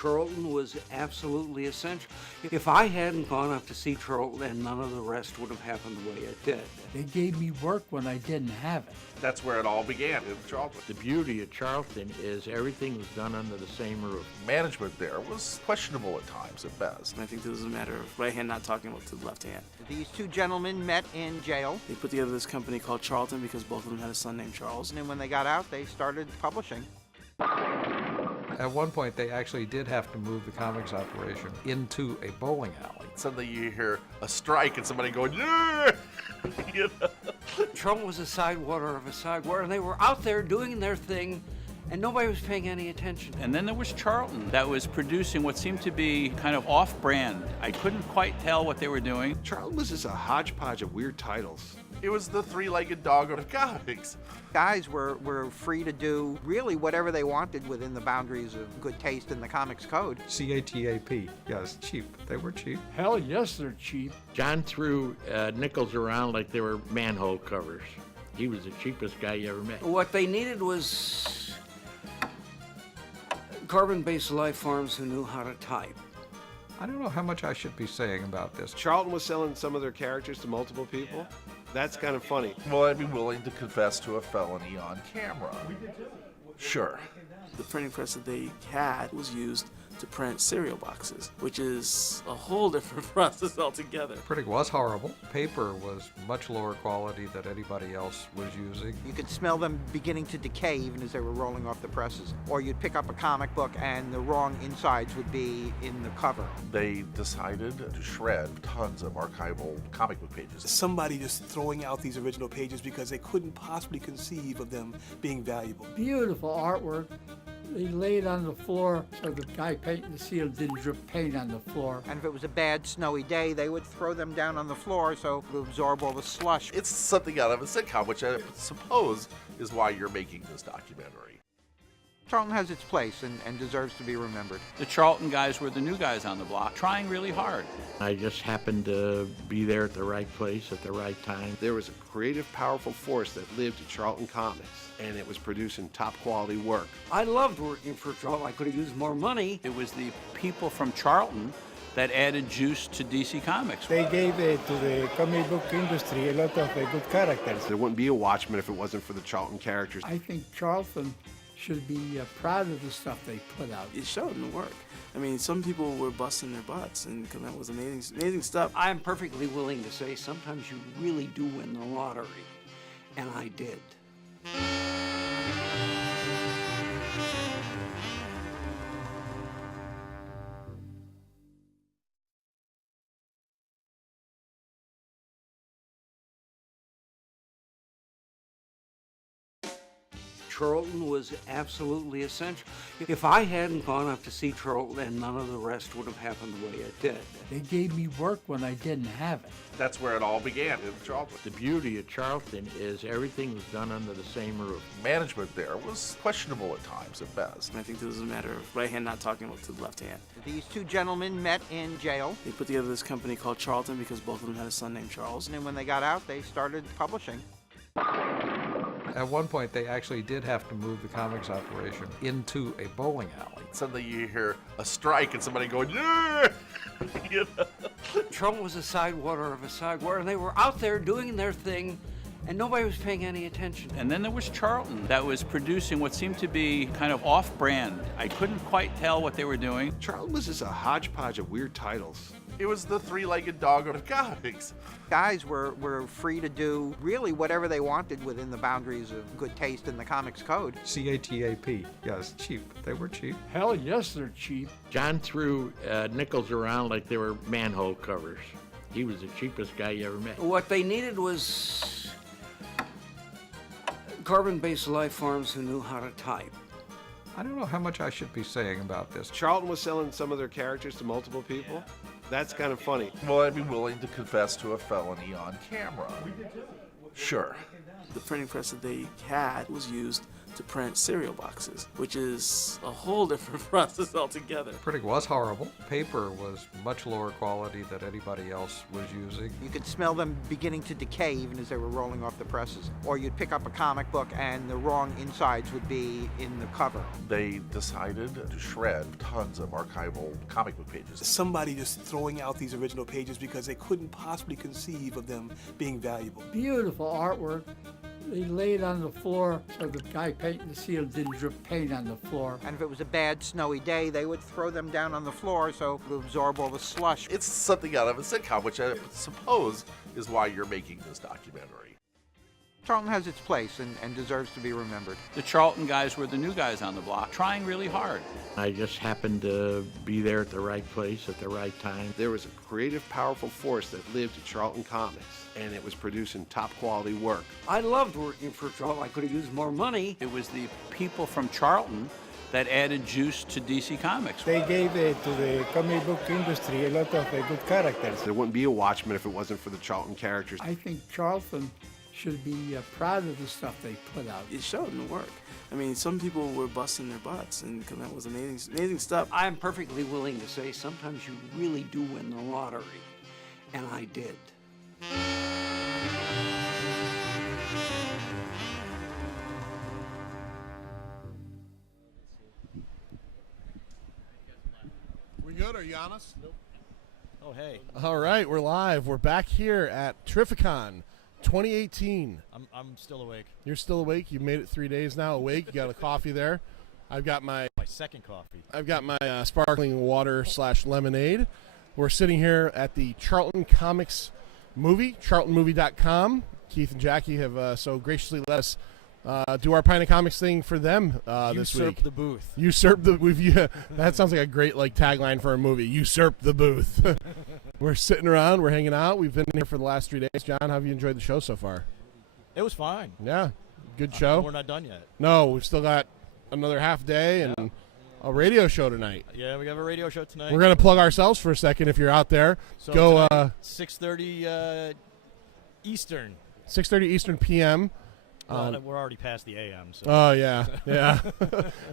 Charlton was absolutely essential. If I hadn't gone up to see Charlton, then none of the rest would have happened the way it did. They gave me work when I didn't have it. That's where it all began in Charlton. The beauty of Charlton is everything was done under the same roof. Management there was questionable at times at best. I think this is a matter of right hand not talking to the left hand. These two gentlemen met in jail, They put together this company called Charlton because both of them had a son named Charles. and when they got out, they started publishing. At one point, they actually did have to move the comics operation into a bowling alley. Suddenly you hear a strike and somebody going, yeah! You know? Charlton was a sidewater of a sidewater, and they were out there doing their thing, and nobody was paying any attention. And then there was Charlton that was producing what seemed to be kind of off-brand. I couldn't quite tell what they were doing. Charlton was just a hodgepodge of weird titles. It was the three-legged dog of comics. Guys were free to do really whatever they wanted within the boundaries of good taste in the comics code. CATAP. Yes, cheap. They were cheap. Hell yes, they're cheap. John threw nickels around like they were manhole covers. He was the cheapest guy you ever met. What they needed was carbon-based life forms who knew how to type. I don't know how much I should be saying about this. Charlton was selling some of their characters to multiple people. That's kind of funny. Well, I'd be willing to confess to a felony on camera. Sure. The printing press that they had was used to print cereal boxes, which is a whole different process altogether. Printing was horrible. Paper was much lower quality than anybody else was using. You could smell them beginning to decay even as they were rolling off the presses. Or you'd pick up a comic book and the wrong insides would be in the cover. They decided to shred tons of archival comic book pages. Somebody just throwing out these original pages because they couldn't possibly conceive of them being valuable. Beautiful artwork. They laid on the floor so the guy painting the seal didn't drip paint on the floor. And if it was a bad snowy day, they would throw them down on the floor so it would absorb all the slush. It's something out of a sitcom, which I suppose is why you're making this documentary. Charlton has its place and deserves to be remembered. The Charlton guys were the new guys on the block, trying really hard. I just happened to be there at the right place at the right time. There was a creative, powerful force that lived at Charlton Comics, and it was producing top-quality work. I loved working for Charlton. I could have used more money. It was the people from Charlton that added juice to DC Comics. They gave to the comic book industry a lot of good characters. There wouldn't be a Watchmen if it wasn't for the Charlton characters. I think Charlton should be proud of the stuff they put out. It showed in the work. I mean, some people were busting their butts and coming out with amazing stuff. I'm perfectly willing to say sometimes you really do win the lottery, and I did. Charlton was absolutely essential. If I hadn't gone up to see Charlton, then none of the rest would have happened the way it did. They gave me work when I didn't have it. That's where it all began in Charlton. The beauty of Charlton is everything was done under the same roof. Management there was questionable at times at best. I think this is a matter of right hand not talking to the left hand. These two gentlemen met in jail, They put together this company called Charlton because both of them had a son named Charles. and when they got out, they started publishing. At one point, they actually did have to move the comics operation into a bowling alley. Suddenly you hear a strike and somebody going, yeah! You know? Charlton was a sidewater of a sidewater, and they were out there doing their thing, and nobody was paying any attention. And then there was Charlton that was producing what seemed to be kind of off-brand. I couldn't quite tell what they were doing. Charlton was just a hodgepodge of weird titles. It was the three-legged dog of comics. Guys were free to do really whatever they wanted within the boundaries of good taste in the comics code. CATAP. Yes, cheap. They were cheap. Hell yes, they're cheap. John threw nickels around like they were manhole covers. He was the cheapest guy you ever met. What they needed was carbon-based life forms who knew how to type. I don't know how much I should be saying about this. Charlton was selling some of their characters to multiple people. That's kind of funny. Well, I'd be willing to confess to a felony on camera. Sure. The printing press that they had was used to print cereal boxes, which is a whole different process altogether. Printing was horrible. Paper was much lower quality than anybody else was using. You could smell them beginning to decay even as they were rolling off the presses. Or you'd pick up a comic book and the wrong insides would be in the cover. They decided to shred tons of archival comic book pages. Somebody just throwing out these original pages because they couldn't possibly conceive of them being valuable. Beautiful artwork. They laid on the floor so the guy painting the seal didn't drip paint on the floor. And if it was a bad snowy day, they would throw them down on the floor so it would absorb all the slush. It's something out of a sitcom, which I suppose is why you're making this documentary. Charlton has its place and deserves to be remembered. The Charlton guys were the new guys on the block, trying really hard. I just happened to be there at the right place at the right time. There was a creative, powerful force that lived at Charlton Comics, and it was producing top quality work. I loved working for Charlton. I could have used more money. It was the people from Charlton that added juice to DC Comics. They gave to the comic book industry a lot of good characters. There wouldn't be a Watchmen if it wasn't for the Charlton characters. I think Charlton should be proud of the stuff they put out. It showed in the work. I mean, some people were busting their butts and coming out with amazing stuff. I'm perfectly willing to say sometimes you really do win the lottery. And I did. We good? Are you on us? Nope. Oh, hey. All right, we're live. We're back here at Terrificon 2018. I'm still awake. You're still awake? You've made it 3 days now awake. You got a coffee there. I've got my second coffee. I've got my sparkling water / lemonade. We're sitting here at the Charlton Comics movie, charltonmovie.com. Keith and Jackie have so graciously let us do our Pint of Comics thing for them this week. Usurp the booth. Usurp the booth. That sounds like a great tagline for a movie. Usurp the booth. We're sitting around. We're hanging out. We've been here for the last 3 days. John, how have you enjoyed the show so far? It was fine. Yeah, good show. We're not done yet. No, we've still got another half day and a radio show tonight. Yeah, we have a radio show tonight. We're going to plug ourselves for a second if you're out there. So go 6:30 Eastern. 6:30 Eastern p.m. Well, we're already past the AM. So. Oh, yeah.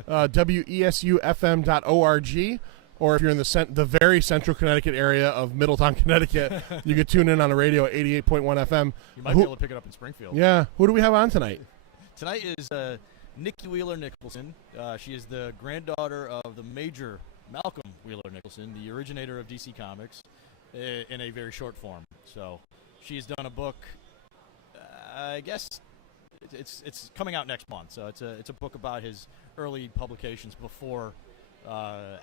WESUFM.org. Or if you're in the very central Connecticut area of Middletown, Connecticut, you could tune in on the radio at 88.1 FM. You might be able to pick it up in Springfield. Yeah. Who do we have on tonight? Tonight is Nikki Wheeler Nicholson. She is the granddaughter of the major Malcolm Wheeler Nicholson, the originator of DC Comics, in a very short form. So she's done a book, I guess it's coming out next month. So it's a book about his early publications before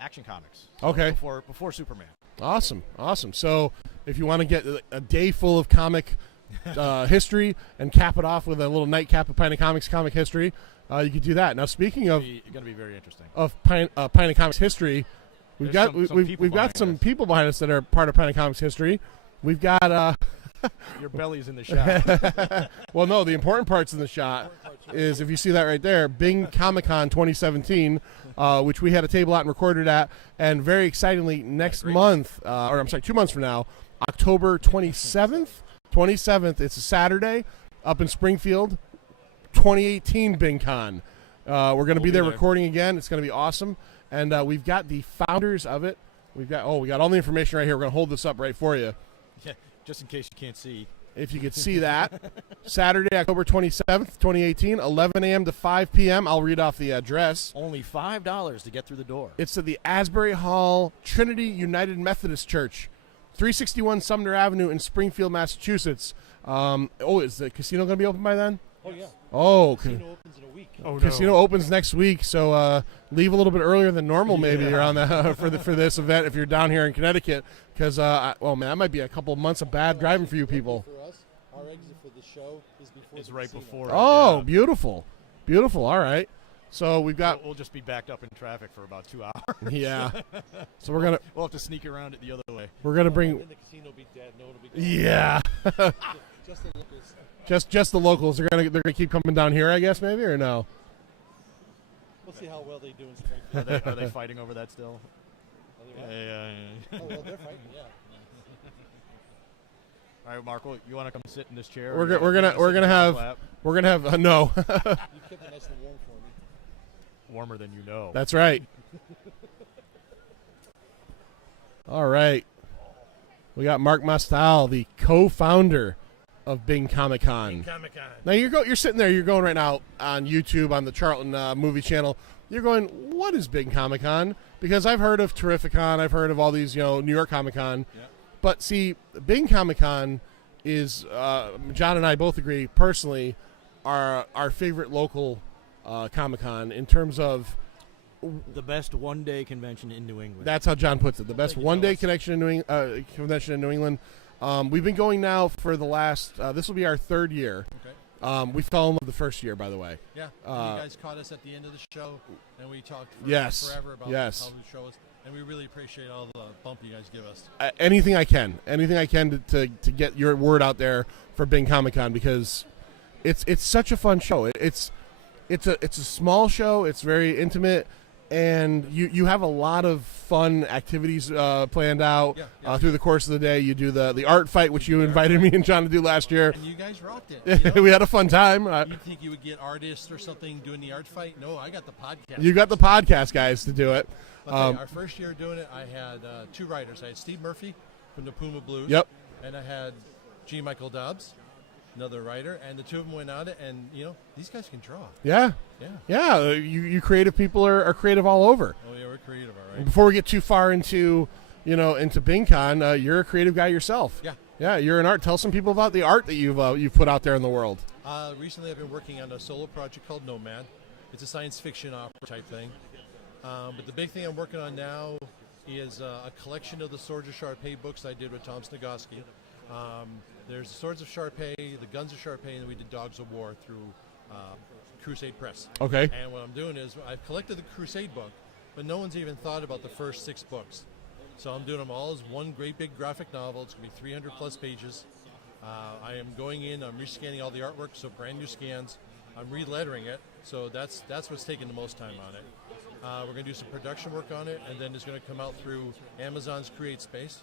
Action Comics. So okay. Before Superman. Awesome. So if you want to get a day full of comic history and cap it off with a little nightcap of Pint of Comics comic history, you could do that. Now, speaking of, it's going to be very interesting. Of Pint of Comics history, we've got some people behind us that are part of Pint of Comics history. We've got your belly's in the shot. Well, no, the important parts in the shot is, if you see that right there, Bing Comic Con 2017, which we had a table out and recorded at, and very excitingly next month, 2 months from now, October 27th, it's a Saturday up in Springfield, 2018 Bing Con. We're going to be there recording again. It's going to be awesome. And we've got the founders of it. We got all the information right here. We're going to hold this up right for you. Yeah, just in case you can't see. If you could see that. Saturday, October 27th, 2018, 11 a.m. to 5 p.m. I'll read off the address. Only $5 to get through the door. It's at the Asbury Hall Trinity United Methodist Church, 361 Sumner Avenue in Springfield, Massachusetts. Is the casino going to be open by then? Oh, yeah. Oh, casino opens in a week. Oh, casino opens next week, so leave a little bit earlier than normal, maybe around the for this event if you're down here in Connecticut, because that might be a couple of months of bad driving for you people. For us, our exit for the show is before. It's right before. Oh, yeah. Beautiful. All right. So we've got. We'll just be backed up in traffic for about 2 hours. Yeah. So we'll have to sneak around it the other way. We're gonna bring. The casino will be dead. No one will be gone. Yeah. Just the locals. Just the locals. They're gonna keep coming down here, I guess, maybe, or no? We'll see how well they do in Springfield. Are they fighting over that still? Yeah. Oh well, they're fighting. Yeah. All right, Marco, you want to come sit in this chair? We're gonna have no. You kept it nice and warm for me. Warmer than you know. That's right. All right. We got Mark Mastal, the co-founder of Bing Comic Con. Now you're sitting there. You're going right now on YouTube on the Charlton movie channel. You're going, what is Bing Comic Con? Because I've heard of Terrificon. I've heard of all these, New York Comic Con. Yeah. But see, Bing Comic Con is, John and I both agree, personally, our favorite local Comic Con in terms of the best one-day convention in New England. That's how John puts it. The best one-day convention in New England. We've been going now for the last. This will be our third year. Okay. We fell in love the first year, by the way. Yeah. You guys caught us at the end of the show, and we talked forever about how the show is, and we really appreciate all the bump you guys give us. Anything I can to get your word out there for Bing Comic Con, because it's such a fun show. It's a small show. It's very intimate. And you have a lot of fun activities planned out through the course of the day. You do the art fight, which you invited me and John to do last year. And you guys rocked it. We had a fun time. You think you would get artists or something doing the art fight? No, I got the podcast. You got the podcast guys to do it. Our first year doing it, I had two writers. I had Steve Murphy from the Puma Blues. Yep. And I had G. Michael Dobbs, another writer, and the two of them went at it, and these guys can draw. Yeah. You creative people are creative all over. Oh yeah, we're creative, all right. Before we get too far into BingCon, you're a creative guy yourself. Yeah, you're an art. Tell some people about the art that you've put out there in the world. Recently, I've been working on a solo project called Nomad. It's a science fiction opera type thing. But the big thing I'm working on now is a collection of the Swords of Sharpay books I did with Tom Snigoski. There's the Swords of Sharpay, the Guns of Sharpay, and then we did Dogs of War through Crusade Press. Okay. And what I'm doing is I've collected the Crusade book, but no one's even thought about the first 6 books. So I'm doing them all as one great big graphic novel. It's going to be 300 plus pages. I am going in, I'm rescanning all the artwork, so brand new scans. I'm re-lettering it, so that's what's taking the most time on it. We're going to do some production work on it, and then it's going to come out through Amazon's Create Space,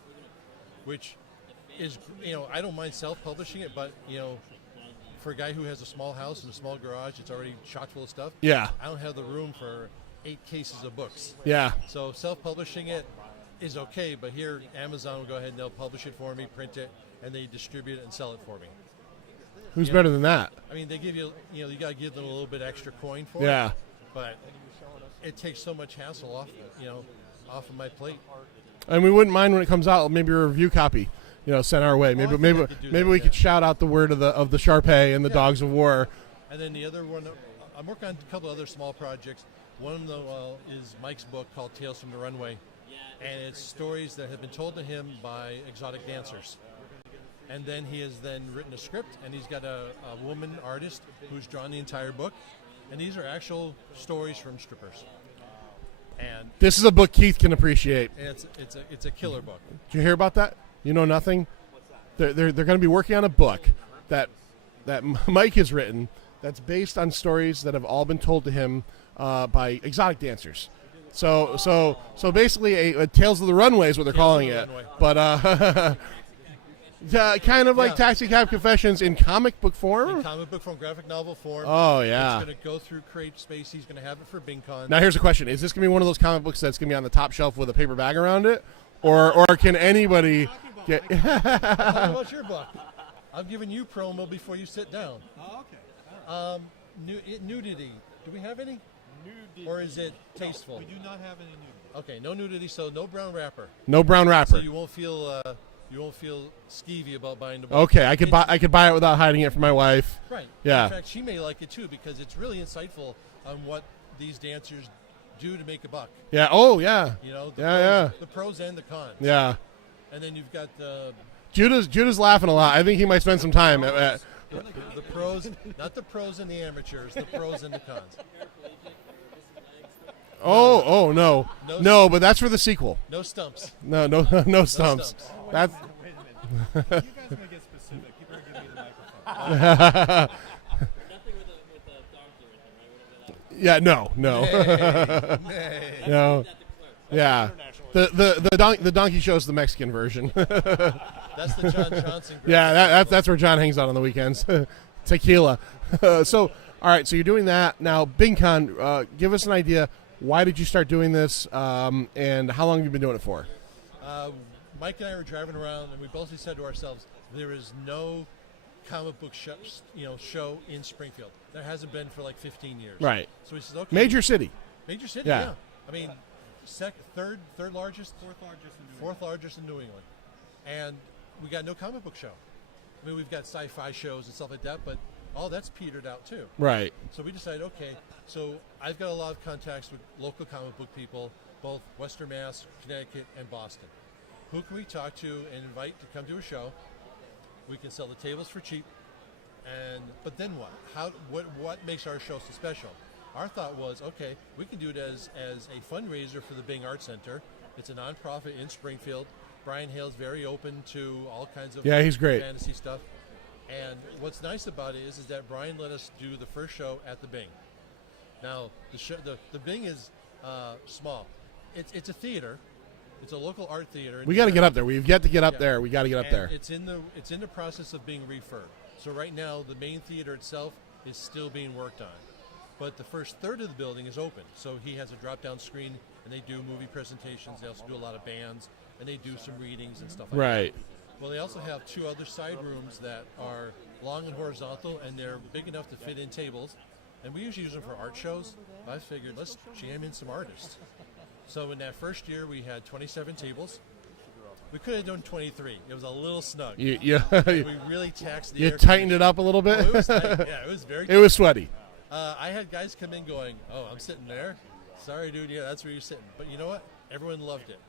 which is, I don't mind self-publishing it, but, for a guy who has a small house and a small garage, it's already chock full of stuff. Yeah. I don't have the room for 8 cases of books. Yeah. So self-publishing it is okay, but here Amazon will go ahead and they'll publish it for me, print it, and they distribute it and sell it for me. Who's better than that? I mean, they give you, you got to give them a little bit extra coin for it. Yeah. But it takes so much hassle off, off of my plate. And we wouldn't mind when it comes out, maybe a review copy, sent our way. Maybe we could shout out the word of the Sharpay and the Dogs of War. And then the other one, I'm working on a couple other small projects. One of them is Mike's book called Tales from the Runway, and it's stories that have been told to him by exotic dancers. And then he has then written a script, and he's got a woman artist who's drawn the entire book, and these are actual stories from strippers. And this is a book Keith can appreciate. And it's a killer book. Did you hear about that? You know nothing? They're going to be working on a book that Mike has written that's based on stories that have all been told to him by exotic dancers. So basically a Tales of the Runway is what they're calling it. But kind of like Taxi Cab Confessions in comic book form? In comic book form, graphic novel form. Oh, yeah. It's going to go through Create Space. He's going to have it for BingCon. Now, here's a question. Is this going to be one of those comic books that's going to be on the top shelf with a paper bag around it? Or can anybody get... Talk about your book. I'm giving you promo before you sit down. Oh, okay. Nudity. Do we have any? Nudity. Or is it tasteful? We do not have any nudity. Okay, no nudity, so no brown wrapper. No brown wrapper. So you won't feel skeevy about buying the book. Okay, I could buy it without hiding it from my wife. Right. Yeah. In fact, she may like it too because it's really insightful on what these dancers do to make a buck. Yeah. Oh, yeah. The pros and the cons. Yeah. And then you've got the Judah's laughing a lot. I think he might spend some time at the pros, not the pros and the amateurs, the pros and the cons. Oh no, but that's for the sequel. No stumps. No stumps. That's. You guys are going to get specific. You better give me the microphone. Yeah, no. No. Yeah. The donkey show's the Mexican version. That's the John Johnson. Yeah, that's where John hangs out on the weekends. Tequila. So, all right, so you're doing that. Now, BingCon, give us an idea. Why did you start doing this, and how long have you been doing it for? Mike and I were driving around, and we both said to ourselves, there is no comic book show in Springfield. There hasn't been for like 15 years. Right. So we said, okay. Major city. Major city, Yeah. yeah. I mean, third largest? Fourth largest in New England. And we got no comic book show. I mean, we've got sci-fi shows and stuff like that, but all that's petered out too. Right. So we decided, okay, so I've got a lot of contacts with local comic book people, both Western Mass, Connecticut, and Boston. Who can we talk to and invite to come to a show? We can sell the tables for cheap, but then what? What makes our show so special? Our thought was, okay, we can do it as a fundraiser for the Bing Art Center. It's a nonprofit in Springfield. Brian Hale's very open to all kinds of he's great. fantasy stuff. And what's nice about it is that Brian let us do the first show at the Bing. Now, the Bing is small. It's a theater. It's a local art theater. We got to get up there. We've yet to get up there. We got to get up there. It's in the process of being refurbed. So right now, the main theater itself is still being worked on. But the first third of the building is open. So he has a drop-down screen, and they do movie presentations. They also do a lot of bands, and they do some readings and stuff like that. Right. Well, they also have two other side rooms that are long and horizontal, and they're big enough to fit in tables. And we usually use them for art shows. But I figured, let's jam in some artists. So in that first year, we had 27 tables. We could have done 23. It was a little snug. We really taxed the You air tightened it up a little bit? Oh, it was tight. Yeah, it was very It was sweaty. I had guys come in going, oh, I'm sitting there. Sorry, dude. Yeah, that's where you're sitting. But you know what? Everyone loved it.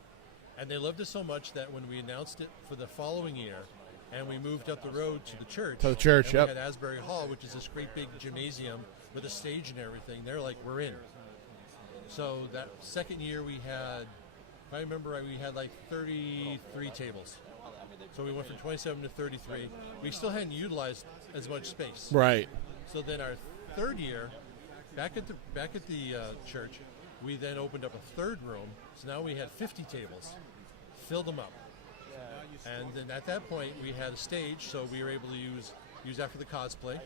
And they loved it so much that when we announced it for the following year, and we moved up the road to the church. To the church, and yep. We had Asbury Hall, which is this great big gymnasium with a stage and everything. They're like, we're in. So that second year we had, if I remember right, we had like 33 tables. So we went from 27 to 33. We still hadn't utilized as much space. Right. So then our third year, back at the church, we then opened up a third room. So now we had 50 tables, filled them up. And then at that point we had a stage, so we were able to use that for the cosplay.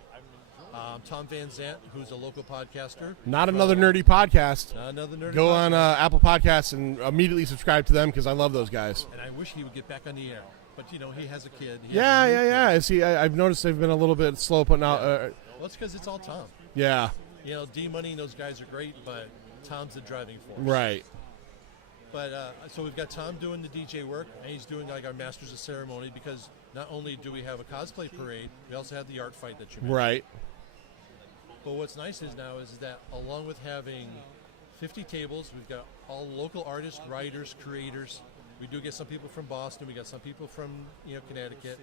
Tom Van Zant, who's a local podcaster. Not another nerdy podcast. Not another nerdy Go podcast. on Apple Podcasts and immediately subscribe to them because I love those guys. And I wish he would get back on the air. But, you know, he has a kid. Yeah. See, I've noticed they've been a little bit slow putting out. Well, it's because it's all Tom. Yeah. You know, D-Money and those guys are great, but Tom's the driving force. Right. But so we've got Tom doing the DJ work, and he's doing like our Masters of Ceremony because not only do we have a cosplay parade, we also have the art fight that you mentioned. Right. But what's nice is that along with having 50 tables, we've got all local artists, writers, creators. We do get some people from Boston. We got some people from Connecticut.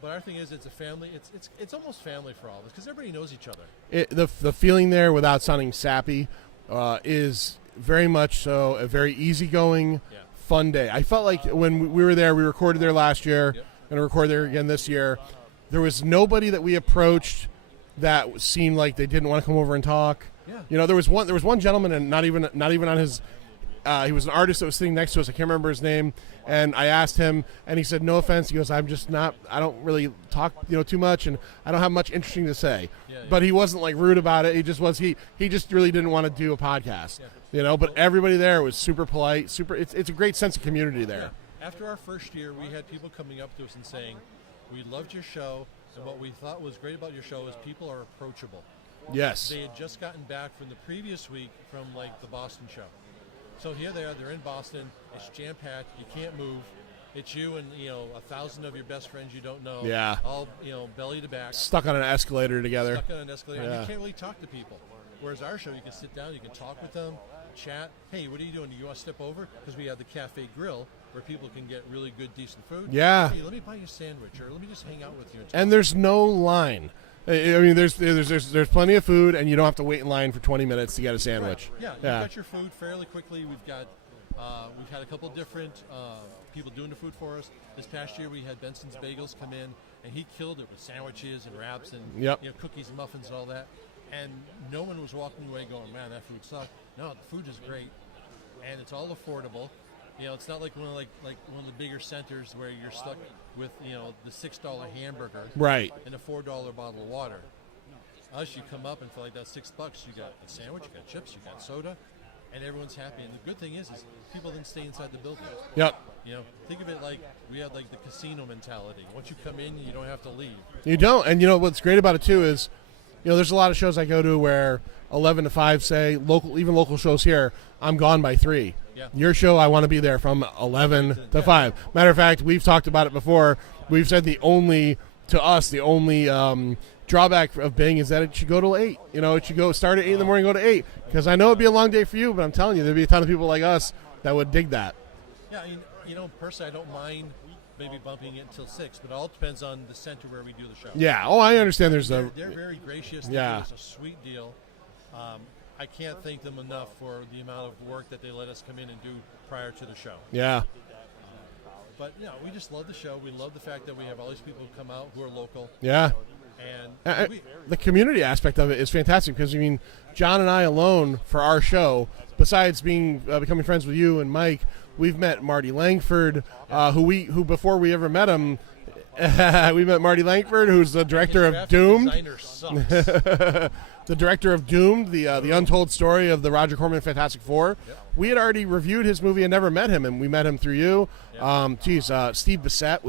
But our thing is, it's a family. It's almost family for all of us because everybody knows each other. The feeling there, without sounding sappy, is very much so a very easygoing, fun day. I felt like when we were there, we recorded there last year, going to record there again this year. There was nobody that we approached that seemed like they didn't want to come over and talk. Yeah. You know, there was one gentleman, and not even on his. He was an artist that was sitting next to us. I can't remember his name. And I asked him, and he said, "No offense." He goes, "I'm just not. I don't really talk, too much, and I don't have much interesting to say." Yeah. But he wasn't like rude about it. He just was. He just really didn't want to do a podcast. Yeah. But everybody there was super polite. It's a great sense of community there. Yeah. After our first year, we had people coming up to us and saying, "We loved your show, and what we thought was great about your show is people are approachable." Yes. They had just gotten back from the previous week from like the Boston show. So here they are, they're in Boston, it's jam-packed, you can't move. It's you and, 1,000 of your best friends you don't know. Yeah. All, belly to back. Stuck on an escalator together. Stuck on an escalator. Yeah. And you can't really talk to people. Whereas our show, you can sit down, you can talk with them, chat. Hey, what are you doing? Do you want to step over? Because we have the Cafe Grill where people can get really good, decent food. Yeah. Hey, let me buy you a sandwich, or let me just hang out with you. And there's no line. I mean, there's plenty of food, and you don't have to wait in line for 20 minutes to get a sandwich. Right. Yeah, you got your food fairly quickly. We've had a couple different people doing the food for us. This past year, we had Benson's Bagels come in, and he killed it with sandwiches and wraps and cookies and muffins and all that. And no one was walking away going, "Man, that food sucked." No, the food is great, and it's all affordable. You know, it's not like one of the bigger centers where you're stuck with the $6 hamburger, right, and a $4 bottle of water. Us, you come up and for like that $6, you got a sandwich, you got chips, you got soda, and everyone's happy. And the good thing is people then stay inside the building. Yep. You know, think of it like we have like the casino mentality. Once you come in, you don't have to leave. You don't. And what's great about it too is, there's a lot of shows I go to where 11 to 5 say even local shows here, I'm gone by 3. Yeah. Your show, I want to be there from 11 to 5. Matter of fact, we've talked about it before. We've said the only drawback of Bing is that it should go till 8. It should start at 8 in the morning, go to 8. Because I know it'd be a long day for you, but I'm telling you, there'd be a ton of people like us that would dig that. Yeah, personally, I don't mind maybe bumping it until 6, but it all depends on the center where we do the show. Yeah. Oh, I understand. They're very gracious. Yeah. It's a sweet deal. I can't thank them enough for the amount of work that they let us come in and do prior to the show. Yeah. But we just love the show. We love the fact that we have all these people who come out who are local. Yeah. And the community aspect of it is fantastic because John and I alone for our show, besides becoming friends with you and Mike, we've met Marty Langford, who before we ever met him, we met Marty Langford, who's the director of Doomed. The director of Doomed, the untold story of the Roger Corman Fantastic Four. Yep. We had already reviewed his movie and never met him, and we met him through you. Yep. Steve Bissett,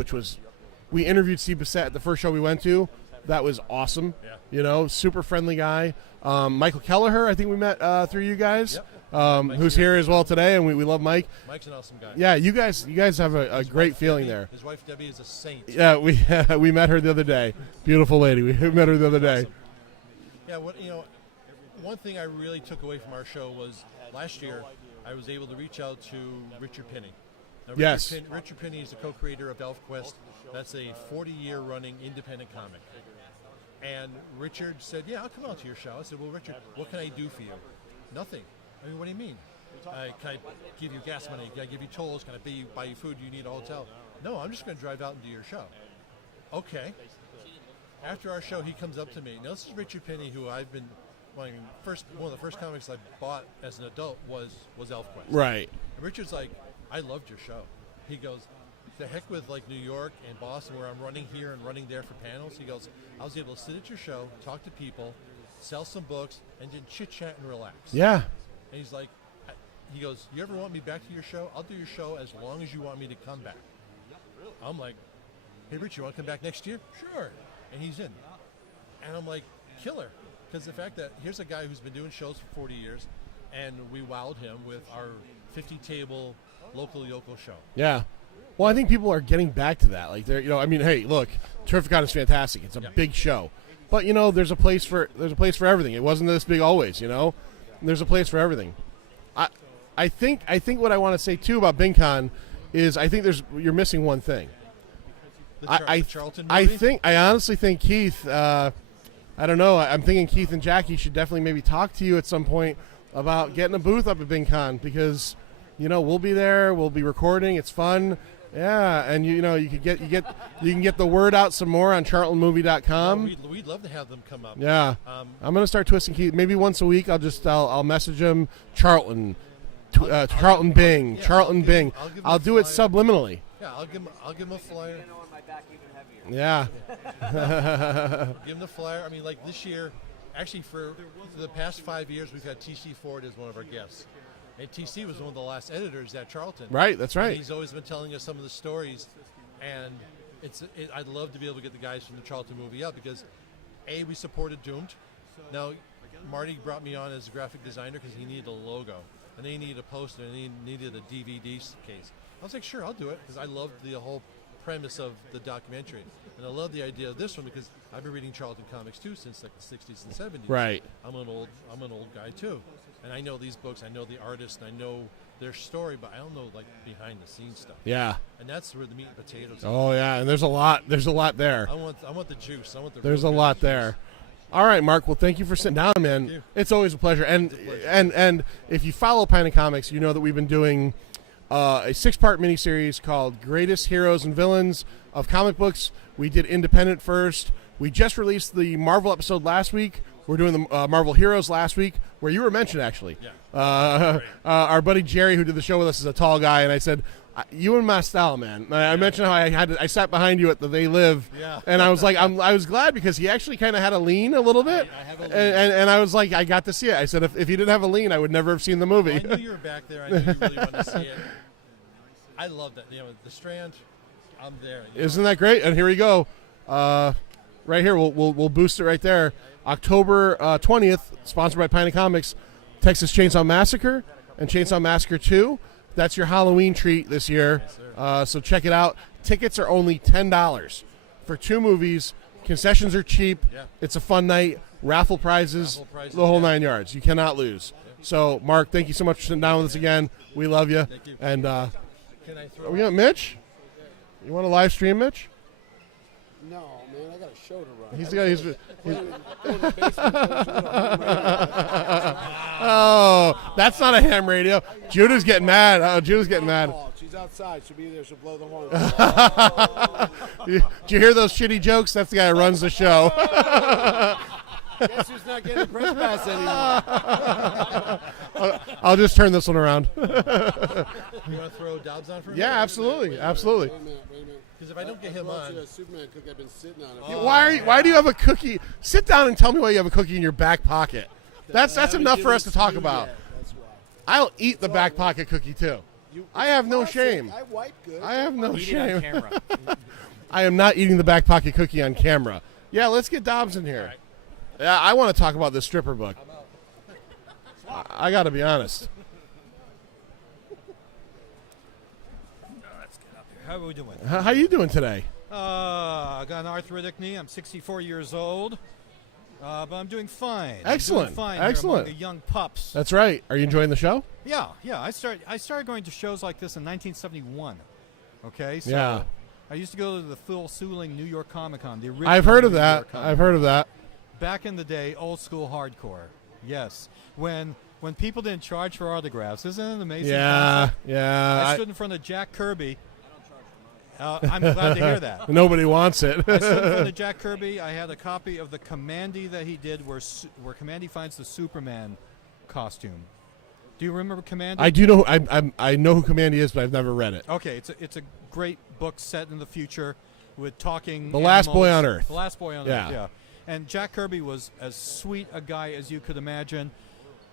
we interviewed Steve Bissett at the first show we went to. That was awesome. Yeah. Super friendly guy. Michael Kelleher, I think we met through you guys. Yep. Who's here as well today, and we love Mike. Mike's an awesome guy. Yeah, you guys have a great feeling there. His wife Debbie is a saint. Yeah, we met her the other day. Beautiful lady. We met her the other day. Yeah, one thing I really took away from our show was last year I was able to reach out to Richard Penny. Now, yes. Richard Penny is the co-creator of ElfQuest. That's a 40-year running independent comic. And Richard said, "Yeah, I'll come out to your show." I said, "Well, Richard, what can I do for you?" "Nothing." "I mean, what do you mean? Can I give you gas money? Can I give you tolls? Can I buy you food? Do you need a hotel?" "No, I'm just going to drive out and do your show." "Okay." After our show, he comes up to me. Now, this is Richard Penny, who I've been one of the first comics I bought as an adult was ElfQuest. Right. And Richard's like, "I loved your show." He goes, "The heck with like New York and Boston, where I'm running here and running there for panels." He goes, "I was able to sit at your show, talk to people, sell some books, and then chit chat and relax." Yeah. And he's like, he goes, "You ever want me back to your show? I'll do your show as long as you want me to come back." I'm like, "Hey, Rich, you want to come back next year?" "Sure." And he's in. And I'm like, killer. Because the fact that here's a guy who's been doing shows for 40 years, and we wowed him with our 50-table local show. Yeah. Well, I think people are getting back to that. Like, hey, look, Terrificon is fantastic. It's a big show, but there's a place for everything. It wasn't this big always. There's a place for everything. I think what I want to say too about BingCon is I think you're missing one thing. The Charlton movie? I honestly think Keith. I don't know. I'm thinking Keith and Jackie should definitely maybe talk to you at some point about getting a booth up at BingCon because, we'll be there. We'll be recording. It's fun. Yeah, and you can get the word out some more on CharltonMovie.com. Yeah, we'd love to have them come up. Yeah, I'm gonna start twisting Keith. Maybe once a week. I'll message him Charlton, Charlton Bing, Charlton Bing. I'll do it subliminally. Yeah, I'll give him a flyer. Yeah. Give him the flyer. I mean, like this year, actually for the past 5 years, we've had T.C. Ford as one of our guests. And T.C. was one of the last editors at Charlton. Right, that's right. And he's always been telling us some of the stories. And I'd love to be able to get the guys from the Charlton movie up because, A, we supported Doomed. Now, Marty brought me on as a graphic designer because he needed a logo. And they needed a poster and he needed a DVD case. I was like, sure, I'll do it because I loved the whole premise of the documentary. And I love the idea of this one because I've been reading Charlton comics too since like the 60s and 70s. Right. I'm an old guy too. And I know these books, I know the artists, and I know their story, but I don't know like behind the scenes stuff. Yeah. And that's where the meat and potatoes Oh yeah, and there's a lot there. I want the juice. There's a lot there. All right, Mark. Well, thank you for sitting down, man. It's always a pleasure. And if you follow Pine and Comics, you know that we've been doing a 6-part miniseries called Greatest Heroes and Villains of Comic Books. We did Independent first. We just released the Marvel episode last week. We're doing the Marvel Heroes last week, where you were mentioned, actually. Yeah. Our buddy Jerry, who did the show with us, is a tall guy, and I said, you and Mastel, man. I mentioned how I sat behind you at the They Live, and I was like, I was glad because he actually kind of had a lean a little bit, I have a lean. And I was like, I got to see it. I said, if he didn't have a lean, I would never have seen the movie. I knew you were back there. I knew you really wanted to see it. I love that. The Strand, I'm there. Isn't that great? And here we go. Right here, we'll boost it right there. October 20th, sponsored by Pina Comics, Texas Chainsaw Massacre and Chainsaw Massacre 2. That's your Halloween treat this year. So check it out. Tickets are only $10 for 2 movies. Concessions are cheap. Yeah. It's a fun night. Raffle prizes, the whole 9 yards. You cannot lose. So, Mark, thank you so much for sitting down with us again. We love you. Thank you. And Can I throw we got Mitch. You want to live stream, Mitch? No, man, I got a show to run. Oh, that's not a ham radio. Judah's getting mad. Oh, Judah's getting mad. She's outside. She'll be there. She'll blow the horn. Did you hear those shitty jokes? That's the guy who runs the show. Guess who's not getting a press pass anymore? I'll just turn this one around. You want to throw Dobbs on for me? Yeah, absolutely, absolutely. Wait a minute. Because if I don't get him on, a Superman cookie I've been sitting on it. Why do you have a cookie? Sit down and tell me why you have a cookie in your back pocket. That's enough for us to talk about. That's why. I'll eat the back pocket cookie too. I have no shame. I wipe good. I have no Eat it on shame. camera. I am not eating the back pocket cookie on camera. Yeah, let's get Dobbs in here. Yeah, I want to talk about this stripper book. I got to be honest. How are we doing? How you doing today? I got an arthritic knee. I'm 64 years old, but I'm doing fine. Excellent. I'm doing fine Excellent. Here among the young pups. That's right. Are you enjoying the show? Yeah. I started going to shows like this in 1971. Okay, so Yeah. I used to go to the Phil Seuling New York Comic Con. The original I've heard of New that. York Comic I've heard of that. Back in the day, old school hardcore. Yes, when people didn't charge for autographs, isn't it amazing? Yeah, concept? yeah. I stood in front of Jack Kirby. I'm glad to hear that. Nobody wants it. I stood in front of Jack Kirby. I had a copy of the Commandy that he did, where Commandy finds the Superman costume. Do you remember Commandy? I do know. I know who Commandy is, but I've never read it. Okay, it's a great book set in the future with talking. The Last Boy on Earth. The Last Boy on Yeah. Earth. Yeah. And Jack Kirby was as sweet a guy as you could imagine.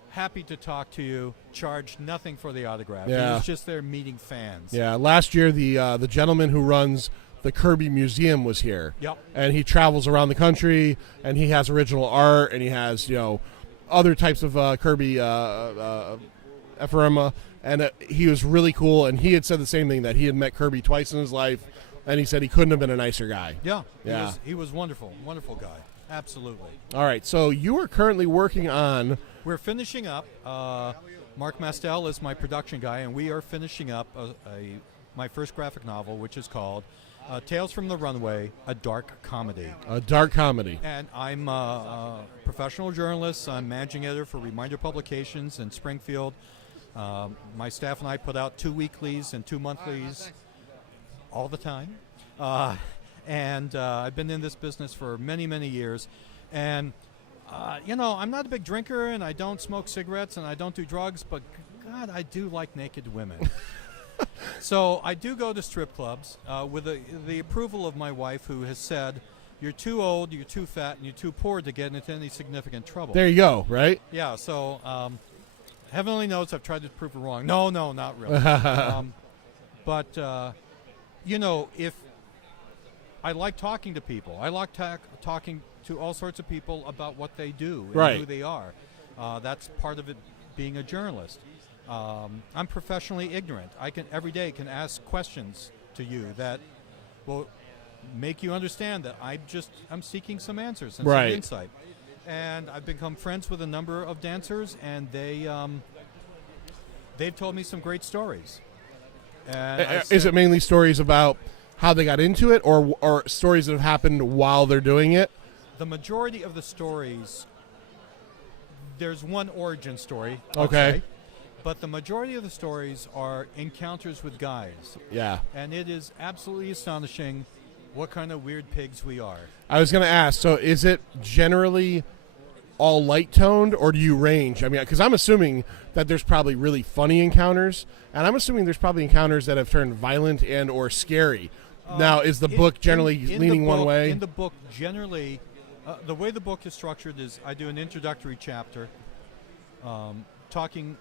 Happy to talk to you. Charged nothing for the autograph. Yeah. He was just there meeting fans. Yeah, last year the gentleman who runs the Kirby Museum was here. Yep. And he travels around the country, and he has original art, and he has other types of Kirby ephemera, and he was really cool. And he had said the same thing, that he had met Kirby twice in his life, and he said he couldn't have been a nicer guy. Yeah. Yeah. He was wonderful. Wonderful guy. Absolutely. All right, so you are currently working on. We're finishing up. Mark Mastel is my production guy, and we are finishing up my first graphic novel, which is called Tales from the Runway, a dark comedy. A dark comedy. And I'm a professional journalist. I'm managing editor for Reminder Publications in Springfield. My staff and I put out 2 weeklies and 2 monthlies all the time. And I've been in this business for many, many years. And, I'm not a big drinker, and I don't smoke cigarettes, and I don't do drugs, but, God, I do like naked women. So I do go to strip clubs with the approval of my wife, who has said, you're too old, you're too fat, and you're too poor to get into any significant trouble. There you go, right? Yeah, so heaven only knows I've tried to prove her wrong. No, not really. But, if I like talking to people. I like talking to all sorts of people about what they do and Right. who they are. That's part of it, being a journalist. I'm professionally ignorant. I can every day can ask questions to you that will make you understand that I'm seeking some answers and Right. some insight. And I've become friends with a number of dancers, and they've told me some great stories. And Is it mainly stories about how they got into it, or stories that have happened while they're doing it? The majority of the stories, there's one origin story. Okay. But the majority of the stories are encounters with guys. Yeah. And it is absolutely astonishing what kind of weird pigs we are. I was going to ask, so is it generally all light toned, or do you range? I mean, because I'm assuming that there's probably really funny encounters, and I'm assuming there's probably encounters that have turned violent and or scary. Now, is the book generally leaning one way? In the book, generally, the way the book is structured is I do an introductory chapter, trying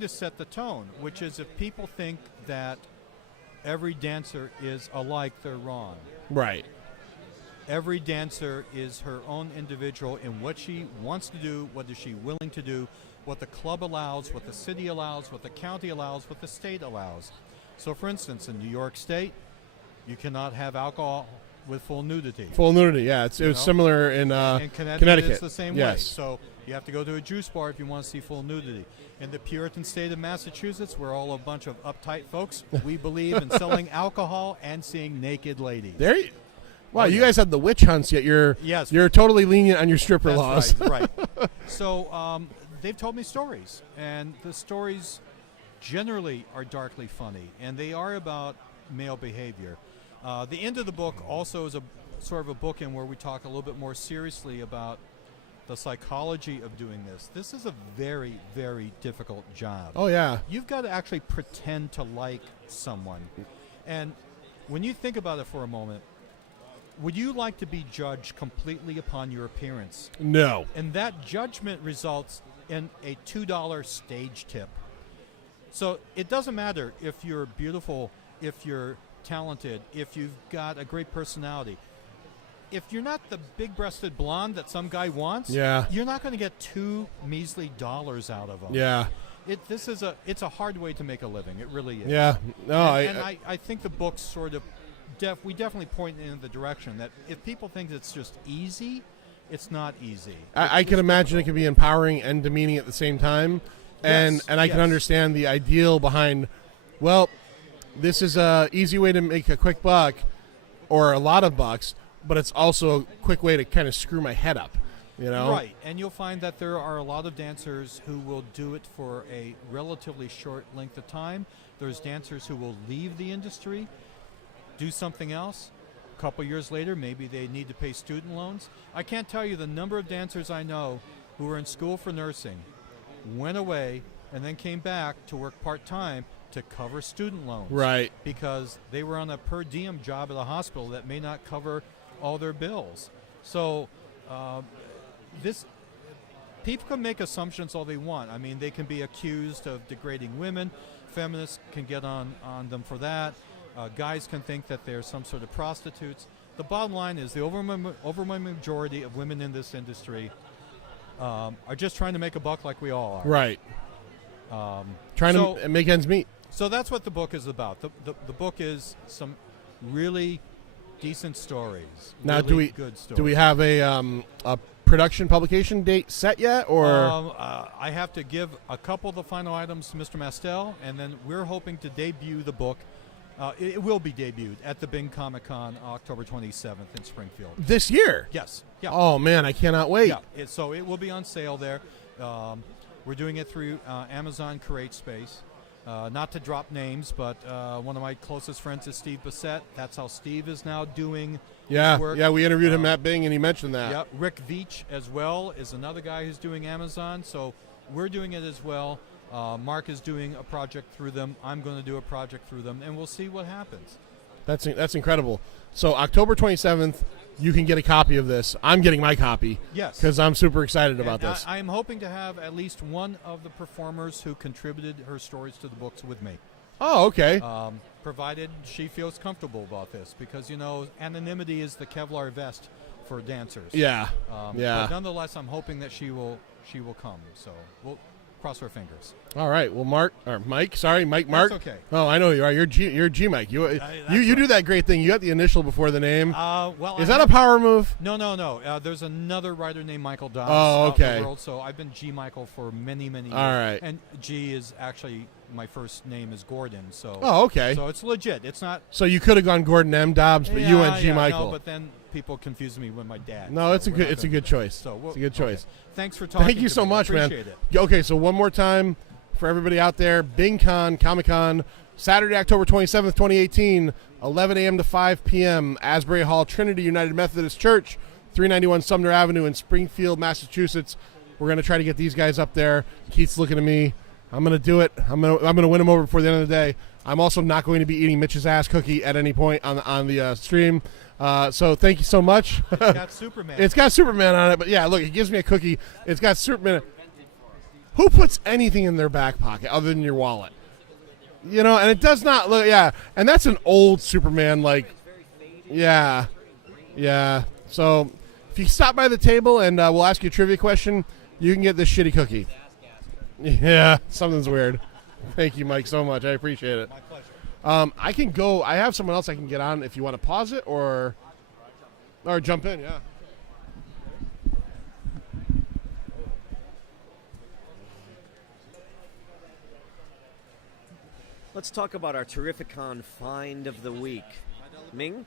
to set the tone, which is if people think that every dancer is alike, they're wrong. Right. Every dancer is her own individual in what she wants to do, what is she willing to do, what the club allows, what the city allows, what the county allows, what the state allows. So, for instance, in New York State, you cannot have alcohol with full nudity. Full nudity, yeah. It was similar in Connecticut. It's the same way. So you have to go to a juice bar if you want to see full nudity. In the Puritan state of Massachusetts, we're all a bunch of uptight folks. We believe in selling alcohol and seeing naked ladies. Wow, you guys had the witch hunts, yet you're totally lenient on your stripper laws. Right. So they've told me stories, and the stories generally are darkly funny, and they are about male behavior. The end of the book also is a sort of a bookend where we talk a little bit more seriously about the psychology of doing this. This is a very, very difficult job. Oh, yeah. You've got to actually pretend to like someone. And when you think about it for a moment, would you like to be judged completely upon your appearance? No. And that judgment results in a $2 stage tip. So it doesn't matter if you're beautiful, if you're talented, if you've got a great personality. If you're not the big-breasted blonde that some guy wants, you're not going to get $2 measly out of them. Yeah. It's a hard way to make a living. It really is. Yeah. No, I think the book's sort of we definitely point in the direction that if people think it's just easy, it's not easy. I can imagine it can be empowering and demeaning at the same time, and I can understand the ideal behind. Well, this is a easy way to make a quick buck, or a lot of bucks, but it's also a quick way to kind of screw my head up, you know? Right, and you'll find that there are a lot of dancers who will do it for a relatively short length of time. There's dancers who will leave the industry, do something else. A couple years later, maybe they need to pay student loans. I can't tell you the number of dancers I know who were in school for nursing, went away, and then came back to work part-time to cover student loans. Right. Because they were on a per diem job at a hospital that may not cover all their bills. So people can make assumptions all they want. I mean, they can be accused of degrading women. Feminists can get on them for that. Guys can think that they're some sort of prostitutes. The bottom line is the overwhelming majority of women in this industry are just trying to make a buck like we all are. Right. Trying to make ends meet. So that's what the book is about. The book is some really decent stories. Now, really good stories. do we have a production publication date set yet, or? I have to give a couple of the final items to Mr. Mastel, and then we're hoping to debut the book. It will be debuted at the Bing Comic Con October 27th in Springfield. This year? Yes. Yeah. Oh, man, I cannot wait. Yeah. So it will be on sale there. We're doing it through Amazon Create Space. Not to drop names, but one of my closest friends is Steve Bissett. That's how Steve is now doing his work. Yeah, we interviewed him at Bing, and he mentioned that. Yeah, Rick Veach as well is another guy who's doing Amazon. So we're doing it as well. Mark is doing a project through them. I'm going to do a project through them, and we'll see what happens. That's incredible. So October 27th, you can get a copy of this. I'm getting my copy. Yes. Because I'm super excited about this. I'm hoping to have at least one of the performers who contributed her stories to the books with me. Oh, okay. Provided she feels comfortable about this, because, anonymity is the Kevlar vest for dancers. Yeah. But nonetheless, I'm hoping that she will come. So we'll cross our fingers. All right. Well, Mark. That's okay. Oh, I know you are. You're G Mike. You do that great thing. You got the initial before the name. Is that a power move? No. There's another writer named Michael Dobbs. Oh, okay. Out in the world, so I've been G Michael for many, many years. All right. And G is actually my first name is Gordon. So. Oh, okay. So it's legit. It's not. So you could have gone Gordon M. Dobbs, but you went G Michael. No, but then people confuse me with my dad. No, it's a good choice. So it's a good choice. Okay. Thanks for talking. Thank you so much, man. Appreciate it. Okay, so one more time for everybody out there, BingCon, Comic-Con, Saturday, October 27th, 2018, 11 a.m. to 5 p.m., Asbury Hall, Trinity United Methodist Church, 391 Sumner Avenue in Springfield, Massachusetts. We're going to try to get these guys up there. Keith's looking at me. I'm going to do it. I'm going to win them over before the end of the day. I'm also not going to be eating Mitch's ass cookie at any point on the stream. So thank you so much. It's got Superman. It's got Superman on it, but yeah, look, he gives me a cookie. It's got Superman. Who puts anything in their back pocket other than your wallet? You know, and it does not look, yeah. And that's an old Superman, like, yeah. So if you stop by the table and we'll ask you a trivia question, you can get this shitty cookie. Yeah, something's weird. Thank you, Mike, so much. I appreciate it. My pleasure. I can go. I have someone else I can get on if you want to pause it or jump in, yeah. Let's talk about our Terrificon find of the week. Ming? Yeah,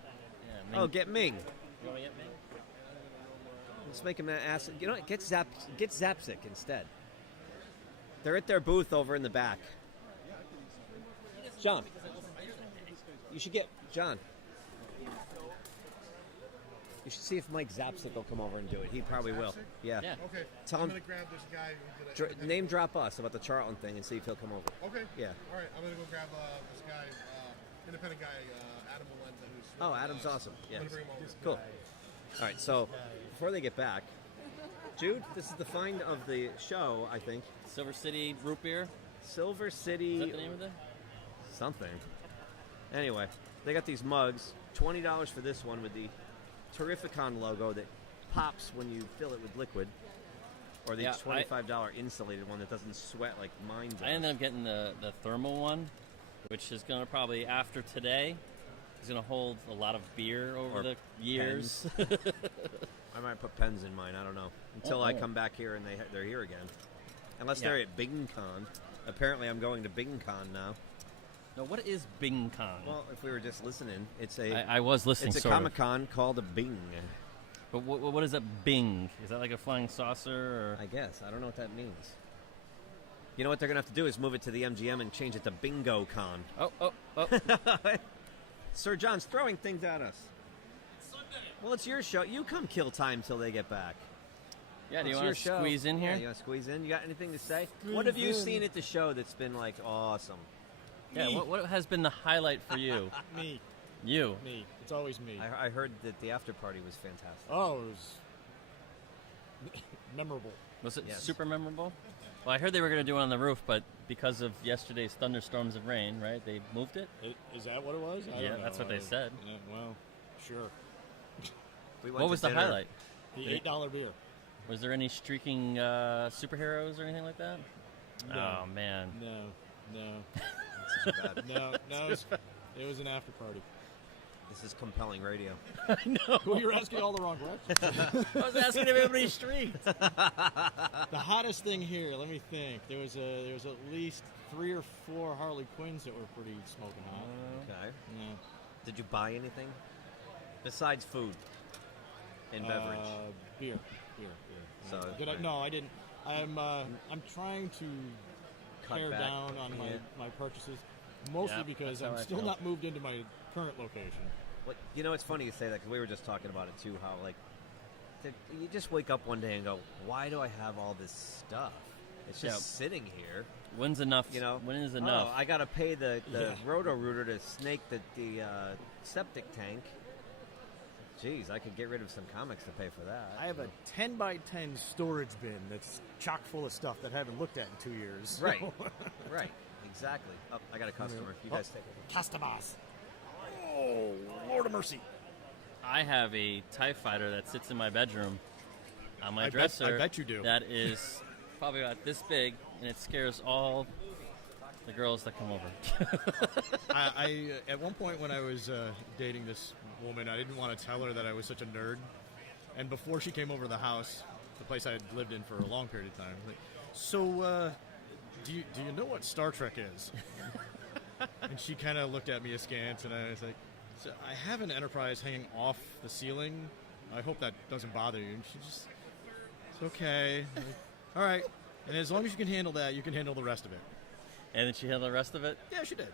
Ming. Oh, get Ming. You want me to get Ming? Let's make him ask. You know what? Get Zapsic instead. They're at their booth over in the back. John, you should get John. You should see if Mike Zapsic will come over and do it. He probably will. Yeah. Okay. Tell I'm him. going to grab this guy who did it. Name drop us about the Charlton thing and see if he'll come over. Okay. Yeah. All right. I'm going to go grab this guy, independent guy, Adam Valenza, who's. Oh, Adam's awesome. Yeah. I'm going to bring him over. Cool. All right. So before they get back, Jude, this is the find of the show, I think. Silver City root beer. Silver City. Is that the name of it? Something. Anyway, they got these mugs. $20 for this one with the Terrificon logo that pops when you fill it with liquid. Or the $25 insulated one that doesn't sweat like mine does. I ended up getting the thermal one, which is going to probably, after today, is going to hold a lot of beer over Or the years. I might put pens in mine. I don't know. Until I come back here and they're here again. Unless they're at BingCon. Apparently I'm going to BingCon now. No, what is BingCon? Well, if we were just listening, it's a... I was listening, It's a Comic-Con called a Bing. But what is a Bing? Is that like a flying saucer? Or? I guess. I don't know what that means. You know what they're going to have to do is move it to the MGM and change it to Bingo Con. Oh. Sir John's throwing things at us. Well, it's your show. You come kill time till they get back. Yeah, do you want to squeeze in here? Yeah, you want to squeeze in? You got anything to say? What have you seen at the show that's been, like, awesome? Yeah, what has been the highlight for you? Me. You. Me. It's always me. I heard that the after party was fantastic. Oh, it was memorable. Was it super memorable? Well, I heard they were going to do it on the roof, but because of yesterday's thunderstorms of rain, right, they moved it? Is that what it was? I Yeah, don't know. that's what they said. Yeah, well, sure. What was the highlight? The $8 beer. Was there any streaking superheroes or anything like that? No. Oh, man. No. No, it was an after party. This is compelling radio. I know. Well, you're asking all the wrong questions. I was asking if everybody streaked. The hottest thing here, let me think. There was at least 3 or 4 Harley Quinns that were pretty smoking hot. Okay. Yeah. Did you buy anything besides food and beverage? Beer. So No, I didn't. I'm trying to pare back. down on my purchases, mostly because I'm still not moved into my current location. Well, you know, it's funny you say that because we were just talking about it too. How you just wake up one day and go, "Why do I have all this stuff? It's just sitting here." When's enough? You know, when is enough? Oh, I got to pay the roto-rooter to snake the septic tank. Jeez, I could get rid of some comics to pay for that. I have a 10 by 10 storage bin that's chock full of stuff that I haven't looked at in 2 years. Right, right, exactly. Oh, I got a customer. You guys take it. Customers. Oh, Lord of mercy. I have a TIE fighter that sits in my bedroom on my I dresser. bet you do. That is probably about this big, and it scares all the girls that come over. I at one point when I was dating this woman, I didn't want to tell her that I was such a nerd. And before she came over to the house, the place I had lived in for a long period of time, like, so do you know what Star Trek is? And she kind of looked at me askance, and I was like, so I have an Enterprise hanging off the ceiling. I hope that doesn't bother you. And she just, it's okay. Like, all right. And as long as you can handle that, you can handle the rest of it. And then she handled the rest of it? Yeah, she did.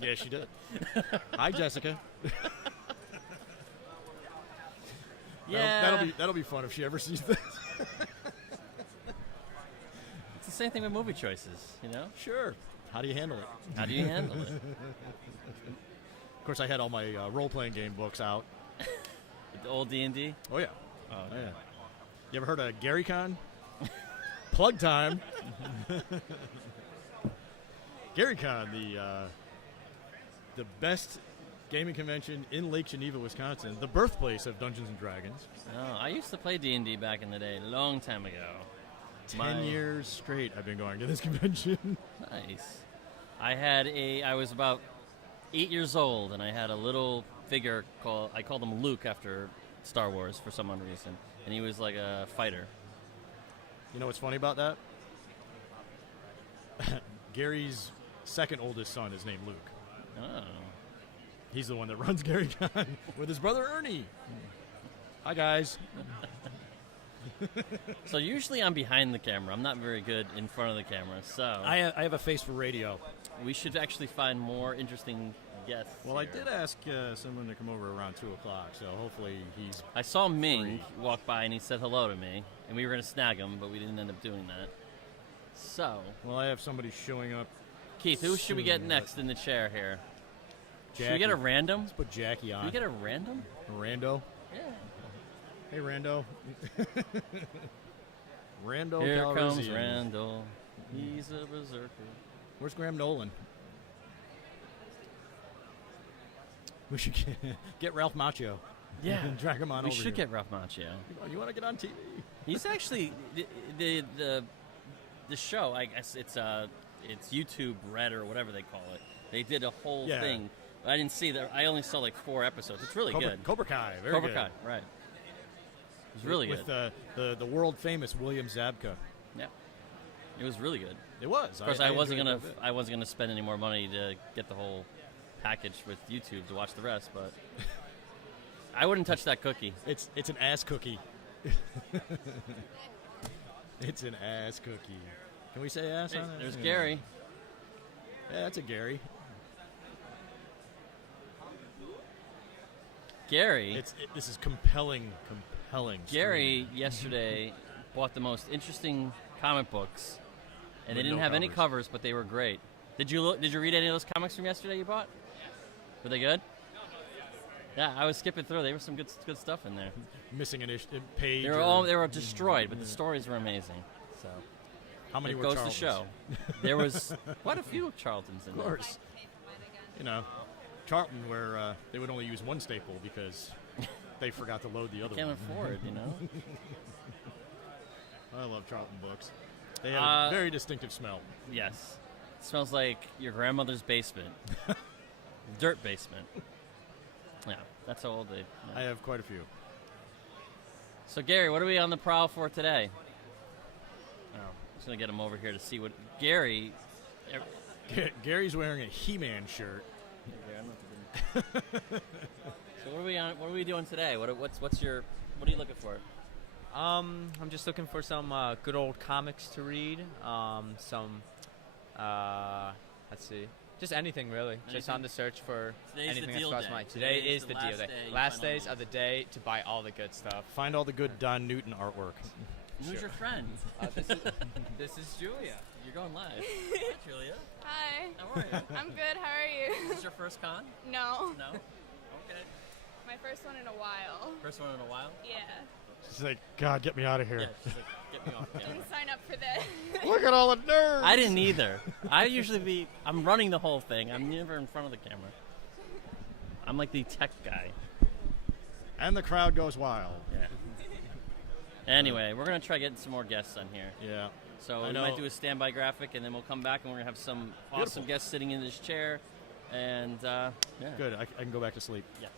Yeah, she did. Hi, Jessica. Yeah. That'll be fun if she ever sees this. It's the same thing with movie choices, you know? Sure. How do you handle it? How do you handle it? Of course, I had all my role-playing game books out. The old D&D? Oh, yeah. Oh, yeah. You ever heard of GaryCon? Plug time. GaryCon, the best gaming convention in Lake Geneva, Wisconsin, the birthplace of Dungeons and Dragons. Oh, I used to play D&D back in the day, a long time ago. 10 years straight I've been going to this convention. Nice. I was about 8 years old, and I had a little figure I called him Luke after Star Wars for some reason, and he was like a fighter. You know what's funny about that? Gary's second oldest son is named Luke. Oh. He's the one that runs GaryCon with his brother Ernie. Hi, guys. So usually I'm behind the camera. I'm not very good in front of the camera. So I have a face for radio. We should actually find more interesting guests. Well, here. I did ask someone to come over around 2 o'clock, so hopefully he's... I saw Ming walk by and he said hello to me, and we were going to snag him, but we didn't end up doing that. So... Well, I have somebody showing up. Keith, who should we get next in the chair here? Jackie. Should we get a random? Let's put Jackie on. Should we get a random? A rando? Yeah. Hey, Rando. Rando Here Calrissian. comes Randall. He's a berserker. Where's Graham Nolan? We should get Ralph Macchio. Yeah. And drag him on we over should here. get Ralph Macchio. You want to get on TV? He's actually the show. I guess it's YouTube Red or whatever they call it. They did a whole thing. But I didn't see that. I only saw like 4 episodes. It's really good. Cobra Kai. Very Cobra good. Kai. Right. It was really with good. With the world famous William Zabka. Yeah. It was really good. It was. Of course, I I wasn't enjoyed gonna. it. I wasn't gonna spend any more money to get the whole package with YouTube to watch the rest, but I wouldn't touch that cookie. It's an ass cookie. It's an ass cookie. Can we say ass on it? There's Gary. Yeah, that's a Gary. Gary. This is compelling. Gary yesterday bought the most interesting comic books, and they With didn't no have any covers. covers, but they were great. Did you read any of those comics from yesterday you bought? Were they good? Yeah, I was skipping through. There was some good stuff in there. Missing a page. They were destroyed, but the stories were amazing. So How many it were goes Charltons? to show. There was quite a few Charltons in Of there. course. You know, Charlton, where they would only use one staple because they forgot to load the other Can't one. afford, you know. I love Charlton books. They have a very distinctive smell. Yes. It smells like your grandmother's basement. Dirt basement. Yeah, that's how old they... I have quite a few. So, Gary, what are we on the prowl for today? Oh, I'm just going to get him over here to see what... Gary... Gary's wearing a He-Man shirt. So what are we doing today? What's your... What are you looking for? I'm just looking for some good old comics to read. Let's see. Just anything, really. Just on the search for Today's anything the that deal crossed day. my mind. Today Today is is the the last deal day. day you Last find all days the- of the day to buy all the good stuff. Find all the good Don Newton artwork. Who's your friend? This is Julia. You're going live. Hi, Julia. Hi. How are you? I'm good. How are you? Is this your first con? No. No? Okay. My first one in a while. First one in a while? Yeah. She's like, God, get me out of here. Yeah, she's like, get me off camera. Didn't sign up for this. Look at all the nerds. I didn't either. I'm running the whole thing. I'm never in front of the camera. I'm like the tech guy. And the crowd goes wild. Yeah. Anyway, we're going to try getting some more guests on here. Yeah. So I we know. might do a standby graphic, and then we'll come back, and we're going to have some awesome Beautiful. guests sitting in this chair. And, yeah. Good. I can go back to sleep. Yeah.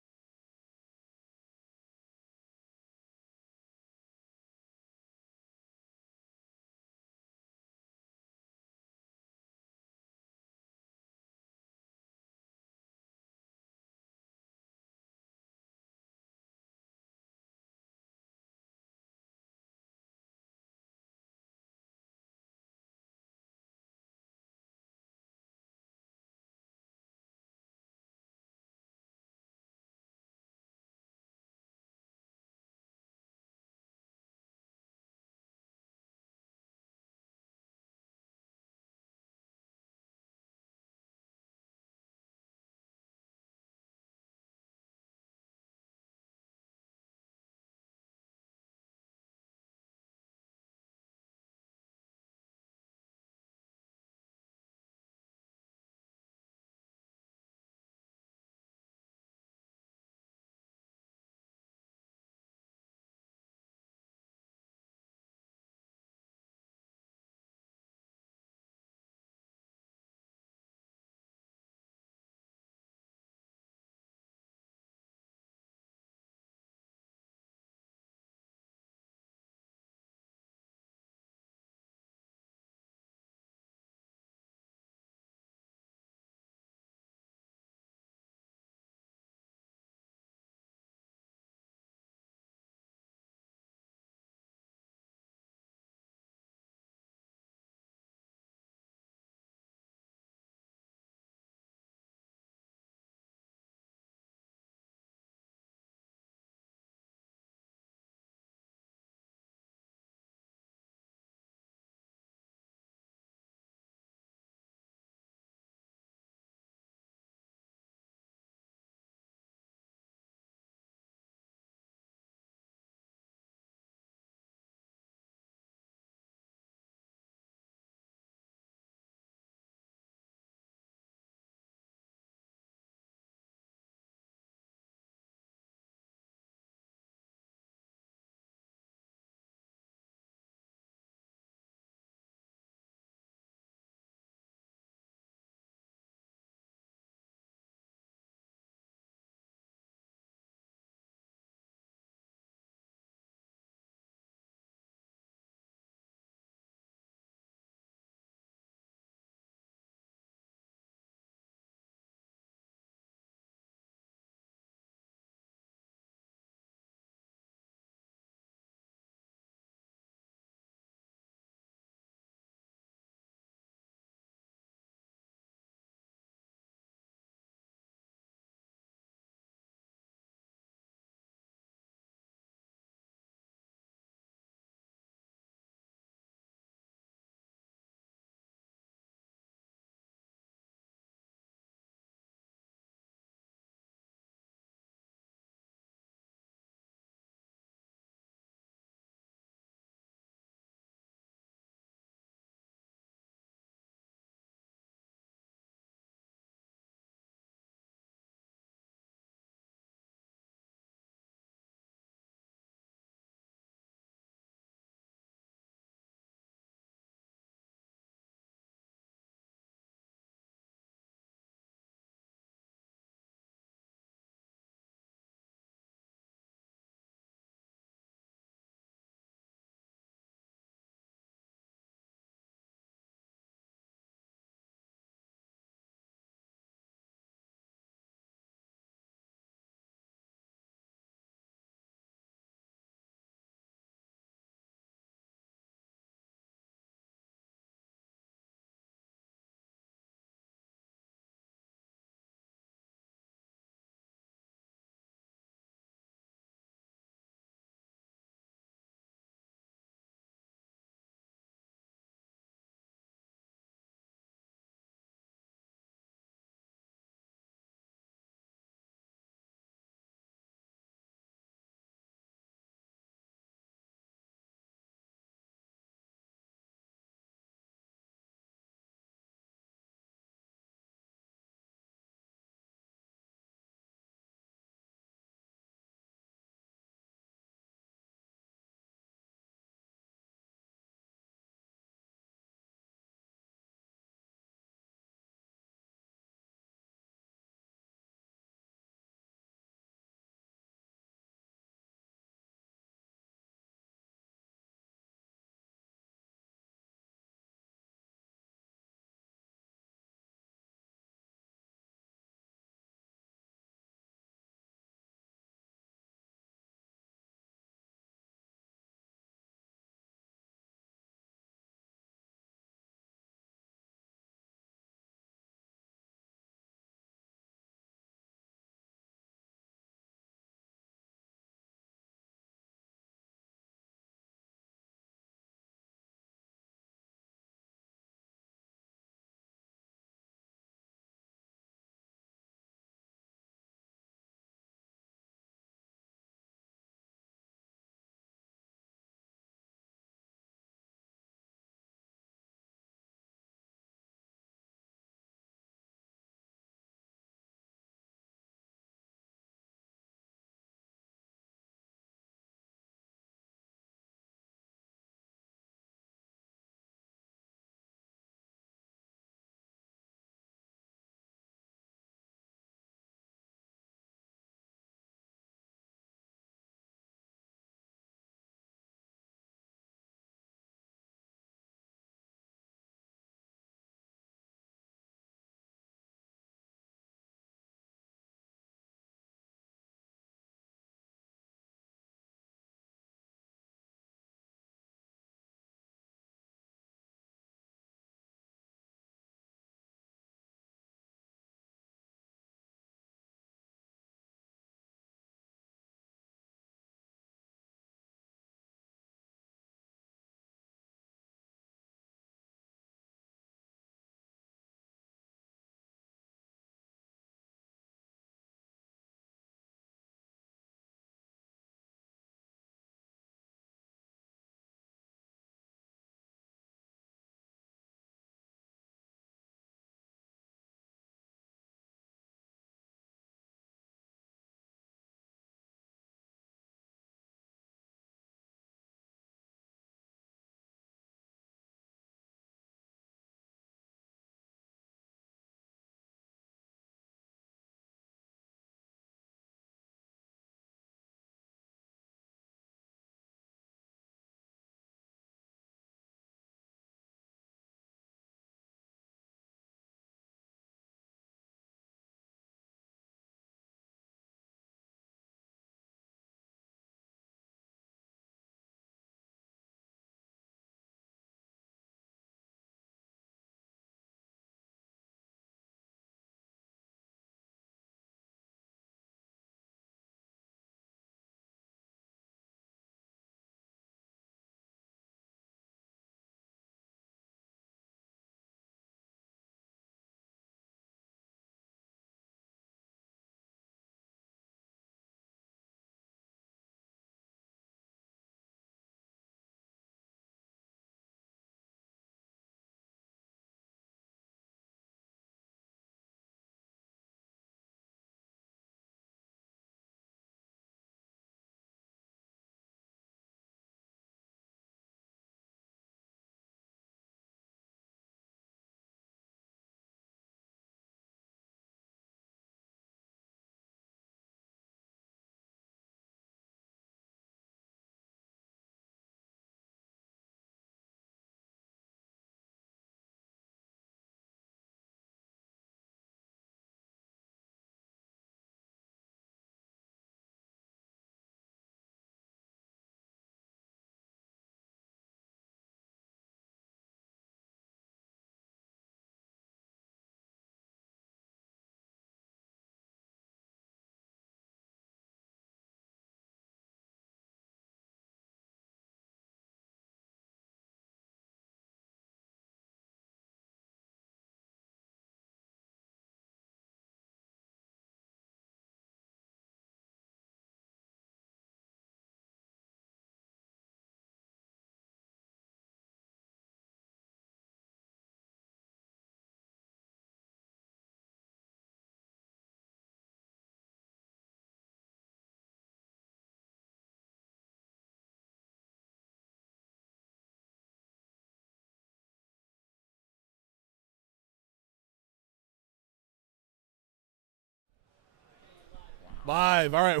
Live. All right,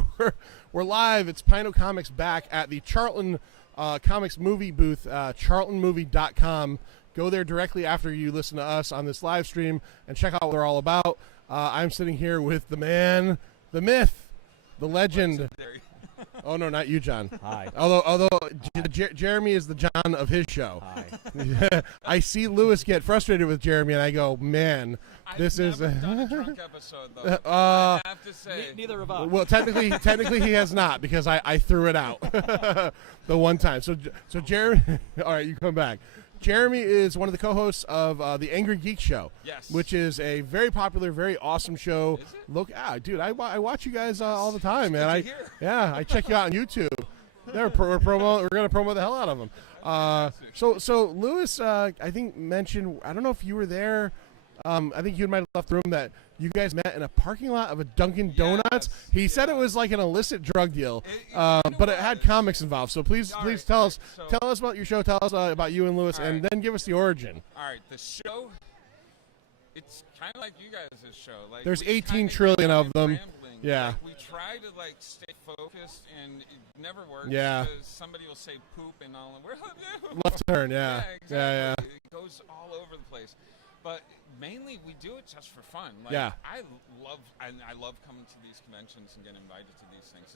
we're live. It's Pino Comics back at the Charlton Comics movie booth, charltonmovie.com. Go there directly after you listen to us on this live stream and check out what they're all about. I'm sitting here with the man, the myth, the legend. Oh, no, not you, John. Hi. Although Jeremy is the John of his show. Hi. I see Lewis get frustrated with Jeremy, and I go, man, this is I've never done a drunk episode, though. I have to say. Neither have I. Well, technically he has not, because I threw it out the one time. So Jeremy, all right, you come back. Jeremy is one of the co-hosts of the Angry Geek Show, Yes. which is a very popular, very awesome show. Is it? Look, dude, I watch you guys all the time, man. Good to hear. I check you out on YouTube. We're gonna promo the hell out of them. So Lewis, I think mentioned. I don't know if you were there. I think you might have left the room that you guys met in a parking lot of a Dunkin' Donuts. He said it was like an illicit drug deal, but it had comics involved. So please tell us about your show. Tell us about you and Lewis, and then give us the origin. All right, the show, it's kind of like you guys' show. Like, There's we 18 kinda trillion go of them. rambling. Yeah. Like, we try to stay focused, and it never works. Yeah. Because somebody will say poop and all, and we're Left turn, yeah. Exactly. Yeah. It goes all over the place. But mainly, we do it just for fun. Yeah. I love coming to these conventions and getting invited to these things.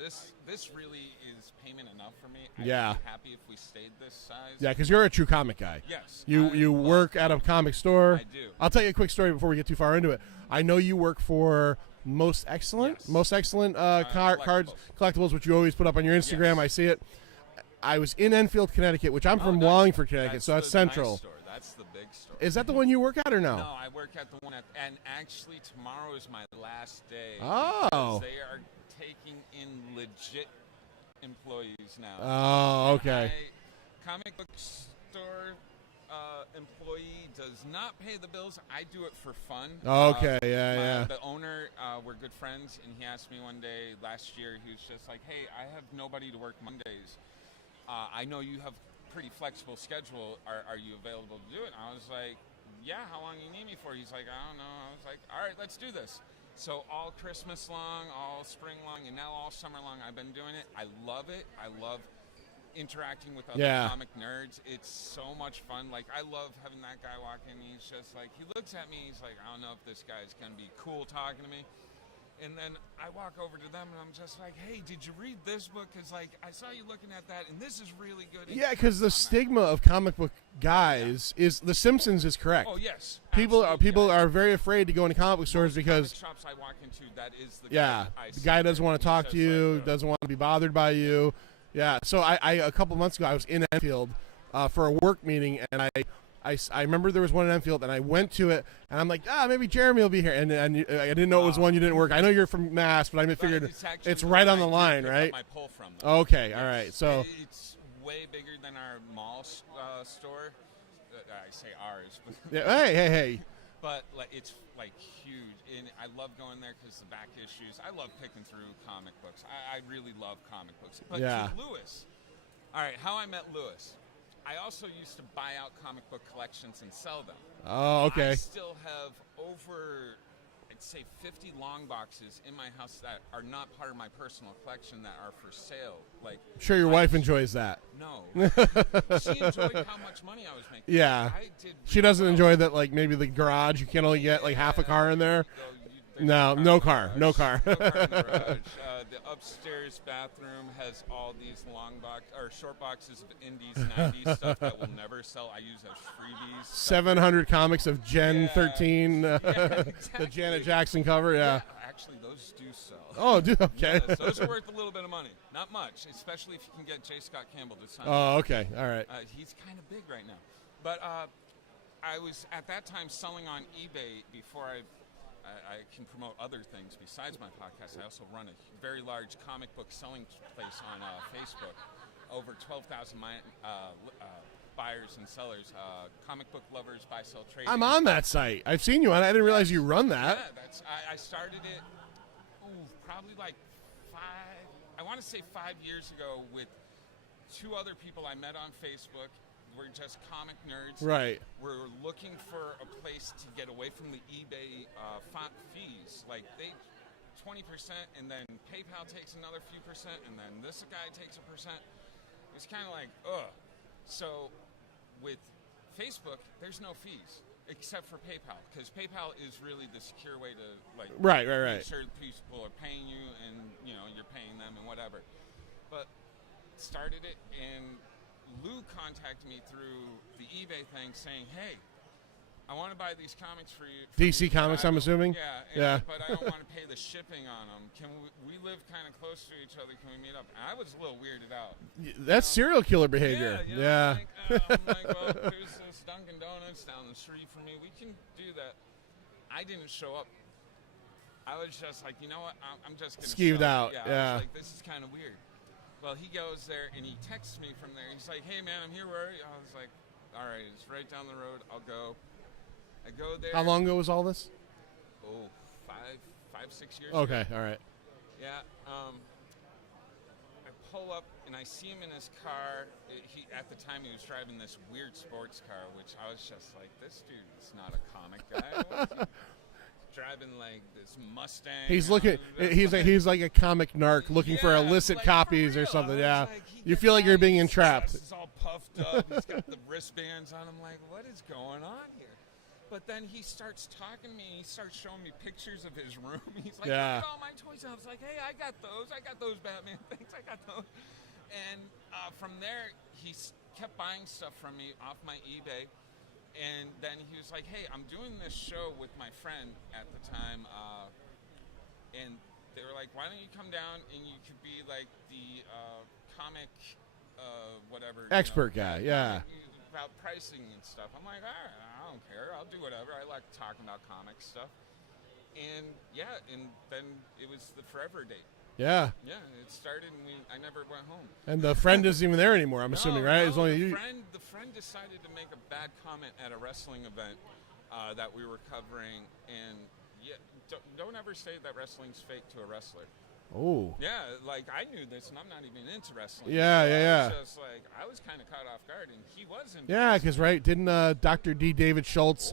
This really is payment enough for me. I'd be happy if we stayed this size. Yeah, because you're a true comic guy. Yes. You work at a comic store. I do. I'll tell you a quick story before we get too far into it. I know you work for Most Excellent cards collectibles, which you always put up on your Instagram. Yes. I see it. I was in Enfield, Connecticut, which I'm from Wallingford, Connecticut, so that's central. Nice store. That's the big store. Is that the one you work at or no? No, I work at the one and actually tomorrow is my last day. Oh. Because they are taking in legit employees now. Oh, okay. Comic book store employee does not pay the bills. I do it for fun. Okay, yeah. The owner, we're good friends, and he asked me one day last year, he was just like, hey, I have nobody to work Mondays. I know you have pretty flexible schedule. Are you available to do it? And I was like, yeah, how long you need me for? He's like, I don't know. I was like, all right, let's do this. So all Christmas long, all spring long, and now all summer long, I've been doing it. I love it. I love interacting with other comic nerds. It's so much fun. Like, I love having that guy walk in. He's just like, he looks at me. He's like, I don't know if this guy's going to be cool talking to me. And then I walk over to them, and I'm just like, hey, did you read this book? Because, I saw you looking at that, and this is really good. Yeah, because the stigma of comic book guys is The Simpsons is correct. Oh, yes. People are very afraid to go into comic book stores because shops I walk into, that is the guy I the see. guy doesn't want to talk to you, doesn't want to be bothered by you. Yeah, so I a couple months ago I was in Enfield for a work meeting, and I remember there was one in Enfield, and I went to it, and I'm like, maybe Jeremy will be here, and I didn't know it was one you didn't work. I know you're from Mass, but I figured it's right on the line, right? My pull from them. Okay, Yes. all right. So it's way bigger than our mall store. I say ours, but yeah, hey. But it's huge, and I love going there because the back issues. I love picking through comic books. I really love comic books. But to Lewis, all right, how I met Lewis. I also used to buy out comic book collections and sell them. Oh, okay. I still have over, I'd say, 50 long boxes in my house that are not part of my personal collection that are for sale. I'm sure your wife enjoys that. No. She enjoyed how much money I was making. Yeah. She doesn't enjoy that, maybe the garage, you can only get, half a car in there. No car. No car in the garage. The upstairs bathroom has all these short boxes of indies, 90s stuff that will never sell. I use as freebies. 700 comics of Gen 13, exactly. The Janet Jackson cover. Yeah. Actually, those do sell. Oh, okay. Yes, those are worth a little bit of money. Not much, especially if you can get J. Scott Campbell to sign. Oh, okay. All right. He's kind of big right now. But I was at that time selling on eBay before I can promote other things besides my podcast. I also run a very large comic book selling place on Facebook. Over 12,000 buyers and sellers, comic book lovers, buy, sell, trade. I'm on that site. I've seen you on it. I didn't realize you run that. Yeah, I started it probably 5 years ago with two other people I met on Facebook. We're just comic nerds. Right. We're looking for a place to get away from the eBay fees. 20%, and then PayPal takes another few percent, and then this guy takes a percent. It's kind of like, ugh. So with Facebook, there's no fees except for PayPal, because PayPal is really the secure way to like Right. make sure people are paying you, and you're paying them and whatever. But started it, and Lou contacted me through the eBay thing saying, hey, I want to buy these comics for you. DC Comics, I'm assuming? Yeah. But I don't want to pay the shipping on them. Can we live kind of close to each other? Can we meet up? And I was a little weirded out. That's serial killer behavior. Yeah. I'm like, well, there's this Dunkin' Donuts down the street from me. We can do that. I didn't show up. I was just like, you know what? I'm just going to Skeeved out. I was like, this is kind of weird. Well, he goes there, and he texts me from there. He's like, hey, man, I'm here. Where are you? I was like, all right, it's right down the road. I'll go. I go there. How long ago was all this? Oh, 6 years Okay, ago. all right. Yeah. I pull up, and I see him in his car. At the time, he was driving this weird sports car, which I was just like, this dude is not a comic guy. Driving like this Mustang. He's looking. He's like a comic narc looking for illicit copies or something. Yeah, you feel like you're being entrapped. He's all puffed up. He's got the wristbands on him. Like, what is going on here? But then he starts talking to me. He starts showing me pictures of his room. He's like, Yeah. look at all my toys. I was like, hey, I got those. I got those Batman things. I got those. And from there, he kept buying stuff from me off my eBay. And then he was like, hey, I'm doing this show with my friend at the time. And they were like, why don't you come down and you could be like the comic whatever. Expert guy, yeah. About pricing and stuff. I'm like, all right, I don't care. I'll do whatever. I like talking about comic stuff. And yeah, and then it was the forever date. Yeah. Yeah, it started, and I never went home. And the friend isn't even there anymore, I'm assuming, right? It's only you. The friend decided to make a bad comment at a wrestling event that we were covering, and yeah, don't ever say that wrestling's fake to a wrestler. Oh. Yeah, like I knew this, and I'm not even into wrestling. Yeah, so yeah. I was just like, I was kind of caught off guard, and he wasn't. Yeah, because didn't Dr. D. David Schultz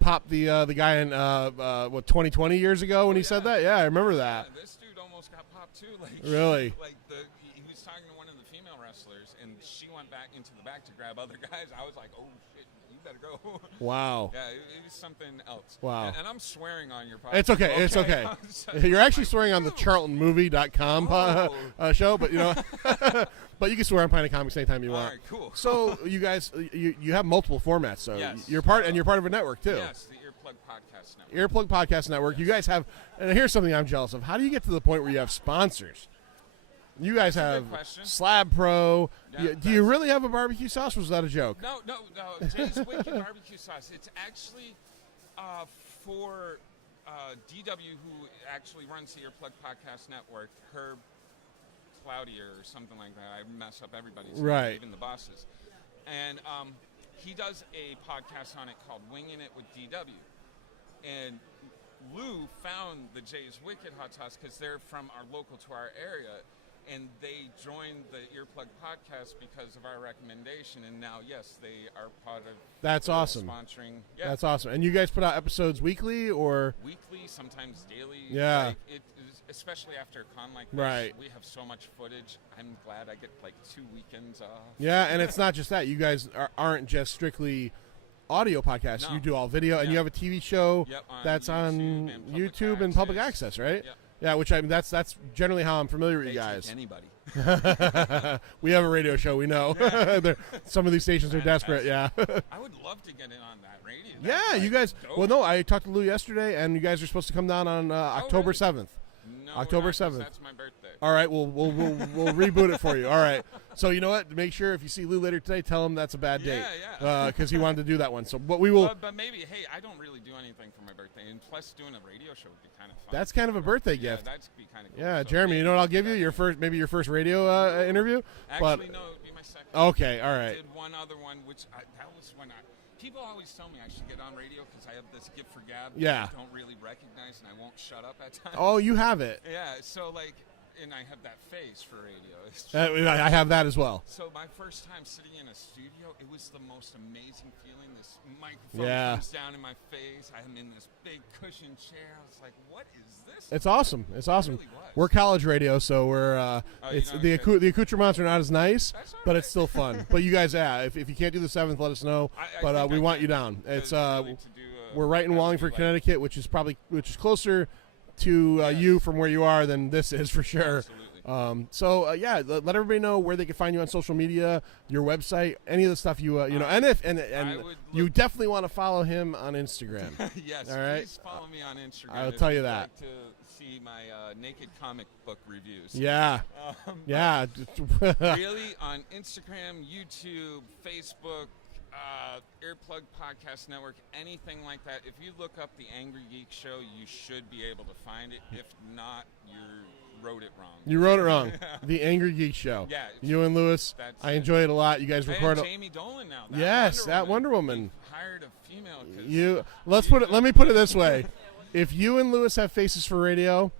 pop the guy in 2020 years ago when he said that? Yeah, I remember that. Yeah, this dude almost got popped too. Like really? Like he was talking to one of the female wrestlers, and she went back into the back to grab other guys. I was like, oh shit, you better go. Yeah, Wow. it was something else. Wow. And I'm swearing on your podcast. It's okay. It's okay. You're actually swearing on the CharltonMovie.com show, but but you can swear on Planet Comics anytime you want. All right, cool. So you guys, you have multiple formats. So Yes. you're part of a network too. Yes, the Earplug Podcast Network. Earplug Podcast Network. You guys have, and here's something I'm jealous of. How do you get to the point where you have sponsors? You guys have Slab Pro. Yeah, do you really have a barbecue sauce? Or was that a joke? No. Jay's Wicked Barbecue Sauce. It's actually for DW, who actually runs the Earplug Podcast Network. Herb Cloudier or something like that. I mess up everybody's right. name, even the bosses. And he does a podcast on it called Winging It with DW. And Lou found the Jay's Wicked Hot Sauce because they're from local to our area. And they joined the Earplug Podcast because of our recommendation. And now, yes, they are part of That's awesome. Sponsoring. Yeah. That's awesome. And you guys put out episodes weekly or? Weekly, sometimes daily. Yeah. Like especially after a con like this, right. we have so much footage. I'm glad I get like 2 weekends off. Yeah, and it's not just that. You guys aren't just strictly audio podcasts. No. You do all video, and you have a TV show that's on YouTube and public access, right? Yep. Yeah, which that's generally how I'm familiar with you guys. Take anybody. We have a radio show. We know. Some of these stations are desperate. Yeah. I would love to get in on that radio. Yeah, you guys. dope. Well, no, I talked to Lou yesterday, and you guys are supposed to come down on October really? 7th. No, October we're not, 'cause 7th. That's my birthday. All right, we'll reboot it for you. All right. So you know what? Make sure if you see Lou later today, tell him that's a bad date. Yeah. Because he wanted to do that one. So, but we will. But maybe, hey, I don't really do anything for my birthday, and plus doing a radio show would be kind of fun. That's kind of a birthday gift. Yeah, that'd be kind of cool. Yeah, So Jeremy, you know what I'll give you? Your first radio interview. Actually, no, it would be my second. Okay, all right. I did one other one, which that was when people always tell me I should get on radio because I have this gift for gab. Yeah. That I don't really recognize, and I won't shut up at times. Oh, you have it. Yeah, so like and I have that face for radio. It's just- I have that as well. So my first time sitting in a studio, it was the most amazing feeling. This microphone comes down in my face. I'm in this big cushion chair. I was like, what is this? It's awesome. It's awesome. It really was. We're college radio, so we're it's the accoutrements are not as nice, but it's still fun. But you guys, if you can't do the 7th, let us know. But we want you down. It's we're right in Wallingford, Connecticut, which is closer to you from where you are than this is for sure. Let everybody know where they can find you on social media, your website, any of the stuff you you know, and you definitely want to follow him on Instagram. Yes, all right? Please follow me on Instagram. I'll tell you if you'd that. like to see my naked comic book reviews. Yeah, yeah. Really, on Instagram, YouTube, Facebook, Earplug Podcast Network, anything like that. If you look up the Angry Geek Show, you should be able to find it. If not, you wrote it wrong. You wrote it wrong. The Angry Geek Show. Yeah. You and Lewis. I enjoy it a lot. You guys record. And Jamie Dolan now. That Wonder Woman. Hired a female. Let me put it this way: if you and Lewis have faces for radio,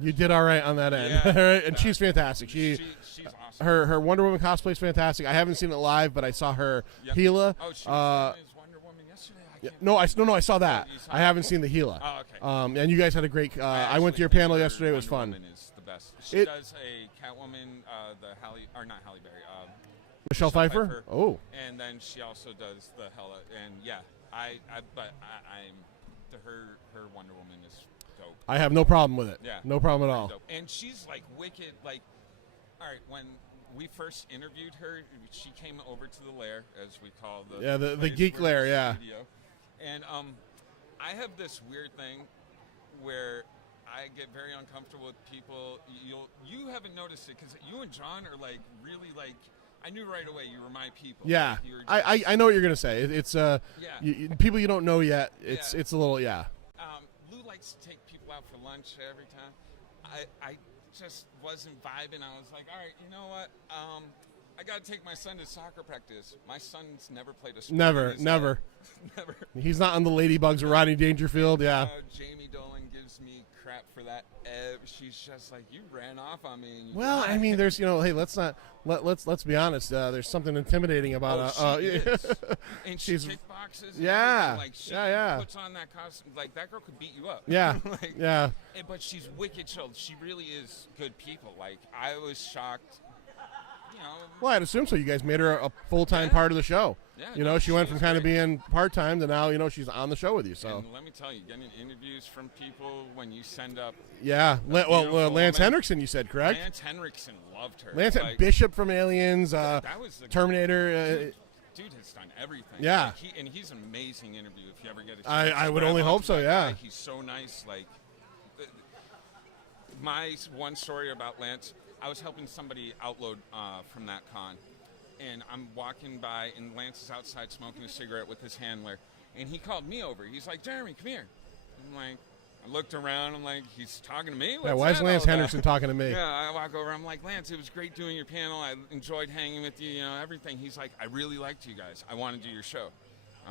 you did all right on that end. Yeah. All right? And she's fantastic. She's awesome. Her Wonder Woman cosplay is fantastic. I haven't seen it live, but I saw her Gila. Oh, she was as Wonder Woman yesterday. No, I saw that. I haven't seen the Gila. Oh, okay. And you guys had a great. I went to your panel yesterday. It was fun. Wonder Woman is the best. She does a Catwoman, not Halle Berry. Michelle Pfeiffer. Oh. And then she also does the Hela, and I'm her Wonder Woman is dope. I have no problem with it. Yeah. No problem at all. Dope. And she's like wicked. Like, all right, when we first interviewed her, she came over to the lair, as we call the Geek lair, yeah. Studio. And I have this weird thing where I get very uncomfortable with people. You haven't noticed it because you and John are like really like. I knew right away you were my people. Yeah, like, you were just, I know what you're gonna say. It's people you don't know yet. It's a little Lou likes to take people out for lunch every time. I just wasn't vibing. I was like, all right, you know what? I got to take my son to soccer practice. My son's never played a sport. never. Never. He's not on the Ladybugs or Rodney Dangerfield. Yeah. Jamie Dolan gives me crap for that. She's just like, you ran off on me. And Well, I mean, there's hey, let's be honest. There's something intimidating about she is. And she kickboxes. Yeah. Like she puts on that costume. Like that girl could beat you up. Yeah. Like, yeah. But she's wicked chill. She really is good people. Like I was shocked. Well, I'd assume so. You guys made her a full-time part of the show. Yeah, she went from kind of being part-time to now, she's on the show with you. So. And let me tell you, getting interviews from people when you send up. Yeah. Lance Henriksen, you said, correct? Lance Henriksen loved her. Lance Bishop from Aliens, that was the Terminator. Dude has done everything. Yeah. Like he's an amazing interview if you ever get a chance. I would only hope so, yeah. He's so nice. Like, my one story about Lance, I was helping somebody outload from that con, and I'm walking by, and Lance is outside smoking a cigarette with his handler, and he called me over. He's like, Jeremy, come here. I'm like, I looked around. I'm like, he's talking to me? Why is Lance Henriksen talking to me? Yeah, I walk over. I'm like, Lance, it was great doing your panel. I enjoyed hanging with you, everything. He's like, I really liked you guys. I want to do your show.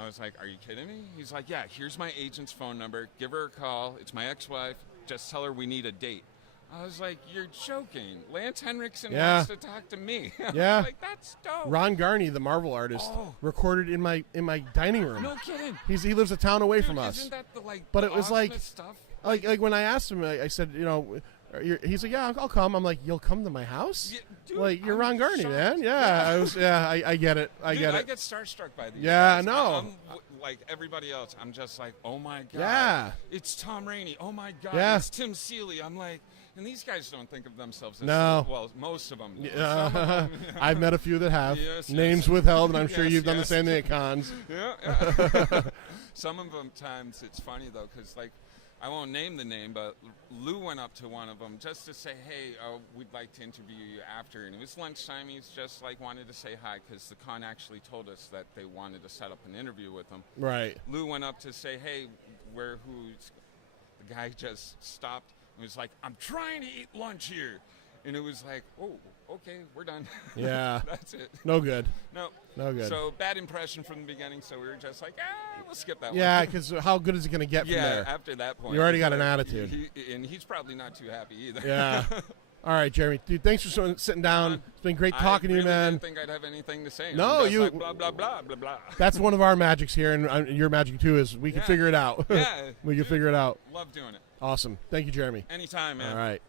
I was like, are you kidding me? He's like, yeah, here's my agent's phone number. Give her a call. It's my ex-wife. Just tell her we need a date. I was like, you're joking. Lance Henriksen wants to talk to me. I was like, that's dope. Ron Garney, the Marvel artist, recorded in my dining room. No kidding. He lives a town away from us. Isn't that the but it was like stuff? Like when I asked him, I said, he's like, yeah, I'll come. I'm like, you'll come to my house? Yeah, dude, like, you're I'm Ron Garney, shocked. man. Yeah, I get it. I get it. I get starstruck by these Yeah, guys. no. I'm like everybody else. I'm just like, oh my God. Yeah. It's Tom Rainey. Oh my God. Yeah. It's Tim Seeley. I'm like, and these guys don't think of themselves as well, most of them. I've met a few that have. Names withheld, and I'm sure you've done the same thing at cons. Yeah. Some of them times it's funny though, because like, I won't name the name, but Lou went up to one of them just to say, hey, we'd like to interview you after. And it was lunchtime. He's just like wanted to say hi because the con actually told us that they wanted to set up an interview with him. Right. Lou went up to say, hey, who's? The guy just stopped and was like, I'm trying to eat lunch here. And it was like, oh, okay, we're done. Yeah. That's it. No good. No. No good. So bad impression from the beginning. So we were just like, we'll skip that one. Yeah, because how good is it going to get from there? Yeah, after that point. You already got an attitude. And he's probably not too happy either. Yeah. All right, Jeremy. Dude, thanks for sitting down. It's been great talking to you, man. I didn't think I'd have anything to say. No, I'm just you. like blah blah blah blah blah. That's one of our magics here, and your magic too is we can figure it out. Yeah, we can figure it out. Love doing it. Awesome. Thank you, Jeremy. Anytime, man. All right.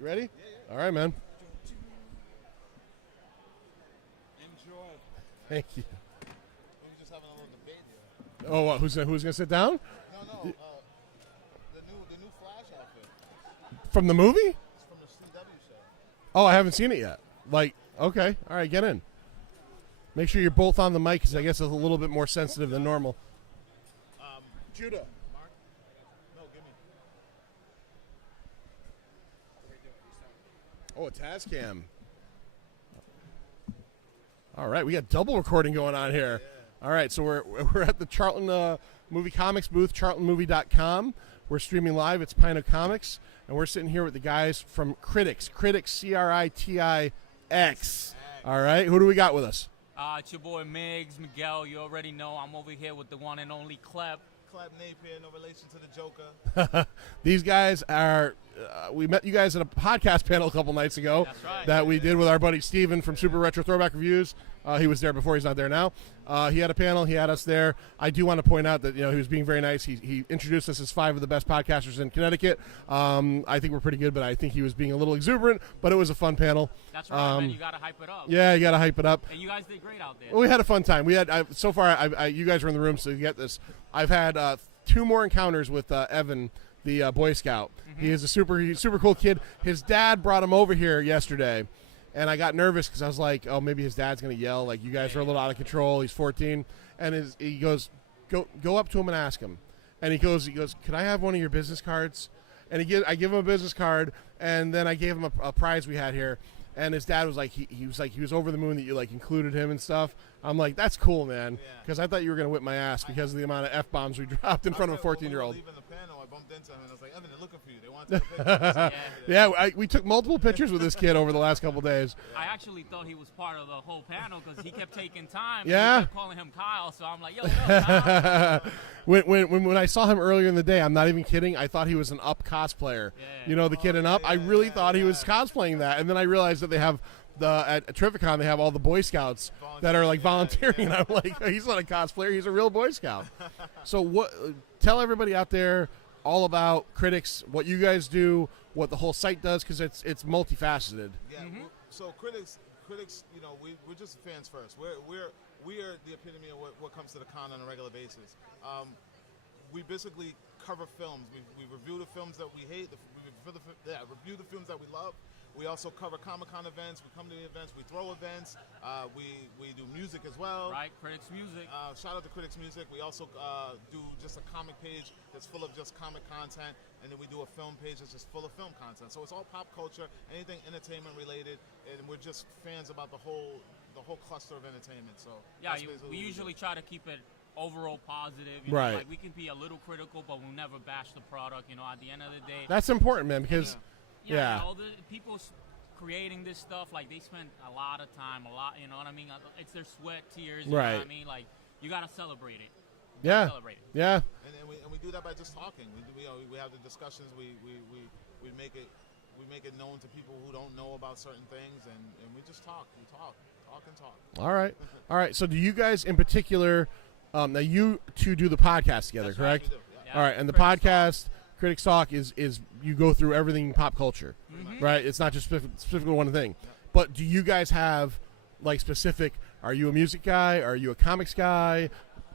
You ready? Yeah. All right, man. Enjoy. Thank you. We were just having a little debate here. Oh, what, who's gonna sit down? No. The new Flash outfit. From the movie? It's from the CW show. Oh, I haven't seen it yet. Like, okay, all right, get in. Make sure you're both on the mic, because I guess it's a little bit more sensitive than normal. Judah. Mark? No, give me. Oh, a Tascam. All right, we got double recording going on here. Yeah. All right, so we're at the Charlton Movie Comics booth, charltonmovie.com. We're streaming live. It's Pino Comics, and we're sitting here with the guys from Critics, Critix. All right, who do we got with us? It's your boy Miggs, Miguel. You already know I'm over here with the one and only Cleb. Cleb Napier, no relation to the Joker. These guys are, we met you guys at a podcast panel a couple nights ago. That's right. That we did with our buddy Steven from Super Retro Throwback Reviews. He was there before, he's not there now. He had a panel, he had us there. I do want to point out that, he was being very nice. He introduced us as 5 of the best podcasters in Connecticut. I think we're pretty good, but I think he was being a little exuberant, but it was a fun panel. That's right, man. You got to hype it up. Yeah, you got to hype it up. And you guys did great out there. Well, we had a fun time. We had, so far, you guys were in the room, so you get this. I've had 2 more encounters with Evan, the Boy Scout. He is a super cool kid. His dad brought him over here yesterday, and I got nervous because I was like, oh, maybe his dad's going to yell, like, you guys are a little out of control. He's 14. And he goes, go up to him and ask him. And he goes, can I have one of your business cards? And I give him a business card, and then I gave him a prize we had here. And his dad was like, he was over the moon that you like included him and stuff. I'm like, that's cool, man, because I thought you were gonna whip my ass because of the amount of F-bombs we dropped in front of a 14-year-old. Leaving the panel, I bumped into him and I was like, Evan, they're looking for you. They want to take a picture. Yeah, we took multiple pictures with this kid over the last couple days. I actually thought he was part of the whole panel because he kept taking time. Yeah. And we kept calling him Kyle, so I'm like, yo, what up, Kyle? when I saw him earlier in the day, I'm not even kidding, I thought he was an Up cosplayer. Yeah. The kid in Up. I really thought he was cosplaying that, and then I realized that they have at Terrificon they have all the Boy Scouts that are like volunteering. And I'm like, he's not a cosplayer; he's a real Boy Scout. So tell everybody out there all about Critics, what you guys do, what the whole site does, because it's multifaceted. Yeah. So Critics, we're just fans first. We are the epitome of what comes to the con on a regular basis. We basically cover films. We review the films that we hate. Review the films that we love. We also cover Comic-Con events. We come to the events. We throw events. We do music as well. Right, Critics Music. Shout out to Critics Music. We also do just a comic page that's full of just comic content, and then we do a film page that's just full of film content. So it's all pop culture, anything entertainment related, and we're just fans about the whole cluster of entertainment. So yeah, we usually try to keep it overall positive. Right. Like we can be a little critical, but we'll never bash the product. At the end of the day. That's important, man, because. Yeah. All the people creating this stuff, like they spend a lot of time, you know what I mean? It's their sweat, tears, you know what I mean? Like you gotta celebrate it. Celebrate it. Yeah. And we do that by just talking. We have the discussions. We make it known to people who don't know about certain things, and we just talk. We talk and talk. All right. So do you guys in particular? Now you two do the podcast together, That's correct? Right, we do, yeah. All right, and the podcast. Critics Talk is you go through everything pop culture, right? It's not just specifically one thing. But do you guys have like specific? Are you a music guy? Are you a comics guy?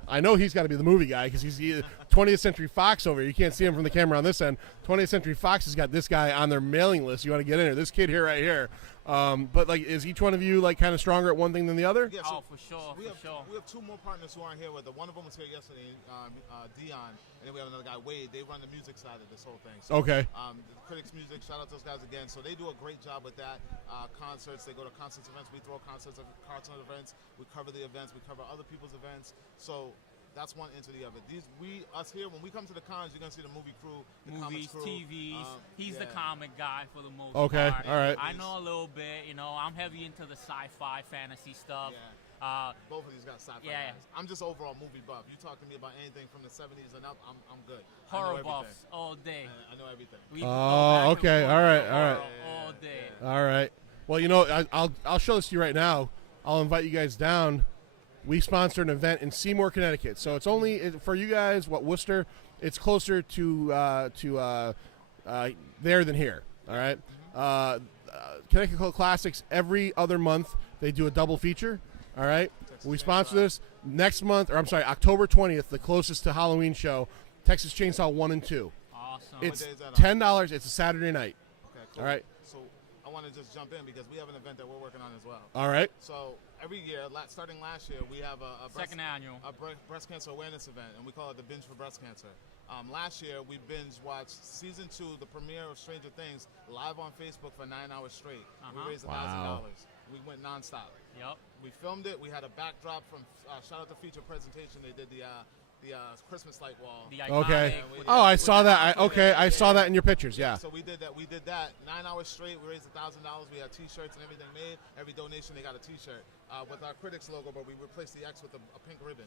I know he's got to be the movie guy because he's 20th Century Fox over here. You can't see him from the camera on this end. 20th Century Fox has got this guy on their mailing list. You want to get in there. This kid here, right here. But like, is each one of you like kind of stronger at one thing than the other? Yeah, for sure. We have 2 more partners who aren't here with us. One of them was here yesterday, Dion, and then we have another guy, Wade. They run the music side of this whole thing. So, okay. The Critics Music, shout out to those guys again. So they do a great job with that. Concerts, they go to concerts events. We throw concerts at cartoon events. We cover the events. We cover other people's events. So That's one into the other. Us here, when we come to the cons, you're gonna see the movie crew, the Movies, comics crew. TVs. He's the comic guy for the most Okay, part. all right. I know a little bit. You know, I'm heavy into the sci-fi, fantasy stuff. Both of these guys sci-fi Yeah. guys. I'm just overall movie buff. You talk to me about anything from the 70s and up, I'm good. Horror buffs all day. I know everything. Oh, okay. All right. All day. All right. Well, I'll show this to you right now. I'll invite you guys down. We sponsor an event in Seymour, Connecticut, so it's only for you guys. Worcester? It's closer to there than here. All right. Connecticut Classics every other month they do a double feature. All right. We sponsor this next month, or I'm sorry, October 20th, the closest to Halloween show, Texas Chainsaw 1 and 2. Awesome. It's $10. It's a Saturday night. Okay, cool. All right. So I want to just jump in because we have an event that we're working on as well. All right. So every year, starting last year, we have a second annual breast cancer awareness event, and we call it the Binge for Breast Cancer. Last year, we binge watched season 2, the premiere of Stranger Things, live on Facebook for 9 hours straight. We raised $1,000. We went nonstop. Yep. We filmed it. We had a backdrop from shout out to Feature Presentation. They did the Christmas light wall. Okay. I saw that. I saw that in your pictures. Yeah. So we did that. 9 hours straight. We raised $1,000. We had T-shirts and everything made. Every donation, they got a T-shirt with our critics logo, but we replaced the X with a pink ribbon.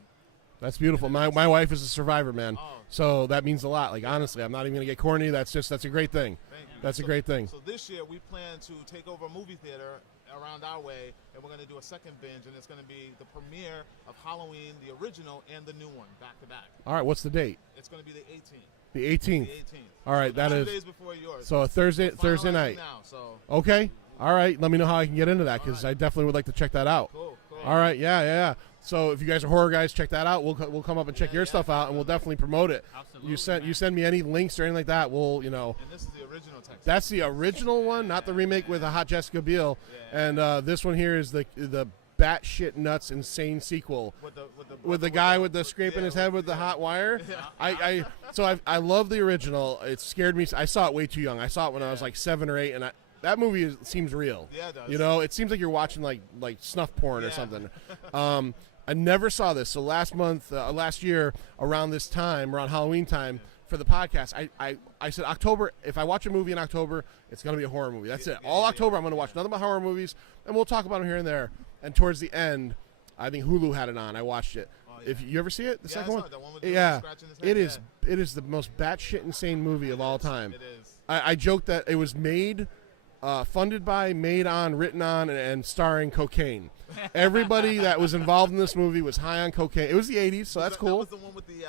That's beautiful. My wife is a survivor, man. So that means a lot. Like, honestly, I'm not even gonna get corny. That's a great thing. That's a great thing. So this year we plan to take over a movie theater around our way, and we're going to do a second binge, and it's going to be the premiere of Halloween, the original and the new one, back to back. All right, what's the date? It's going to be the 18th. The 18th. The 18th. All right, So that 2 is. days before yours. So a Thursday night. Now, so. Okay. All right. Let me know how I can get into that because I definitely would like to check that out. Cool. All right. Yeah. So if you guys are horror guys, check that out. We'll come up and check your stuff out, and we'll definitely promote it. Absolutely. You send me any links or anything like that. We'll And this is the original Texas. That's the original one, not the remake with a hot Jessica Biel. And this one here is the batshit nuts insane sequel with the guy with the scraping his head with the hot wire. I love the original. It scared me. I saw it way too young. I saw it when I was like 7 or 8, and that movie seems real. Yeah, it does. It seems like you're watching like snuff porn or something. I never saw this. So last year around this time, around Halloween time, for the podcast, I said October. If I watch a movie in October, it's going to be a horror movie. That's it. All October, I'm going to watch nothing but horror movies, and we'll talk about them here and there. And towards the end, I think Hulu had it on. I watched it. If you ever see it, the second one, it is the most batshit insane movie of all time. It is. I joked that it was made, funded by, made on, written on, and starring cocaine. Everybody that was involved in this movie was high on cocaine. It was the 80s, so that's cool. That was the one with the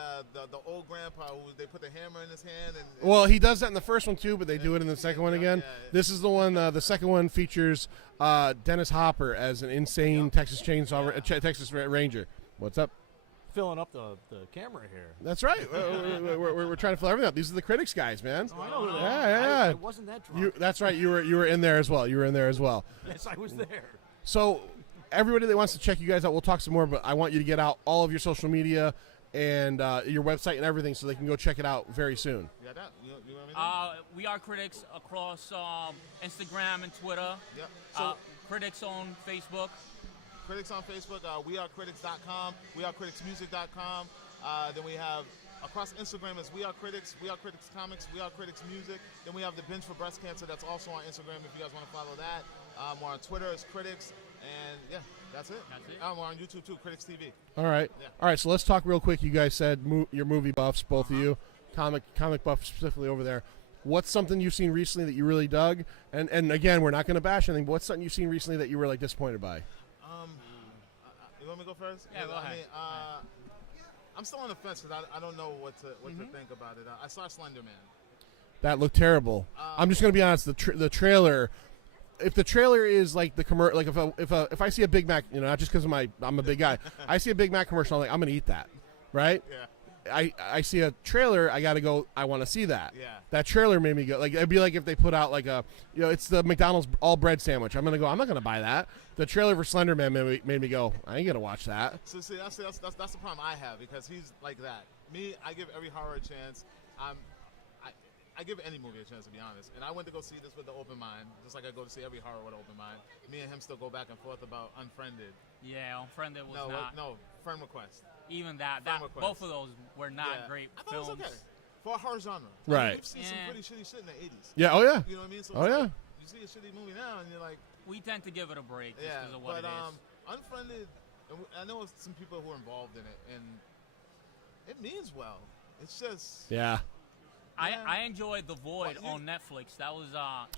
old grandpa who they put the hammer in his hand. Well, he does that in the first one too, but they do it in the second one again. This is the one. The second one features Dennis Hopper as an insane Texas Chainsaw Texas Ranger. What's up? Filling up the camera here. That's right. we're trying to fill everything up. These are the critics guys, man. Oh, I know who they are. Yeah. I wasn't that drunk. That's right. You were in there as well. Yes, I was there. So everybody that wants to check you guys out, we'll talk some more, but I want you to get out all of your social media and your website and everything so they can go check it out very soon. You got that? You want me We are critics across Instagram and Twitter. Yep. So critics on Facebook. Critics on Facebook, wearecritics.com, wearecriticsmusic.com. Then we have across Instagram is We Are Critics Comics, We Are Critics Music. Then we have the Binge for Breast Cancer that's also on Instagram if you guys want to follow that. We're on Twitter as Critics, and yeah, that's it. We're on YouTube too, Critics TV. All right. Yeah. All right, so let's talk real quick. You guys said you're movie buffs, both of you, comic buff specifically over there. What's something you've seen recently that you really dug? And again, we're not going to bash anything, but what's something you've seen recently that you were like disappointed by? You want me to go first? Yeah, go ahead. I'm still on the fence because I don't know what to think about it. I saw Slender Man. That looked terrible. I'm just going to be honest. The trailer, if the trailer is like the commercial, like if I see a Big Mac, not just because I'm a big guy, I see a Big Mac commercial, I'm like, I'm going to eat that, right? Yeah. I see a trailer, I got to go, I want to see that. Yeah. That trailer made me go, like, it'd be like if they put out like it's the McDonald's all bread sandwich. I'm not going to buy that. The trailer for Slender Man made me go, I ain't going to watch that. So see, that's the problem I have because he's like that. Me, I give every horror a chance. I I give any movie a chance, to be honest. And I went to go see this with the open mind, just like I go to see every horror with an open mind. Me and him still go back and forth about Unfriended. Yeah, Unfriended was Friend Request. Even that both of those were not great I thought films. it was okay. For a horror genre. Right. We've seen some pretty shitty shit in the 80s. Yeah, oh yeah. You know what I mean? So oh yeah. You see a shitty movie now and you're like... We tend to give it a break just because of what it is. Unfriended, I know some people who are involved in it, and it means well. It's just... Yeah. I enjoyed The Void on Netflix. That was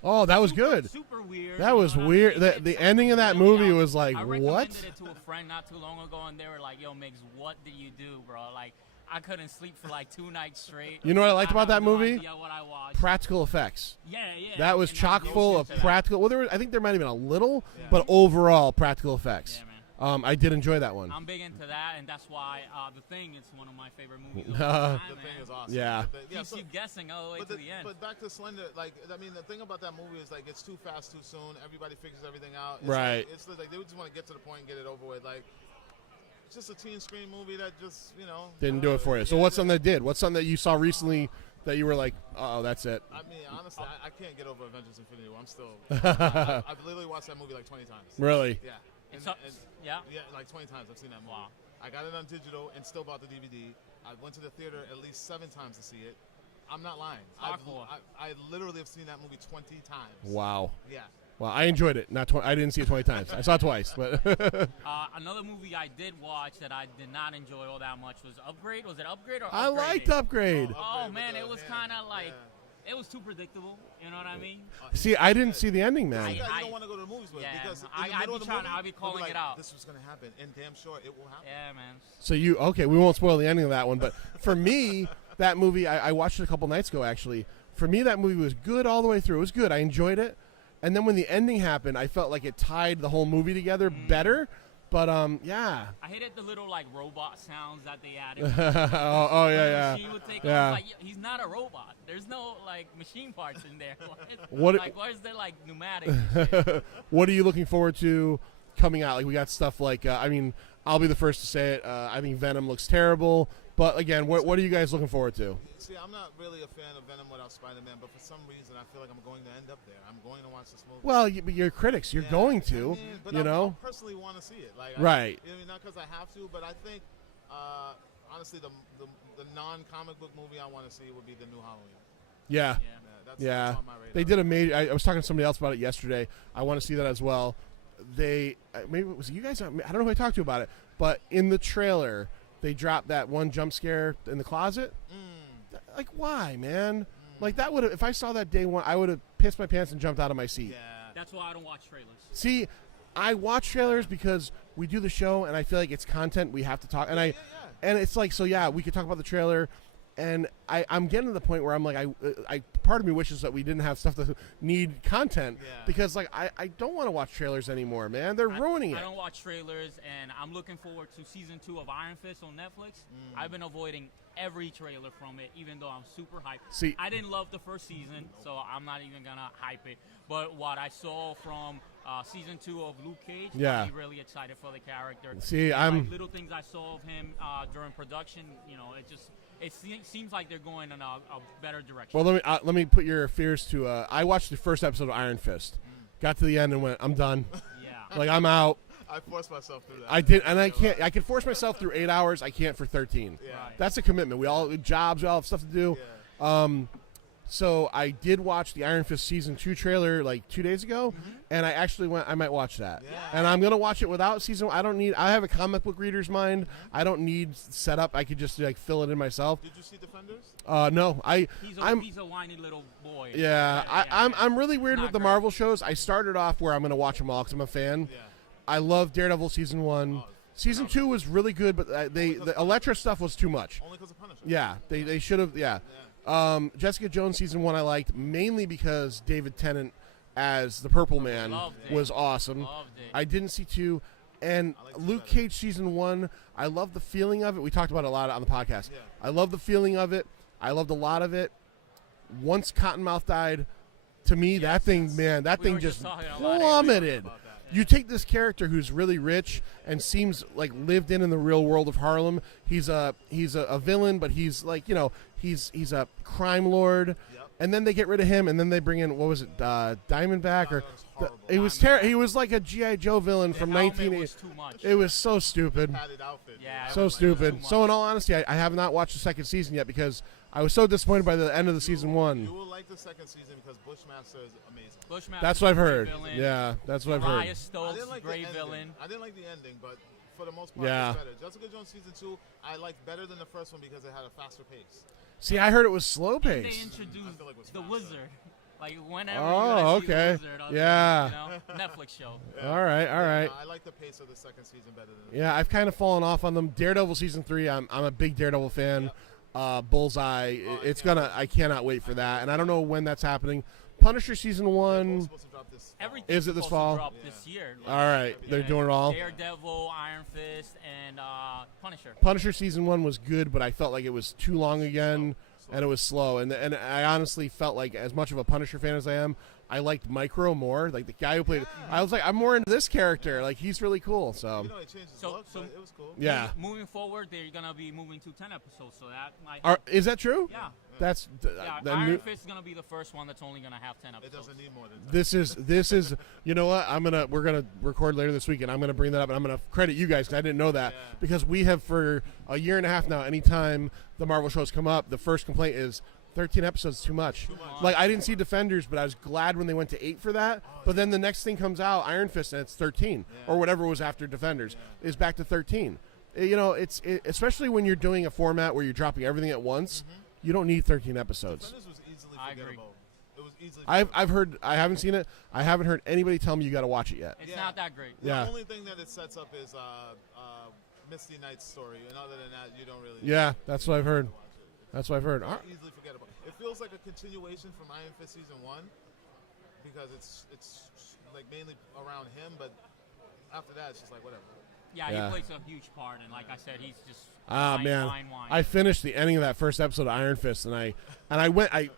oh, that was good. Super weird. That was weird. The ending of that movie was like, I what? recommended it to a friend not too long ago, and they were like, "Yo, Migs, what did you do, bro?" Like, I couldn't sleep for like 2 nights straight. You know what I liked about that movie? No idea what I watched. Practical effects. Yeah. That was chock full of practical. Well, I think there might have been a little, but overall practical effects. Yeah, man. I did enjoy that one. I'm big into that, and that's why The Thing is one of my favorite movies. The Thing is awesome. Yeah. You keep guessing all the way to the end. But back to Slender, like, I mean, the thing about that movie is, like, it's too fast, too soon. Everybody figures everything out. Right. It's like they just want to get to the point and get it over with. Like, it's just a teen screen movie that just, you know. Didn't do it for you. So what's something that did? What's something that you saw recently that you were like, oh, that's it? I mean, honestly, I can't get over Avengers Infinity War. I'm still. I've literally watched that movie like 20 times. Really? Yeah. Yeah, like 20 times I've seen that movie. Wow. I got it on digital and still bought the DVD. I went to the theater at least 7 times to see it. I'm not lying. I literally have seen that movie 20 times. Wow. Yeah. Well, I enjoyed it. I didn't see it 20 times. I saw it twice, but another movie I did watch that I did not enjoy all that much was Upgrade. Was it Upgrade or I Upgraded? liked Upgrade. Oh man, it was kind of like it was too predictable. You know what I mean? See, I didn't see the ending, man. You don't want to go to the movies with because in the middle of the movie, I'd be calling like, it out. This was going to happen, and damn sure it will happen. Yeah, man. So we won't spoil the ending of that one, but for me, that movie, I watched it a couple nights ago, actually. For me, that movie was good all the way through. It was good. I enjoyed it. And then when the ending happened, I felt like it tied the whole movie together better. But, yeah. I hated the little, like, robot sounds that they added. oh, yeah. She would take yeah. off, like, he's not a robot. There's no, like, machine parts in there. Why is there, like, pneumatic and shit? What are you looking forward to coming out? Like, we got stuff like, I mean, I'll be the first to say it. I think Venom looks terrible. But, again, what are you guys looking forward to? See, I'm not really a fan of Venom without Spider-Man, but for some reason I feel like I'm going to end up there. I'm going to watch this movie. Well, but you're critics. You're going to, but you know? I personally want to see it. Like, right. I mean, not because I have to, but I think, honestly, the non-comic book movie I want to see would be the new Halloween. Yeah. That's on my radar. They did a major. I was talking to somebody else about it yesterday. I want to see that as well. Maybe it was you guys. I don't know who I talked to about it, but in the trailer, they dropped that one jump scare in the closet. Like, why, man? Like, that would have, if I saw that day one, I would have pissed my pants and jumped out of my seat. Yeah. That's why I don't watch trailers. See, I watch trailers because we do the show, and I feel like it's content we have to talk. And and it's like, so yeah, we could talk about the trailer. And I'm getting to the point where I'm like, I part of me wishes that we didn't have stuff that need content because like I don't want to watch trailers anymore, man. They're ruining it. I don't watch trailers, and I'm looking forward to season 2 of Iron Fist on Netflix. I've been avoiding every trailer from it, even though I'm super hyped. See, I didn't love the first season, so I'm not even gonna hype it. But what I saw from season 2 of Luke Cage, I'm really excited for the character. See, like little things I saw of him during production, you know, it seems like they're going in a better direction. Well, let me put your fears to. I watched the first episode of Iron Fist, got to the end and went, I'm done. Yeah, like I'm out. I forced myself through that. I did, and I can't. I can force myself through 8 hours. I can't for 13. Yeah. That's a commitment. We all jobs. We all have stuff to do. Yeah. So I did watch the Iron Fist season 2 trailer like 2 days ago, and I actually went. I might watch that, and I'm gonna watch it without season. I don't need. I have a comic book reader's mind. I don't need setup. I could just like fill it in myself. Did you see Defenders? No. He's a whiny little boy. Yeah, I'm really weird with the Marvel shows. I started off where I'm gonna watch them all because I'm a fan. Yeah. I love Daredevil season 1. Season 2 was really good, but the Elektra stuff was too much. Only because of Punisher. Yeah, they should have. Yeah. Jessica Jones season 1 I liked mainly because David Tennant as the Purple Man was awesome. I didn't see 2, and Luke Cage season 1. I love the feeling of it. We talked about it a lot on the podcast. Yeah. I love the feeling of it. I loved a lot of it. Once Cottonmouth died, to me that thing just plummeted. You take this character who's really rich and seems like lived in the real world of Harlem. He's a villain, but he's like, you know, he's a crime lord. Yep. and then they get rid of him, and then they bring in, what was it, Diamondback? Or it was he was like a G.I. Joe villain from 1980. It was so stupid. Yeah, so stupid. So in all honesty, I have not watched the second season yet because I was so disappointed by the end of the season 1. You will like the second season because Bushmaster is amazing. That's what I've heard. Yeah, that's what I've heard. I didn't like great the villain. I didn't like the ending, but for the most part, Yeah. it's better. Jessica Jones season 2, I liked better than the first one because it had a faster pace. See, I heard it was slow And they paced. introduced the Wizard. Like whenever Oh, you're gonna see okay. the Wizard on Yeah. the Netflix show. All right. No, I like the pace of the second season better than Yeah, I've kind of fallen off on them. Daredevil season 3, I'm a big Daredevil fan. Bullseye, it's gonna. I cannot wait for that, and I don't know when that's happening. Punisher season 1. Everything's Is it this supposed to fall? drop this year. All right, they're doing it all. Daredevil, Iron Fist, and Punisher. Punisher season 1 was good, but I felt like it was too long again, and it was slow. And I honestly felt like, as much of a Punisher fan as I am, I liked Micro more. Like the guy who played, I was like, I'm more into this character. Like he's really cool. So, So it was cool. Yeah. Moving forward, they're gonna be moving to 10 episodes. So that might. Is that true? Yeah. That's Yeah, that Iron new- Fist is gonna be the first one that's only gonna have 10 episodes. It doesn't need more than that. This is you know what, we're gonna record later this week, and I'm gonna bring that up, and I'm gonna credit you guys because I didn't know that, because we have for a year and a half now, anytime the Marvel shows come up, the first complaint is 13 episodes is too much. Like I didn't see Defenders, but I was glad when they went to 8 for that. But then the next thing comes out, Iron Fist, and it's 13 or whatever was after Defenders is back to 13. You know, especially when you're doing a format where you're dropping everything at once. You don't need 13 episodes. Defenders was easily forgettable. It was easily I've heard. I haven't seen it. I haven't heard anybody tell me you got to watch it yet. It's not that great. Yeah. The only thing that it sets up is Misty Knight's story, and other than that, you don't really. Yeah, that's what I've heard. That's what I've heard. It's easily forgettable. It feels like a continuation from Iron Fist season 1 because it's like mainly around him, but after that, it's just like whatever. Yeah, Yeah. he plays a huge part, and like I said, he's just. Man, wine. I finished the ending of that first episode of Iron Fist, and I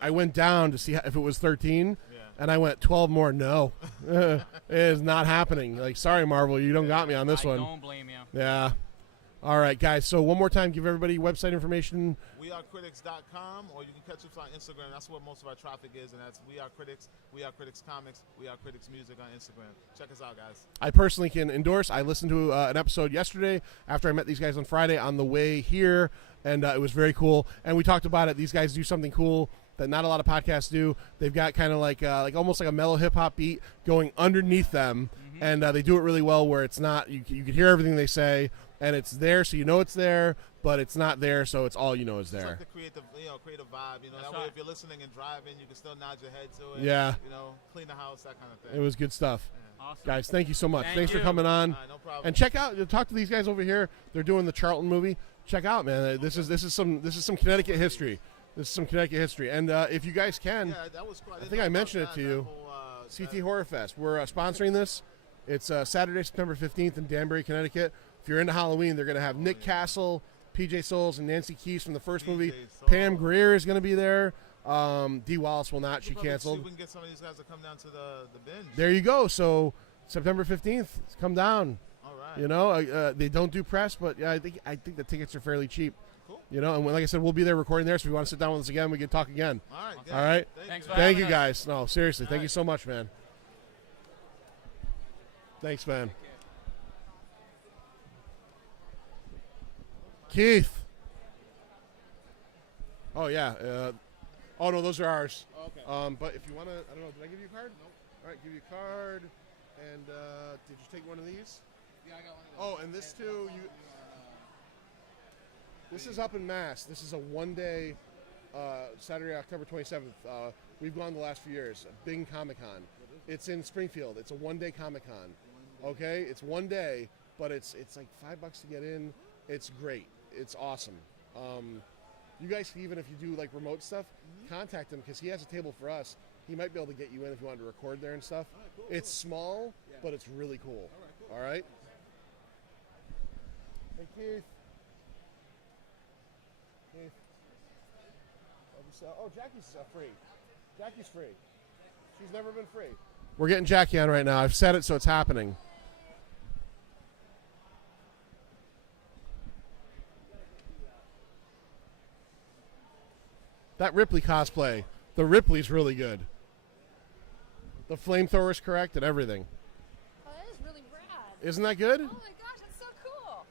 went down to see if it was 13, and I went 12 more. No, it is not happening. Like, sorry, Marvel, you don't got me on this one. I don't blame you. Yeah. All right, guys. So one more time, give everybody website information. WeAreCritics.com, or you can catch us on Instagram. That's where most of our traffic is, and that's We Are Critics, We Are Critics Comics, We Are Critics Music on Instagram. Check us out, guys. I personally can endorse. I listened to an episode yesterday after I met these guys on Friday on the way here, and it was very cool. And we talked about it. These guys do something cool that not a lot of podcasts do. They've got kind of like almost like a mellow hip hop beat going underneath them, and they do it really well. Where it's not you can hear everything they say, and it's there, so you know it's there, but it's not there, so it's all you know is there. It's like the creative vibe. That way, if you're listening and driving, you can still nod your head to it. Yeah. Clean the house, that kind of thing. It was good stuff. Awesome. Guys, thank you so much. Thank Thanks you. for coming on. No problem. And talk to these guys over here. They're doing the Charlton movie. Check out, man. This is some Connecticut history. This is some Connecticut history. And if you guys can, that was cool. I think I mentioned it to you. CT Horror Fest. We're sponsoring this. It's Saturday, September 15th in Danbury, Connecticut. If you're into Halloween, they're going to have Nick Castle, PJ Souls, and Nancy Keys from the first movie. Pam Grier is going to be there. Dee Wallace will not. She canceled. See if we can get some of these guys to come down to the binge. There you go. So September 15th, come down. All right. You know, they don't do press, but yeah, I think the tickets are fairly cheap. Cool. You know, and like I said, we'll be there recording there. So if you want to sit down with us again, we can talk again. All right. All right. Thanks for Thank having you, us. guys. No, seriously, thank you so much, man. Thanks, man. Keith. Oh yeah. Oh no, those are ours. Okay. But if you want to, I don't know. Did I give you a card? Nope. All right, give you a card. And did you take one of these? Yeah, I got one of those. Oh, and this too. This is up in Mass. This is a one-day, Saturday, October 27th. We've gone the last few years. Bing Comic Con. It's in Springfield. It's a one-day Comic Con. Okay, it's one day, but it's like $5 to get in. It's great. It's awesome. You guys, even if you do like remote stuff, contact him because he has a table for us. He might be able to get you in if you wanted to record there and stuff. Cool. It's small, but it's really cool. All right. Hey, Keith. Keith. Oh, Jackie's free. Jackie's free. She's never been free. We're getting Jackie on right now. I've said it, so it's happening. That Ripley cosplay. The Ripley's really good. The flamethrower's correct and everything. Oh, that is really rad. Isn't that good? Oh my gosh, that's so cool.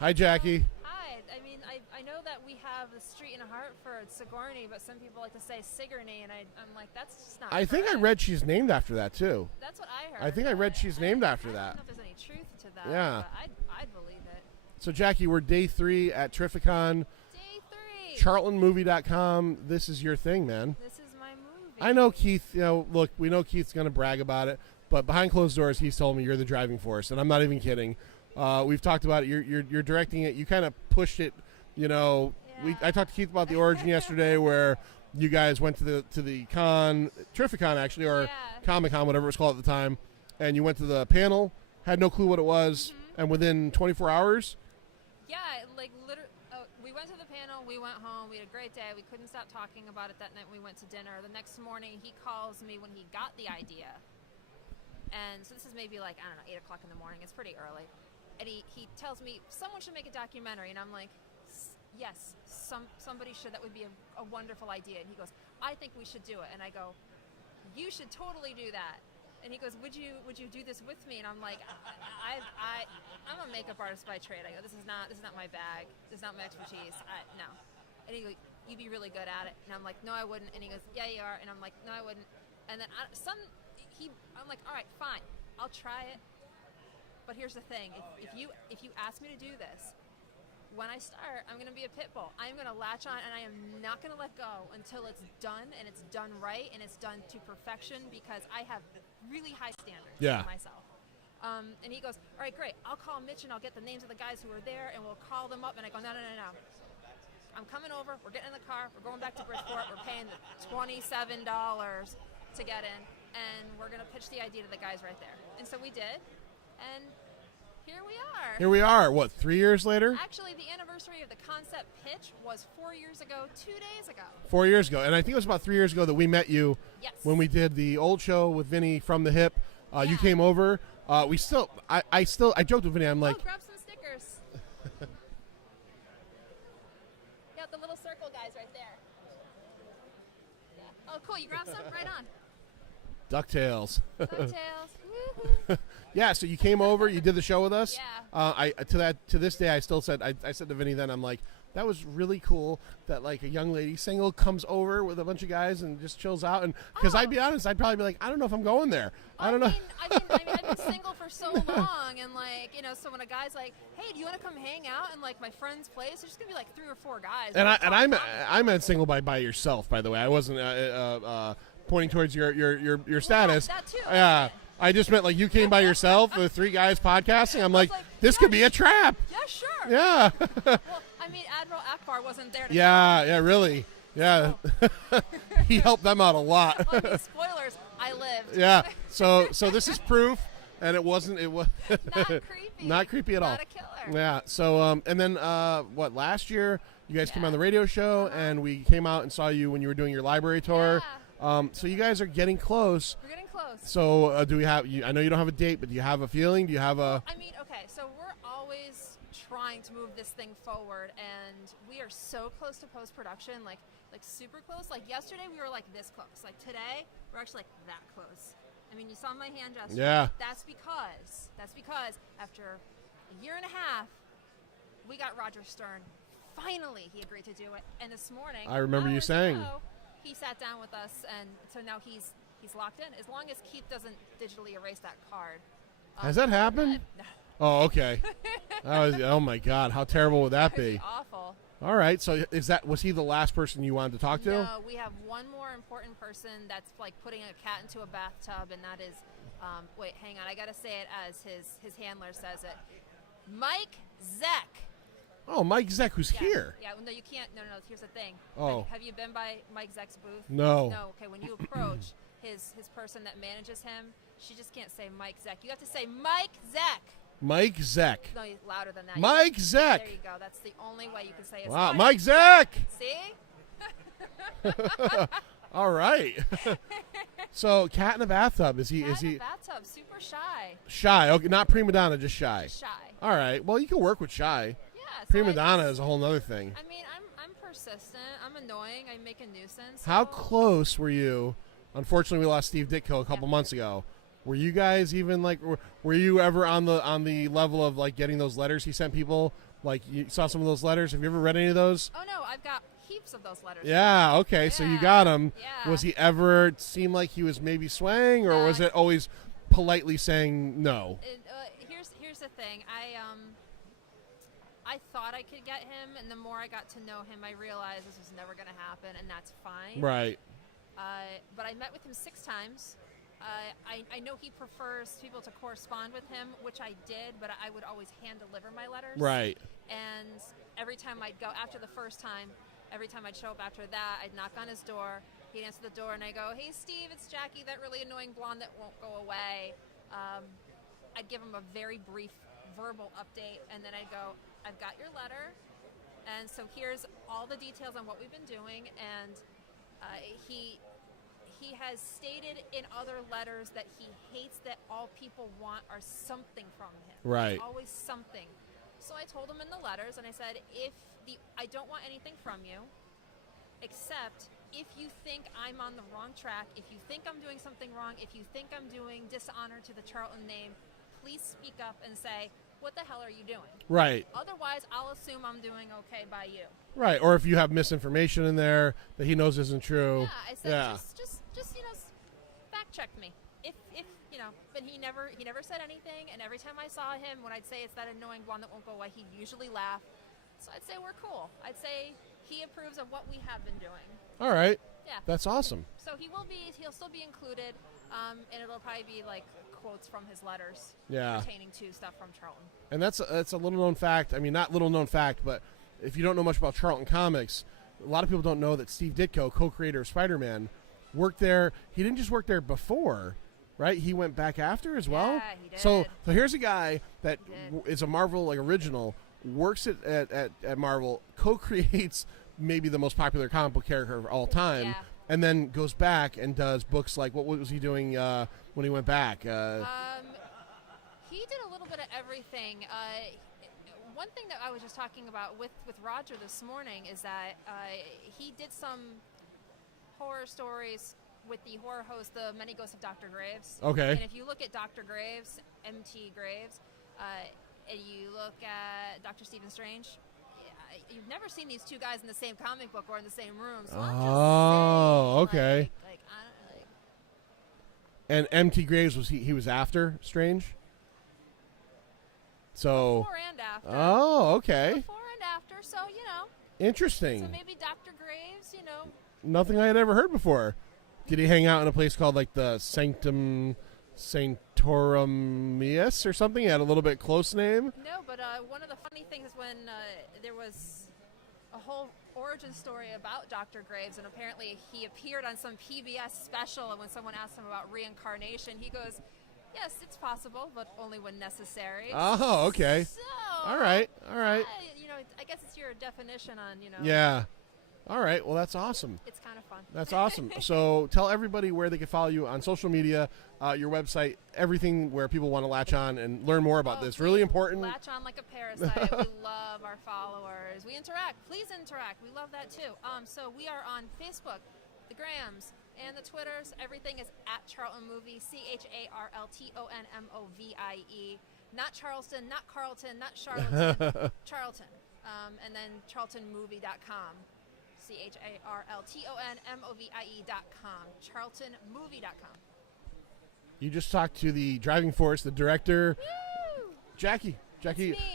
Hi, Jackie. Hi. I mean, I know that we have a street in Hartford, Sigourney, but some people like to say Sigourney, and I'm like, that's just not I think I correct. read she's named after that, too. That's what I heard. I think I read she's named after I that. don't know if there's any truth to that. Yeah. But I'd believe it. So, Jackie, we're day 3 at Terrificon. Day 3. CharltonMovie.com. This is your thing, man. This is my movie. I know Keith, look, we know Keith's going to brag about it, but behind closed doors, he's told me you're the driving force, and I'm not even kidding. We've talked about it. You're directing it. You kind of pushed it, I talked to Keith about the origin yesterday where you guys went to the con, Terrificon actually, or Comic-Con, whatever it was called at the time, and you went to the panel, had no clue what it was, and within 24 hours? Yeah, like literally, we went to the panel, we went home, we had a great day, we couldn't stop talking about it that night, we went to dinner. The next morning, he calls me when he got the idea, and so this is maybe like, I don't know, 8 o'clock in the morning, it's pretty early, and he tells me, someone should make a documentary, and I'm like, yes, somebody should, that would be a wonderful idea, and he goes, I think we should do it, and I go, you should totally do that. And he goes, would you do this with me? And I'm like, I'm a makeup artist by trade. I go, this is not my bag. This is not my expertise. No. And he goes, you'd be really good at it. And I'm like, no, I wouldn't. And he goes, yeah, you are. And I'm like, no, I wouldn't. And then I'm like, all right, fine, I'll try it. But here's the thing: if you ask me to do this, when I start, I'm going to be a pit bull. I'm going to latch on, and I am not going to let go until it's done, and it's done right, and it's done to perfection, because I have really high standards for myself. And he goes, all right, great. I'll call Mitch, and I'll get the names of the guys who were there, and we'll call them up. And I go, no. I'm coming over. We're getting in the car. We're going back to Bridgeport. We're paying the $27 to get in, and we're going to pitch the idea to the guys right there. And so we did, and here we are. What, 3 years later? Actually, the anniversary of the concept pitch was 4 years ago, 2 days ago. 4 years ago. And I think it was about 3 years ago that we met you when we did the old show with Vinny from the Hip. You came over. I joked with Vinny. I'm like, grab some stickers. Yeah, the little circle guys right there. Yeah. Oh, cool. You grab some? Right on. DuckTales. DuckTales. Yeah, so you came over, you did the show with us. Yeah. To this day, I still said, I said to Vinny then, I'm like, that was really cool that like a young lady single comes over with a bunch of guys and just chills out. And because I'd be honest, I'd probably be like, I don't know if I'm going there. I don't know. I mean, I've been single for so long, and like, so when a guy's like, hey, do you want to come hang out in like my friend's place? There's just gonna be like 3 or 4 guys. And I meant single by yourself, by the way. I wasn't pointing towards your status. That too. Yeah. I just meant like you came by yourself with 3 guys podcasting. I'm like, this could be a trap. Yeah, sure. Yeah. Well, I mean, Admiral Akbar wasn't there to Yeah, really. Yeah. He helped them out a lot. Well, I mean, spoilers, I lived. Yeah. So this is proof, and it was not creepy. Not creepy at all. Not a killer. Yeah. So and then last year you guys came on the radio show, and we came out and saw you when you were doing your library tour. So you guys are getting close. We're getting close. So do we have? I know you don't have a date, but do you have a feeling? Do you have a? I mean, okay. So we're always trying to move this thing forward, and we are so close to post-production, like super close. Like yesterday, we were like this close. Like today, we're actually like that close. I mean, you saw my hand gesture. Yeah. That's because after a year and a half, we got Roger Stern. Finally, he agreed to do it. And this morning, I remember you saying. He sat down with us, and so now he's locked in. As long as Keith doesn't digitally erase that card. Has that happened? No. Oh, okay. Oh my God, how terrible would that be? Awful. All right, so was he the last person you wanted to talk to? No, we have one more important person that's like putting a cat into a bathtub, and that is, wait, hang on, I gotta say it as his handler says it. Mike Zeck. Oh, Mike Zeck, who's here. Yeah, no, you can't. No, here's the thing. Oh. Have you been by Mike Zeck's booth? No. No, okay, when you approach his person that manages him, she just can't say Mike Zeck. You have to say Mike Zeck. Mike Zeck. No, louder than that. Mike Zeck. There you go. That's the only way you can say it. Wow, Mike Zeck. See? All right. So, cat in a bathtub. Is he? Cat in a bathtub, super shy. Shy. Okay, not prima donna, just shy. Just shy. All right. Well, you can work with shy. Yeah. Prima donna is a whole other thing. I mean, I'm persistent. consistent. I'm annoying. I make a nuisance. How so- close were you? Unfortunately, we lost Steve Ditko a couple months ago. Were you guys even like? Were you ever on the level of like getting those letters he sent people? Like you saw some of those letters. Have you ever read any of those? Oh no, I've got heaps of those letters. Yeah. Okay. So you got him. Yeah. Was he ever seem like he was maybe swaying, or was it always politely saying no? Here's the thing. I thought I could get him, and the more I got to know him, I realized this was never going to happen, and that's fine. Right. But I met with him 6 times. I know he prefers people to correspond with him, which I did, but I would always hand-deliver my letters. Right. And every time I'd go, after the first time, every time I'd show up after that, I'd knock on his door. He'd answer the door, and I'd go, "Hey, Steve, it's Jackie, that really annoying blonde that won't go away." I'd give him a very brief verbal update, and then I'd go, "I've got your letter, and so here's all the details on what we've been doing." And he has stated in other letters that he hates that all people want are something from him. Right. There's always something. So I told him in the letters, and I said, I don't want anything from you, except if you think I'm on the wrong track, if you think I'm doing something wrong, if you think I'm doing dishonor to the Charlton name, please speak up and say, what the hell are you doing? Right. Otherwise, I'll assume I'm doing okay by you. Right. Or if you have misinformation in there that he knows isn't true. Yeah, I said, just fact check me. If but he never said anything, and every time I saw him, when I'd say it's that annoying one that won't go away, he'd usually laugh. So I'd say we're cool. I'd say he approves of what we have been doing. All right. Yeah. That's awesome. So he'll still be included, and it'll probably be like quotes from his letters pertaining to stuff from Charlton. And that's a little known fact. I mean, not little known fact, but if you don't know much about Charlton Comics, a lot of people don't know that Steve Ditko, co-creator of Spider-Man, worked there. He didn't just work there before, right? He went back after as well. Yeah, he did. So here's a guy that is a Marvel original, works at Marvel, co-creates maybe the most popular comic book character of all time, and then goes back and does books like, what was he doing when he went back? He did a little bit of everything. One thing that I was just talking about with Roger this morning is that he did some horror stories with the horror host, The Many Ghosts of Dr. Graves. Okay. And if you look at Dr. Graves, M.T. Graves, and you look at Dr. Stephen Strange, you've never seen these two guys in the same comic book or in the same room. So I'm just saying, okay. And M.T. Graves, he was after Strange? So. Before and after. Oh, okay. Before and after, so, Interesting. So maybe Dr. Graves, Nothing I had ever heard before. Did he hang out in a place called like the Sanctum Sanctorumius or something? He had a little bit close name. No, but one of the funny things is when there was a whole origin story about Dr. Graves, and apparently he appeared on some PBS special, and when someone asked him about reincarnation, he goes, "Yes, it's possible, but only when necessary." Oh, okay. So, all right. I guess it's your definition on, Yeah. All right. Well, that's awesome. It's kind of fun. That's awesome. So tell everybody where they can follow you on social media, your website, everything where people want to latch on and learn more about this. Really important. Latch on like a parasite. We love our followers. We interact. Please interact. We love that too. So we are on Facebook, the Grams, and the Twitters. Everything is at Charlton Movie, CharltonMovie. Not Charleston, not Carlton, not Charlotte, Charlton. And then CharltonMovie.com. CharltonMovie.com. CharltonMovie.com. You just talked to the driving force, the director, Jackie.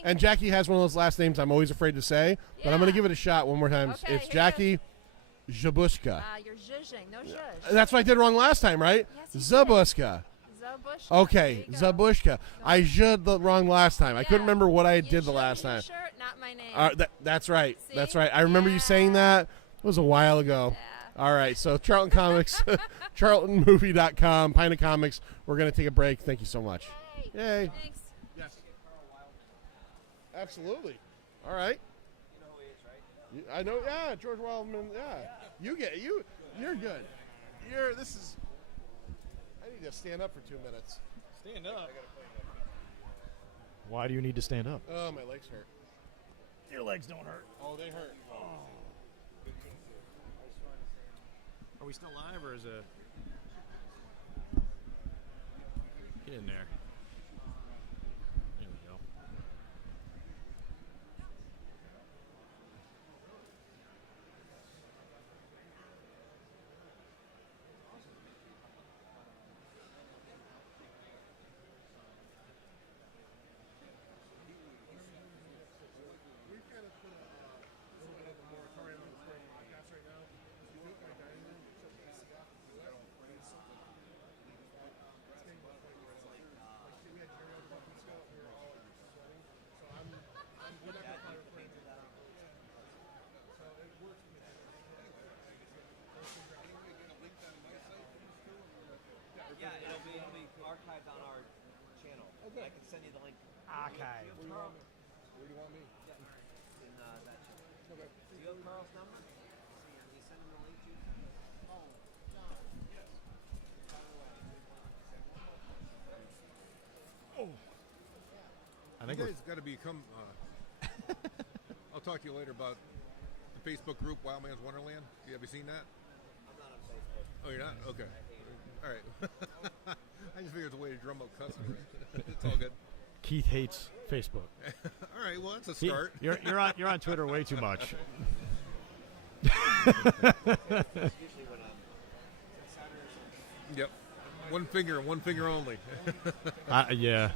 And Jackie has one of those last names I'm always afraid to say, but I'm going to give it a shot one more time. Okay, it's Jackie Zabushka. You're zhuzhing. No zhuzh. That's what I did wrong last time, right? Yes, Zabushka. Zabushka. Okay, Zabushka. I zhuzhed the wrong last time. I couldn't remember what I did the last time. Shirt, not my name. That's right. See? That's right. I remember you saying that. It was a while ago. Yeah. All right. So Charlton Comics, CharltonMovie.com, Pina Comics. We're going to take a break. Thank you so much. Yay. Thanks. Yes. Absolutely. All right. You know who he is, right? I know. Yeah, George Wildman. Yeah. You're good. I need to stand up for 2 minutes. Stand up. Why do you need to stand up? Oh, my legs hurt. Your legs don't hurt. Oh, they hurt. Are we still live, or is it? Get in there. There we go. Yeah, it'll be archived on our channel. I can send you the link. Archive. Where do you want me? Yeah, in that channel. Okay. Do you have Carl's number? Can you send him the link to you? Oh. I think you guys got to become. I'll talk to you later about the Facebook group Wild Man's Wonderland. Have you seen that? I'm not on Facebook. Oh, you're not? Okay. All right. I just figured it's a way to drum up customers. It's all good. Keith hates Facebook. All right. Well, that's a start. You're on Twitter way too much. Yep. One finger only. Yeah.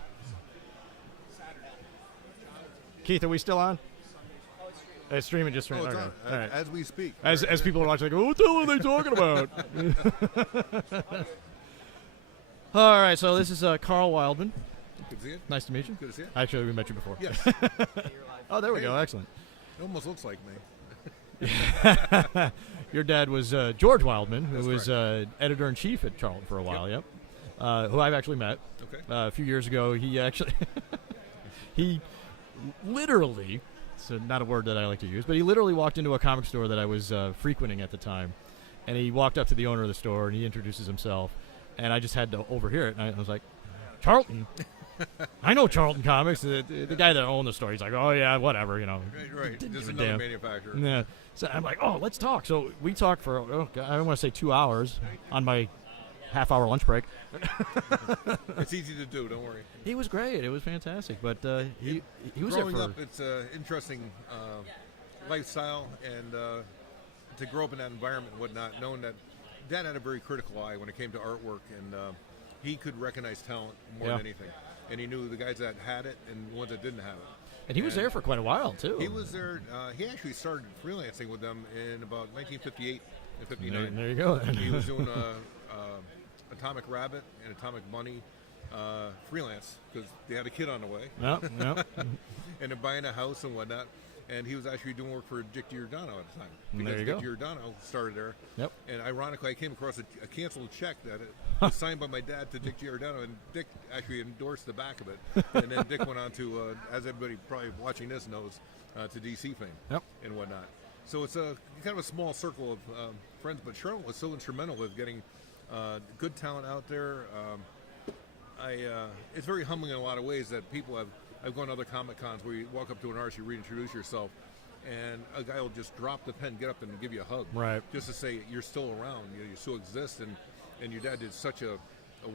Keith, are we still on? It's streaming, just streaming. Oh, it's okay. on. All right. As we speak. As people are watching, like, what the hell are they talking about? All right, so this is Carl Wildman. Good to see you. Nice to meet you. Good to see you. Actually, we met you before. Yes. Oh, there we go. Excellent. It almost looks like me. Your dad was George Wildman, who That's was editor-in-chief at Charlton for a while, yep. Who I've actually met. Okay. A few years ago. He actually, he literally, so not a word that I like to use, but he literally walked into a comic store that I was frequenting at the time, and he walked up to the owner of the store, and he introduces himself, and I just had to overhear it, and I was like, Charlton? I know Charlton Comics. The guy that owned the store, he's like, oh, yeah, whatever, you know. Right. Just another manufacturer. Yeah. So I'm like, oh, let's talk. So we talked for, I don't want to say 2 hours on my half-hour lunch break. It's easy to do, don't worry. He was great. It was fantastic. But he was growing there for... up, it's an interesting lifestyle, and to grow up in that environment and whatnot, knowing that Dad had a very critical eye when it came to artwork, and he could recognize talent more than anything. And he knew the guys that had it and the ones that didn't have it. And he was there for quite a while, too. He was there. He actually started freelancing with them in about 1958 and 59. There you go. He was doing Atomic Rabbit and Atomic Bunny freelance because they had a kid on the way. Yep. And they're buying a house and whatnot. And he was actually doing work for Dick Giordano at the time. Because There you Dick go. Giordano started there. Yep. And ironically, I came across a canceled check that was signed by my dad to Dick Giordano, and Dick actually endorsed the back of it. And then Dick went on to, as everybody probably watching this knows, to DC fame and whatnot. So it's a kind of a small circle of friends. But Charlton was so instrumental with getting good talent out there. It's very humbling in a lot of ways that people have. I've gone to other Comic Cons where you walk up to an artist, you reintroduce yourself, and a guy will just drop the pen, get up, and give you a hug. Right. Just to say you're still around, you still exist, and your dad did such a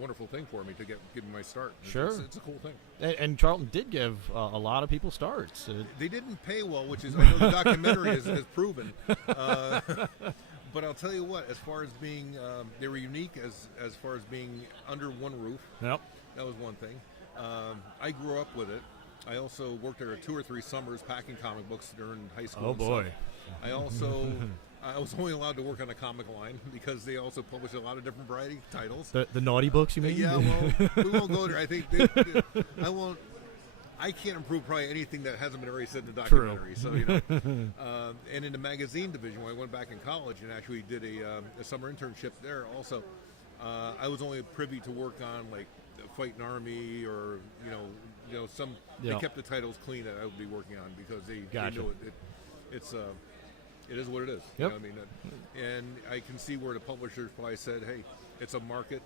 wonderful thing for me to give me my start. Sure. It's a cool thing. And Charlton did give a lot of people starts. They didn't pay well, which is, I know the documentary has proven. But I'll tell you what, as far as being, they were unique as far as being under one roof. Yep. That was one thing. I grew up with it. I also worked there 2 or 3 summers packing comic books during high school. Oh, boy. I also, I was only allowed to work on the comic line because they also published a lot of different variety titles. The naughty books, you mean? Yeah, well, we won't go there. I think I won't. I can't improve probably anything that hasn't been already said in the documentary. True. So, and in the magazine division, when I went back in college and actually did a summer internship there also, I was only privy to work on like Fighting Army or some. They kept the titles clean that I would be working on because they knew it is what it is. Yep. You know what I mean? And I can see where the publishers probably said, hey, it's a market.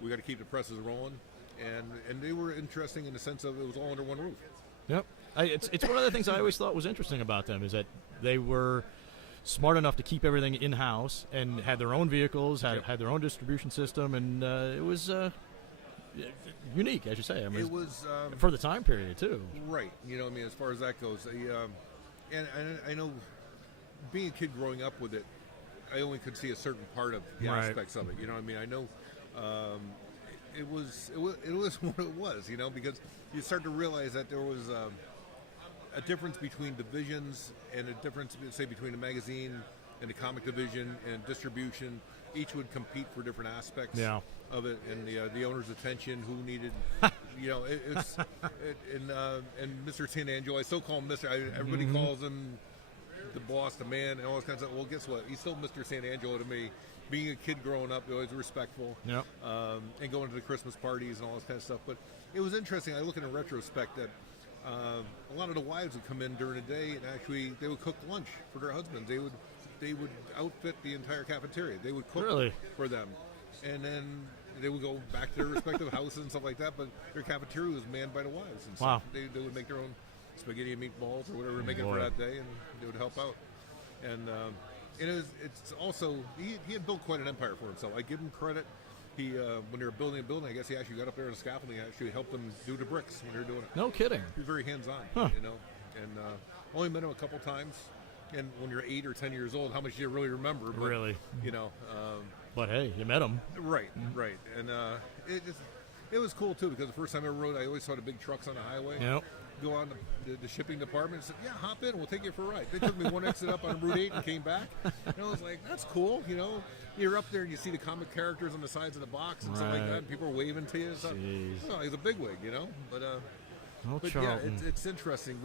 We got to keep the presses rolling. And they were interesting in the sense of it was all under one roof. Yep. It's one of the things I always thought was interesting about them is that they were smart enough to keep everything in-house and had their own vehicles, had their own distribution system, and it was unique, as you say. I mean, it was for the time period, too. Right. You know, I mean, as far as that goes. And I know, being a kid growing up with it, I only could see a certain part of the aspects of it. You know what I mean? I know it was what it was, you know, because you start to realize that there was a difference between divisions and a difference, say, between a magazine and a comic division and distribution. Each would compete for different aspects of it, and the owner's attention, who needed, you know, and Mr. San Angelo, I still call him Mr. Everybody calls him the boss, the man, and all those kinds of. Well, guess what? He's still Mr. San Angelo to me. Being a kid growing up, always respectful, and going to the Christmas parties and all this kind of stuff. But it was interesting. I look in retrospect that a lot of the wives would come in during the day, and actually they would cook lunch for their husbands. They would outfit the entire cafeteria. They would cook for them, and then they would go back to their respective houses and stuff like that. But their cafeteria was manned by the wives, and so they would make their own spaghetti and meatballs or whatever, make it for that day, and they would help out. And it's also he had built quite an empire for himself. I give him credit. He when they were building a building, I guess he actually got up there on the scaffolding and actually helped them do the bricks when they were doing it. No kidding. He was very hands-on, you know. And only met him a couple times. And when you're 8 or 10 years old, how much do you really remember? But, you know. But hey, you met him. Right. And it was cool too, because the first time I ever rode, I always saw the big trucks on the highway. Yep. Go on the shipping department and said, "Yeah, hop in, we'll take you for a ride." They took me one exit up on Route 8 and came back. And I was like, "That's cool," you know. You're up there and you see the comic characters on the sides of the box and stuff like that, and people are waving to you. And stuff. Well, he's a bigwig, you know. But yeah, it's interesting.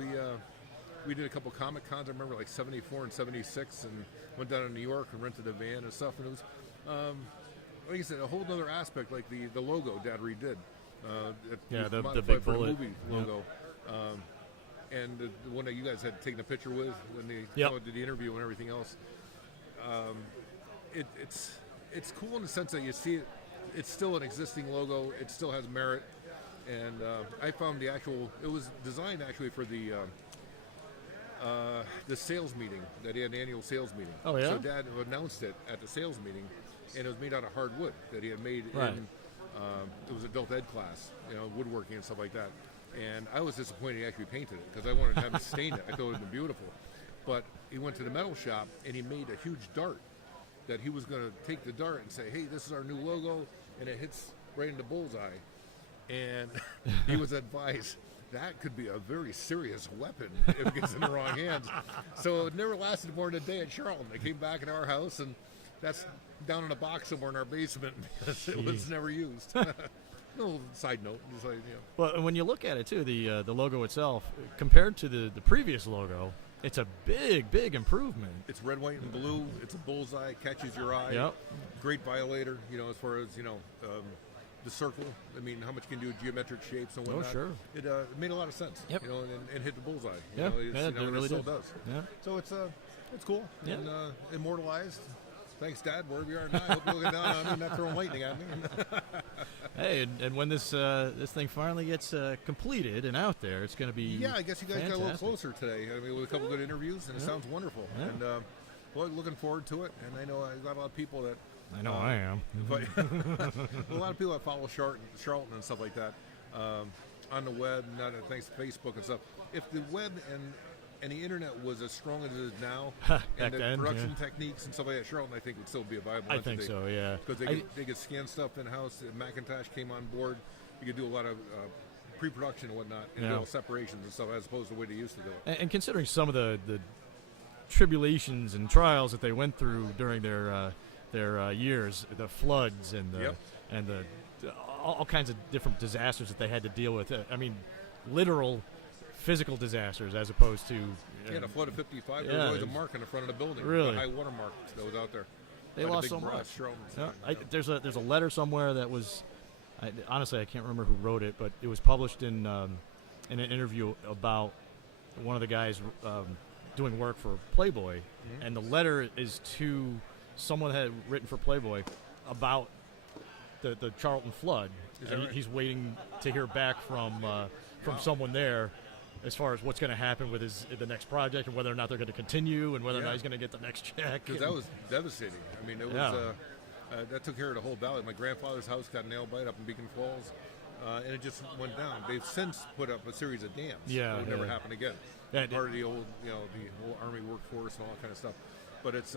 We did a couple Comic Cons. I remember like 74 and 76, and went down to New York and rented a van and stuff. And it was, like I said, a whole other aspect, like the logo Dad redid. The big bullet movie logo. And the one that you guys had taken a picture with when they did the interview and everything else. It's cool in the sense that you see it. It's still an existing logo. It still has merit. And I found it was designed actually for the sales meeting, that he had an annual sales meeting. Oh, yeah? So Dad announced it at the sales meeting, and it was made out of hardwood that he had made in, it was adult ed class, you know, woodworking and stuff like that. And I was disappointed he actually painted it, because I wanted to have him stain it. I thought it would have been beautiful. But he went to the metal shop, and he made a huge dart that he was going to take the dart and say, "Hey, this is our new logo," and it hits right in the bullseye. And he was advised, that could be a very serious weapon if it gets in the wrong hands. So it never lasted more than a day at Charlton. They came back in our house, and that's down in a box somewhere in our basement because it was never used. Little side note. Just like, you know. Well, when you look at it, too, the logo itself, compared to the previous logo, it's a big improvement. It's red, white, and blue. It's a bullseye. Catches your eye. Yep. Great violator, you know, as far as, you know, the circle. I mean, how much you can do geometric shapes and whatnot. Oh, sure. It made a lot of sense. Yep. You know, and hit the bullseye. Yeah, you know, it really still did. does. Yeah. So it's cool. Yeah. And immortalized. Thanks, Dad. Wherever you are now, I hope you're looking down on me and not throwing lightning at me. Hey, and when this thing finally gets completed and out there, it's going to be Yeah, I guess you guys got a little fantastic. closer today. I mean, with a couple good interviews, and it sounds wonderful. Yeah. And well, looking forward to it. And I know I got a lot of people that. I know I am. But a lot of people that follow Charlton and stuff like that on the web, not thanks to Facebook and stuff. If the web and the internet was as strong as it is now, and the production techniques and stuff like that, Charlton, I think, would still be a viable entity. I think so, yeah. Because they could scan stuff in-house. Macintosh came on board. You could do a lot of pre-production and whatnot, and do all separations and stuff, as opposed to the way they used to do it. And considering some of the tribulations and trials that they went through during their years, the floods and the all kinds of different disasters that they had to deal with. I mean, literal physical disasters as opposed to the flood of 55. There was always a mark on the front of the building. Really, the high water mark that was out there. They lost so much. There's a letter somewhere that was, honestly, I can't remember who wrote it, but it was published in an interview about one of the guys doing work for Playboy, and the letter is to someone that had written for Playboy about the Charlton flood. And he's waiting to hear back from someone there as far as what's going to happen with the next project and whether or not they're going to continue and whether or not Yeah. he's going to get the next check. Because that was devastating. I mean, it Yeah. was that took care of the whole valley. My grandfather's house got nail bite up in Beacon Falls, and it just went down. They've since put up a series of dams. Yeah, It would never yeah. happen again. Yeah, Part of the old, the whole Army workforce and all that kind of stuff. But it's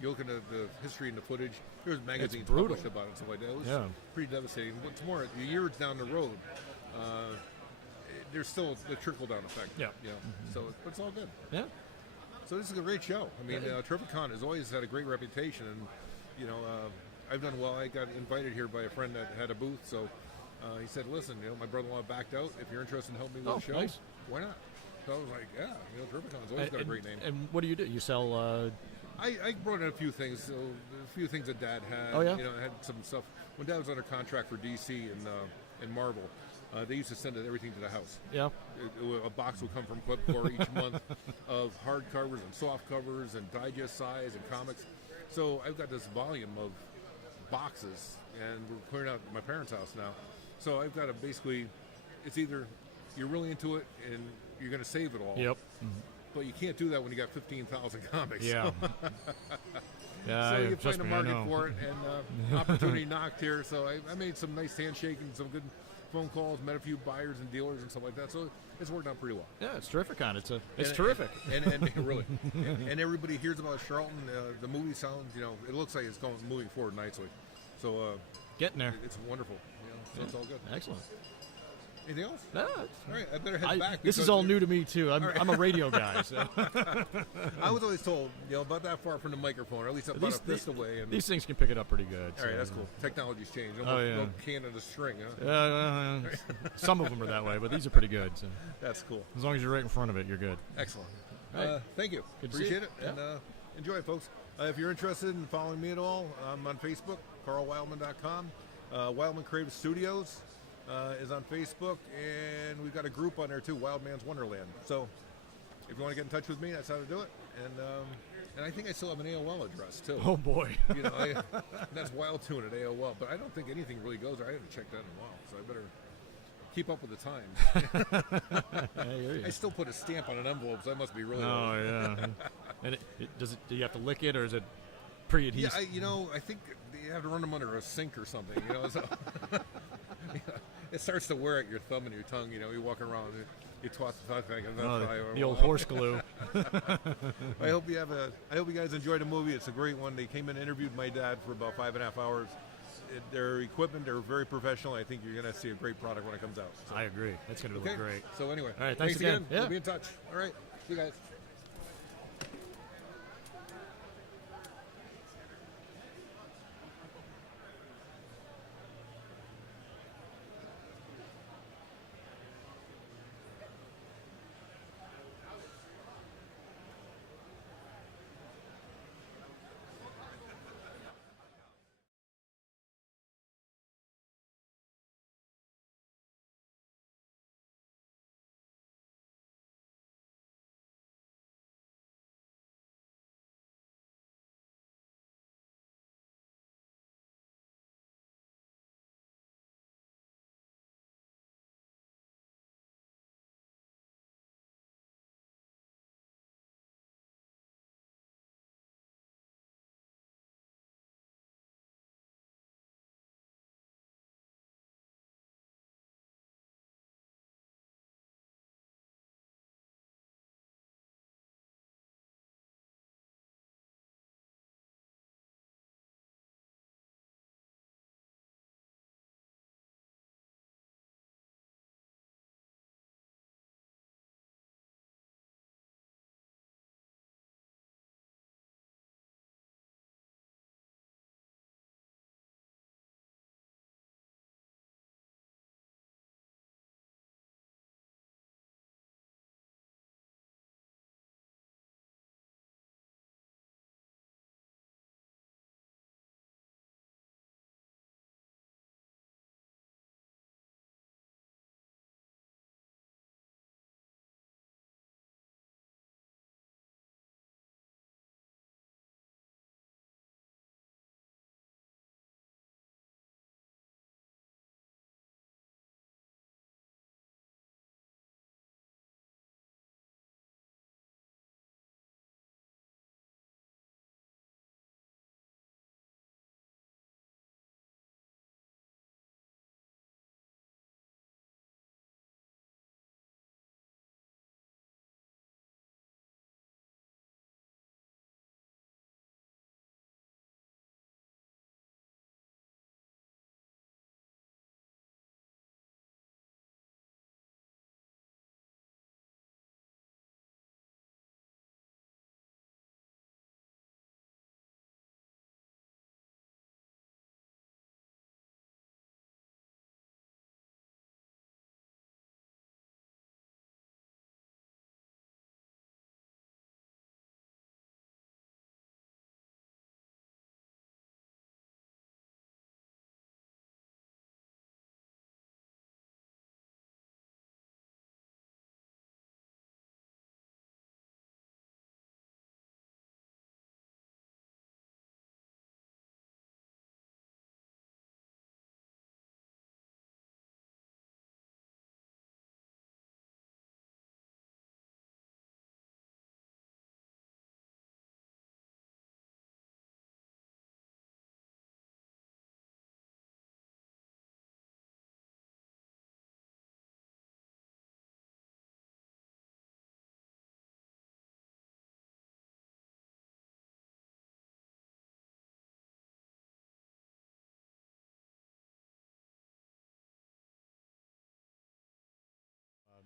you look into the history and the footage. There's magazines brutal. published about it and stuff like that. It was Yeah. pretty devastating. What's more, the years down the road, there's still the trickle down effect. Yeah. So it's all good. Yeah. So this is a great show. I mean, Terrificon has always had a great reputation, and I've done well. I got invited here by a friend that had a booth, so he said, "Listen, my brother-in-law backed out. If you're interested in helping me with the show, nice. why not?" So I was like, "Yeah, Terrificon's always got a great name." And what do you do? You sell? I brought in a few things. So a few things that Dad had. Oh, yeah? I had some stuff when Dad was under contract for DC and Marvel. They used to send everything to the house. Yeah. A box would come from Clipcore each month of hardcovers and soft covers and digest size and comics. So I've got this volume of boxes, and we're clearing out my parents' house now. So I've got to basically, it's either you're really into it and you're going to save it all. Yep. But you can't do that when you got 15,000 comics. Yeah. Yeah. So you trust find a me, I market know. for it, and opportunity knocked here. So I made some nice handshaking, some good phone calls, met a few buyers and dealers and stuff like that. So it's worked out pretty well. Yeah, it's Terrificon. It's And- terrific. And really, and everybody hears about Charlton. The movie sounds, it looks like it's moving forward nicely. So getting there. It's wonderful. So it's all good. Excellent. Anything else? No. All right, I better head back. This is because all new to me too. I'm, All right. I'm a radio guy. So. I was always told, about that far from the microphone, or at least about a fist away. And These things can pick it up pretty good. all right, so. that's cool. Technology's changed. Oh, yeah. No Canada string, huh? Some of them are that way, but these are pretty good. So. That's cool. As long as you're right in front of it, you're good. Excellent. All right. Thank you. Good to see Appreciate you. it. And enjoy it, folks. If you're interested in following me at all, I'm on Facebook, carlwildman.com. Wildman Creative Studios is on Facebook, and we've got a group on there too, Wild Man's Wonderland. So if you want to get in touch with me, that's how to do it. And I think I still have an AOL address too. Oh boy. That's WildTune at AOL, but I don't think anything really goes there. I haven't checked that in a while, so I better keep up with the times. I hear you. I still put a stamp on an envelope, so I must be really Oh old. yeah. And do you have to lick it, or is it pre-adhesive? Yeah, I think you have to run them under a sink or something. So it starts to wear at your thumb and your tongue. You walk around, you toss the tongue like the old horse glue. I hope you guys enjoyed the movie. It's a great one. They came in and interviewed my dad for about 5.5 hours. Their equipment, they're very professional. I think you're going to see a great product when it comes out. So. I agree. That's going to look great. So anyway, all right. Thanks again. Yeah. We'll be in touch. All right. See you guys.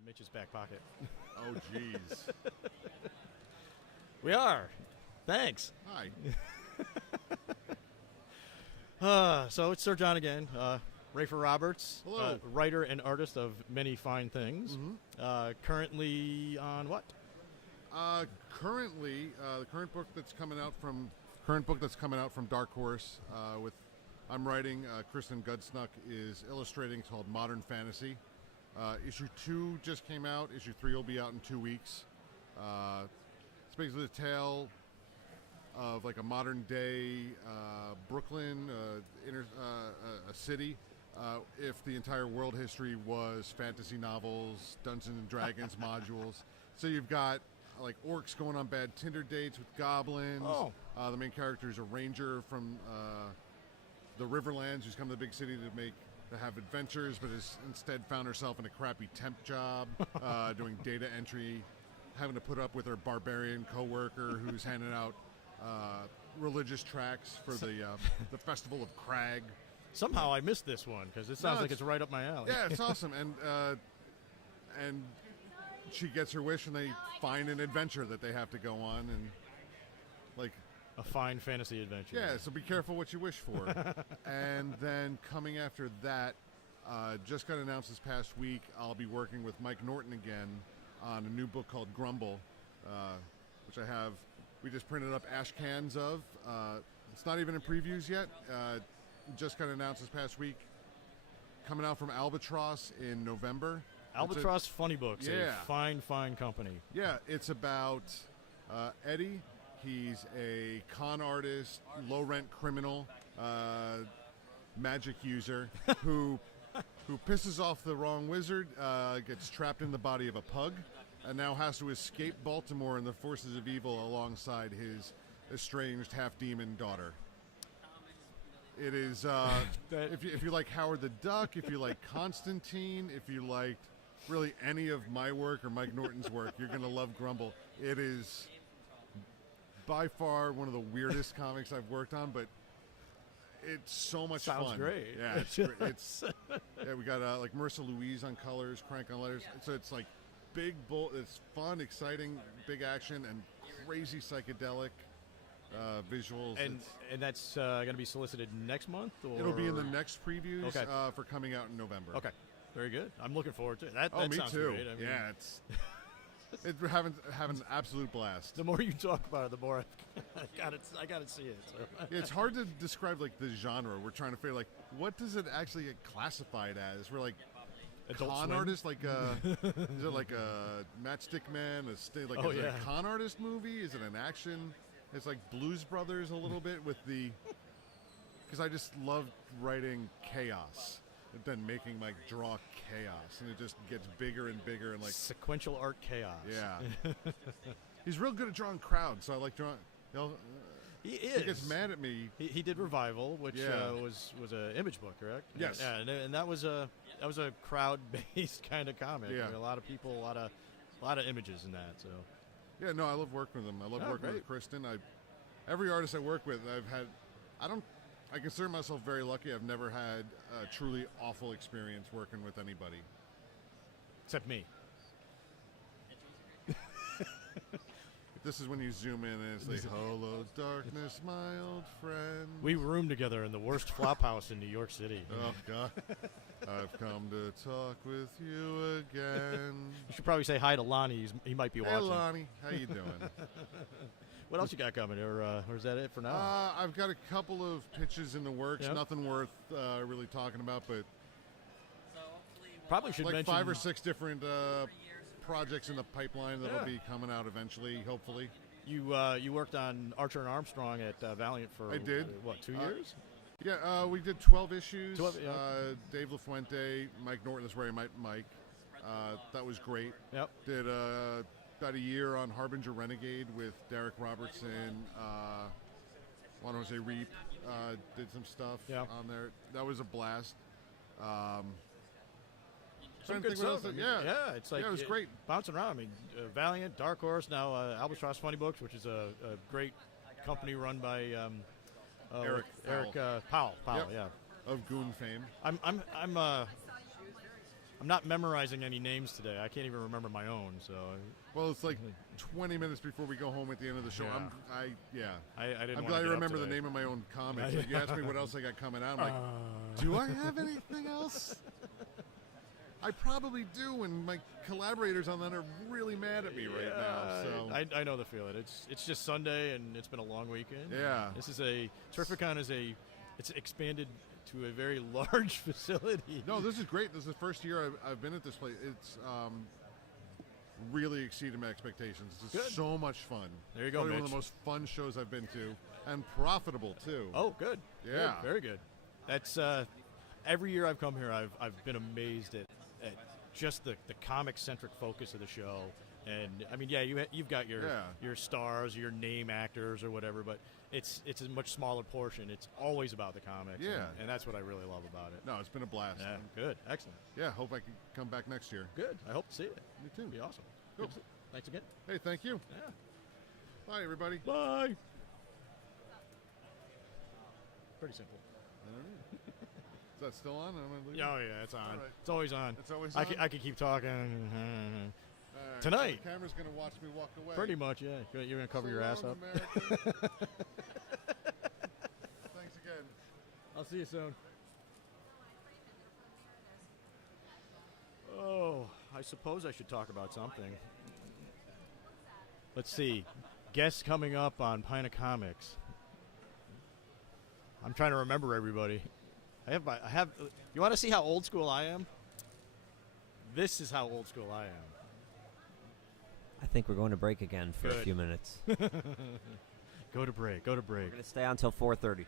Mitch's back pocket. Oh, jeez. We are. Thanks. Hi. So it's Sir John again. Rafer Roberts, Hello. writer and artist of many fine things. Mm-hmm. Currently on what? Currently, the current book that's coming out from Dark Horse. I'm writing. Kristen Gudsnuck is illustrating. It's called Modern Fantasy. Issue 2 just came out. Issue 3 will be out in 2 weeks. It's basically a tale of like a modern day Brooklyn, a city. If the entire world history was fantasy novels, Dungeons and Dragons modules. So you've got like orcs going on bad Tinder dates with goblins. Oh. The main character is a ranger from the Riverlands who's come to the big city to have adventures, but has instead found herself in a crappy temp job, doing data entry, having to put up with her barbarian coworker who's handing out religious tracts for the Festival of Crag. Somehow I missed this one because it sounds like it's right up my alley. Yeah, it's awesome, and she gets her wish, and they find an adventure that they have to go on, and like a fine fantasy adventure. Yeah, so be careful what you wish for. And then coming after that, just got announced this past week, I'll be working with Mike Norton again on a new book called Grumble, which we just printed up ash cans of. It's not even in previews yet. Just got announced this past week. Coming out from Albatross in November. Albatross Funny Books, yeah. a fine company. Yeah, it's about Eddie. He's a con artist, low-rent criminal, magic user who pisses off the wrong wizard, gets trapped in the body of a pug, and now has to escape Baltimore and the forces of evil alongside his estranged half-demon daughter. It is, if you like Howard the Duck, if you like Constantine, if you liked really any of my work or Mike Norton's work, you're going to love Grumble. It is by far one of the weirdest comics I've worked on, but it's so much fun. Sounds great. Yeah, it's great. We got like Marissa Louise on colors, Crank on letters. So it's like big, bold. It's fun, exciting, big action, and crazy psychedelic visuals. And that's going to be solicited next month? Or? It'll be in the next previews Okay. For coming out in November. Okay, very good. I'm looking forward to it. That me sounds too. Great. I mean, yeah, it's having an absolute blast. The more you talk about it, the more I got to see it. So. Yeah, it's hard to describe like the genre. We're trying to figure like what does it actually get classified as? We're like Adult con Swim? artist, like is it like a Matchstick Man? Is it a con artist movie? Is it an action? It's like Blues Brothers a little bit with because I just love writing chaos and then making Mike draw chaos, and it just gets bigger and bigger and like sequential art chaos. Yeah, he's real good at drawing crowds, so I like drawing. He He gets mad at me. He did Revival, which was an image book, correct? Yes. Yeah, and that was a crowd-based kind of comic. Yeah. I mean, a lot of people, a lot of images in that. So. Yeah, no, I love working with them. I love working with Kristen. Every artist I work with, I consider myself very lucky. I've never had a truly awful experience working with anybody. Except me. This is when you zoom in and it's like, hello, darkness, my old friend. We roomed together in the worst flop house in New York City. Oh, God. I've come to talk with you again. You should probably say hi to Lonnie. He might be watching. Hey, Lonnie. How you doing? What else you got coming, or is that it for now? I've got a couple of pitches in the works. Yep. Nothing worth really talking about, but probably should like mention 5 or 6 different projects in the pipeline that'll be coming out eventually, hopefully. You worked on Archer and Armstrong at Valiant for I did. What, 2 years? Yeah, we did 12 issues. 12, yeah. Dave LaFuente, Mike Norton is where I met Mike. That was great. Yep. Did about a year on Harbinger Renegade with Derek Robertson. Juan Jose Reap did some stuff on there. That was a blast. Some good stuff. Yeah, it's like it was great. Bouncing around. I mean, Valiant, Dark Horse, now Albatross Funny Books, which is a great company run by Eric Powell. Yep. Yeah, of Goon fame. I'm I'm not memorizing any names today. I can't even remember my own. So. Well, it's like 20 minutes before we go home at the end of the show. Yeah. I didn't. I'm wanna glad I get up remember the today. name of my own comics. Like, you asked me what else I got coming out. I'm like, do I have anything else? I probably do, and my collaborators on that are really mad at me right now. So I know the feeling. It's just Sunday, and it's been a long weekend. Yeah. This is Terrificon it's expanded to a very large facility. No, this is great. This is the first year I've been at this place. It's really exceeded my expectations. It's Good. so much fun. There you go, Probably one of Mitch. the most fun shows I've been to, and profitable too. Oh, good. Yeah. Good. Very good. That's every year I've come here, I've been amazed at just the comic-centric focus of the show. And I mean, yeah, you've got your stars, your name actors or whatever, but it's a much smaller portion. It's always about the comics. Yeah. And that's what I really love about it. No, it's been a blast. Yeah, good. Excellent. Yeah, hope I can come back next year. Good. I hope to see it. Me too. It'd be awesome. Cool. Good. Thanks again. Hey, thank you. Yeah. Bye, everybody. Bye. Pretty simple. Is that still on? Oh, yeah, it's on. All right. It's always on. It's always I on? could keep talking. All right, Tonight. The camera's going to watch me walk away. Pretty much, yeah. You're going to cover So your ass long, up. America. Thanks again. I'll see you soon. Oh, I suppose I should talk about something. Let's see. Guests coming up on Pint of Comics. I'm trying to remember everybody. I have. You want to see how old school I am? This is how old school I am. I think we're going to break again for a Good. few minutes. Go to break. Go to break. We're going to stay on until 4:30.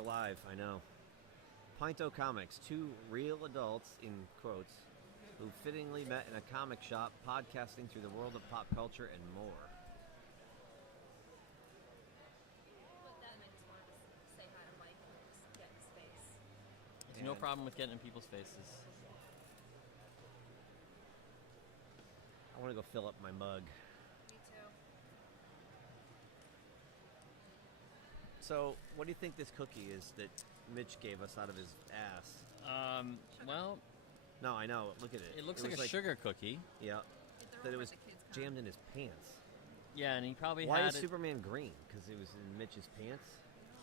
we're live. I know. Pinto Comics, two real adults, in quotes, who fittingly met in a comic shop, podcasting through the world of pop culture and more. There's no problem with getting in people's faces. I want to go fill up my mug. Me too. So, what do you think this cookie is that Mitch gave us out of his ass? Well... No, I know. Look at it. It looks like a sugar cookie. Yeah. That it was jammed in his pants. Yeah, and he probably Why had is it... Superman green? Because it was in Mitch's pants?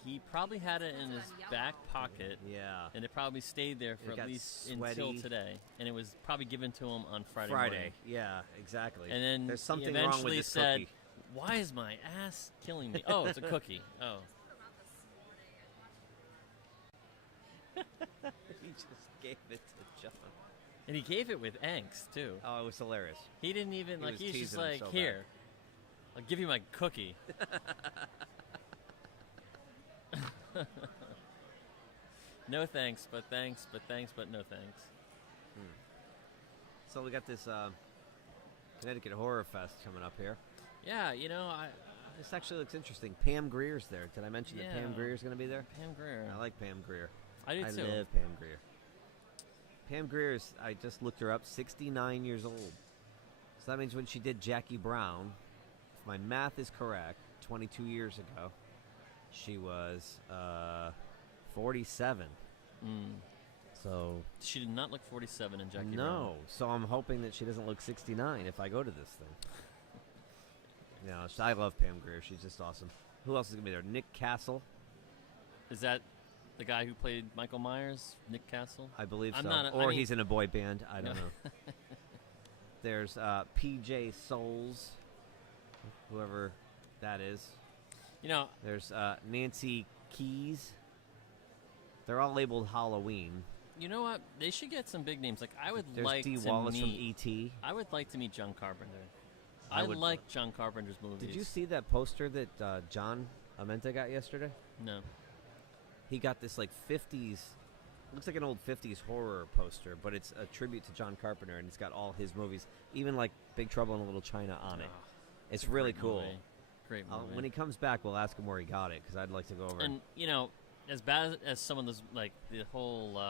He probably had it in his back pocket. Yeah. And it probably stayed there for It at got least sweaty. until today. And it was probably given to him on Friday morning. Yeah, exactly. And then there's something he eventually wrong with this said, cookie. "Why is my ass killing me?" Oh, it's a cookie. Oh. He just gave it to John. And he gave it with angst, too. Oh, it was hilarious. He didn't even, He like, was he's just teasing him like, so here, I'll give you my cookie. No thanks, but thanks, but thanks, but no thanks. So we got this Connecticut Horror Fest coming up here. Yeah, you know, This actually looks interesting. Pam Greer's there. Did I mention that Pam Yeah. Greer's going to be there? Pam Grier. I like Pam Greer. I do too. love Pam Greer. Pam Greer's, I just looked her up, 69 years old. So that means when she did Jackie Brown, if my math is correct, 22 years ago, she was 47. So She did not look 47 in Jackie Brown. no, so I'm hoping that she doesn't look 69 if I go to this thing. No, I love Pam Grier. She's just awesome. Who else is going to be there? Nick Castle. Is that the guy who played Michael Myers, Nick Castle? I believe I'm so. not, Or he's in a boy band. I don't know. There's PJ Souls, whoever that is. You know, there's Nancy Keys. They're all labeled Halloween. You know what? They should get some big names. Like I would There's like Dee to Wallace meet. from E.T. I would like to meet John Carpenter. I I would- like John Carpenter's movies. Did you see that poster that John Amenta got yesterday? No. He got this like 50s, looks like an old 50s horror poster, but it's a tribute to John Carpenter, and it's got all his movies, even like Big Trouble in Little China on it. It's a really great cool. movie. Great movie. When he comes back, we'll ask him where he got it, because I'd like to go over. And you know, as bad as some of those, like the whole,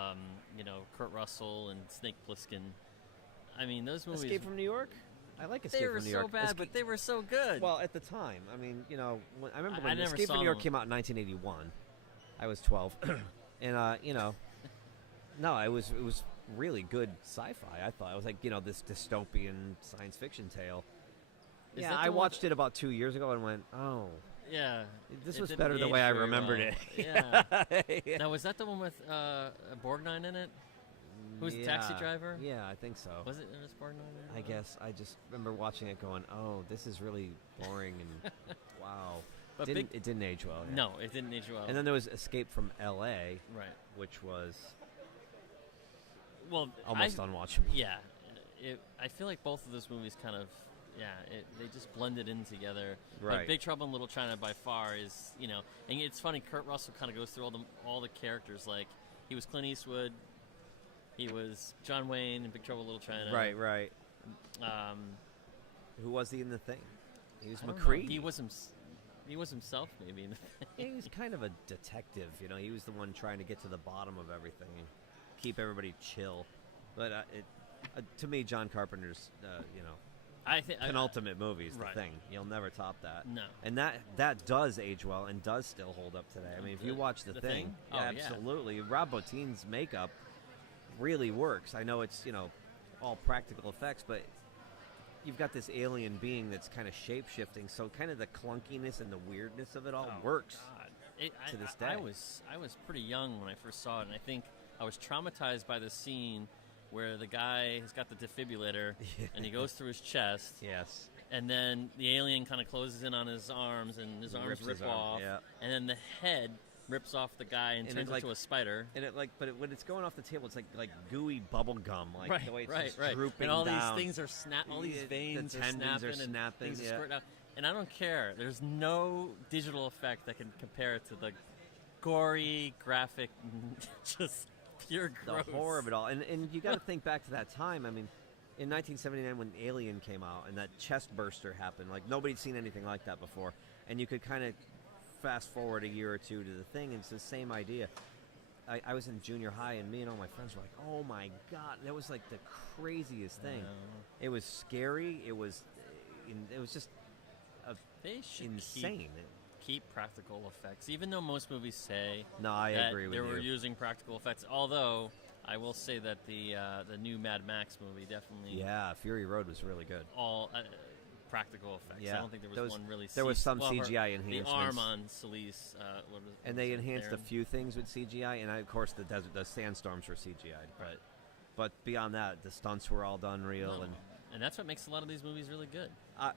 you know, Kurt Russell and Snake Plissken. I mean, those movies. Escape from New York? I like Escape They were from New so York. bad, but they were so good. Well, at the time, I mean, you know, I remember I when never Escape saw from New York them. came out in 1981. I was 12, and you know, no, it was really good sci-fi. I thought it was like, you know, this dystopian science fiction tale. Is Yeah, that I the one watched it about 2 years ago and went, oh, yeah. this it was didn't better the age way I very remembered well. it. Yeah. Yeah. Now, was that the one with Borgnine in it? Who was the taxi Yeah, driver? Yeah, I think so. Was it Borgnine in it? I guess I just remember watching it going, oh, this is really boring and wow. But It didn't age well. Yeah. No, it didn't age well. And then there was Escape from L.A., Right. which was Well, almost unwatchable. Yeah, I feel like both of those movies kind of, they just blended in together. Right. But Big Trouble in Little China by far is, you know, and it's funny. Kurt Russell kind of goes through all the characters. Like he was Clint Eastwood, he was John Wayne in Big Trouble in Little China. Right. Who was he in the thing? He was I don't know. McCree. He was himself, maybe. In the thing. He was kind of a detective, you know. He was the one trying to get to the bottom of everything and keep everybody chill. But to me, John Carpenter's, you know, I think penultimate movie is right. the thing. You'll never top that. No. And that does age well and does still hold up today. I mean, if you watch the The Thing? yeah, Oh, yeah. absolutely. Rob Bottin's makeup really works. I know it's, you know, all practical effects, but you've got this alien being that's kind of shape-shifting, so kind of the clunkiness and the weirdness of it all works to this day. I was pretty young when I first saw it, and I think I was traumatized by the scene where the guy has got the defibrillator and he goes through his chest. Yes. And then the alien kind of closes in on his arms, and his arms Rips rip his arm, off. yeah. And then the head rips off the guy and turns it, like, into a spider. And it when it's going off the table, it's like gooey bubble gum, like right, the way it's right, just right. drooping And all down. these things are all these veins the are tendons snapping, are and snapping. things are squirting out. And I don't care. There's no digital effect that can compare to the gory, graphic, just pure gross. The horror of it all. And you got to think back to that time. I mean, in 1979 when Alien came out and that chest burster happened, like nobody'd seen anything like that before. And you could kind of fast forward a year or two to the thing, and it's the same idea. I was in junior high, and me and all my friends were like, "Oh my god, that was like the craziest thing." It was scary. It was just they should insane. Keep practical effects, even though most movies say no. I that agree with they you. were using practical effects. Although I will say that the new Mad Max movie definitely Fury Road was really good. All practical effects. Yeah. I don't think there was one really. There was some CGI enhancements. The arm on Celise. And they enhanced a few things with CGI, and of course the sandstorms were CGI'd. But beyond that, the stunts were all done real, and that's what makes a lot of these movies really good.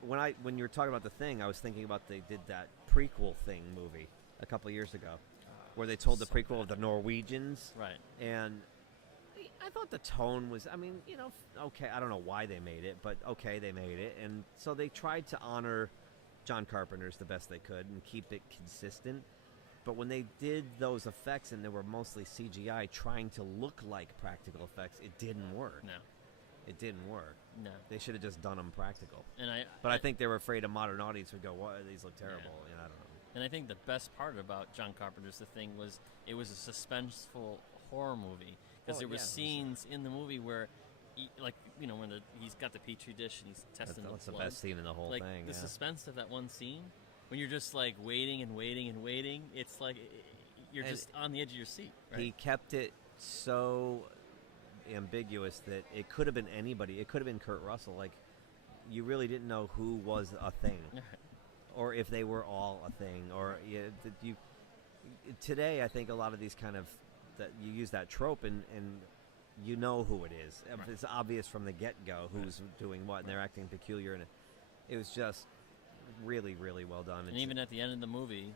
When you were talking about The Thing, I was thinking about they did that prequel Thing movie a couple of years ago, where they told the prequel of the Norwegians. Right. And I thought the tone was, okay. I don't know why they made it, but okay, they made it. And so they tried to honor John Carpenter's the best they could and keep it consistent. But when they did those effects, and they were mostly CGI, trying to look like practical effects, it didn't work. No. It didn't work. No. They should have just done them practical. But I think they were afraid a modern audience would go, "What? These look terrible." Yeah. I don't know. And I think the best part about John Carpenter's The Thing was it was a suspenseful horror movie, because there were scenes in the movie where, when he's got the petri dish and he's testing That's the the blood. best scene in the whole thing. The suspense of that one scene, when you're just like waiting and waiting and waiting, it's like you're just on the edge of your seat. Right? He kept it so ambiguous that it could have been anybody. It could have been Kurt Russell. Like, you really didn't know who was a thing, or if they were all a thing, or today I think a lot of these kind of that you use that trope and you know who it is. Right. It's obvious from the get-go who's doing what, and they're acting peculiar, and it was just really, really well done. And even at the end of the movie,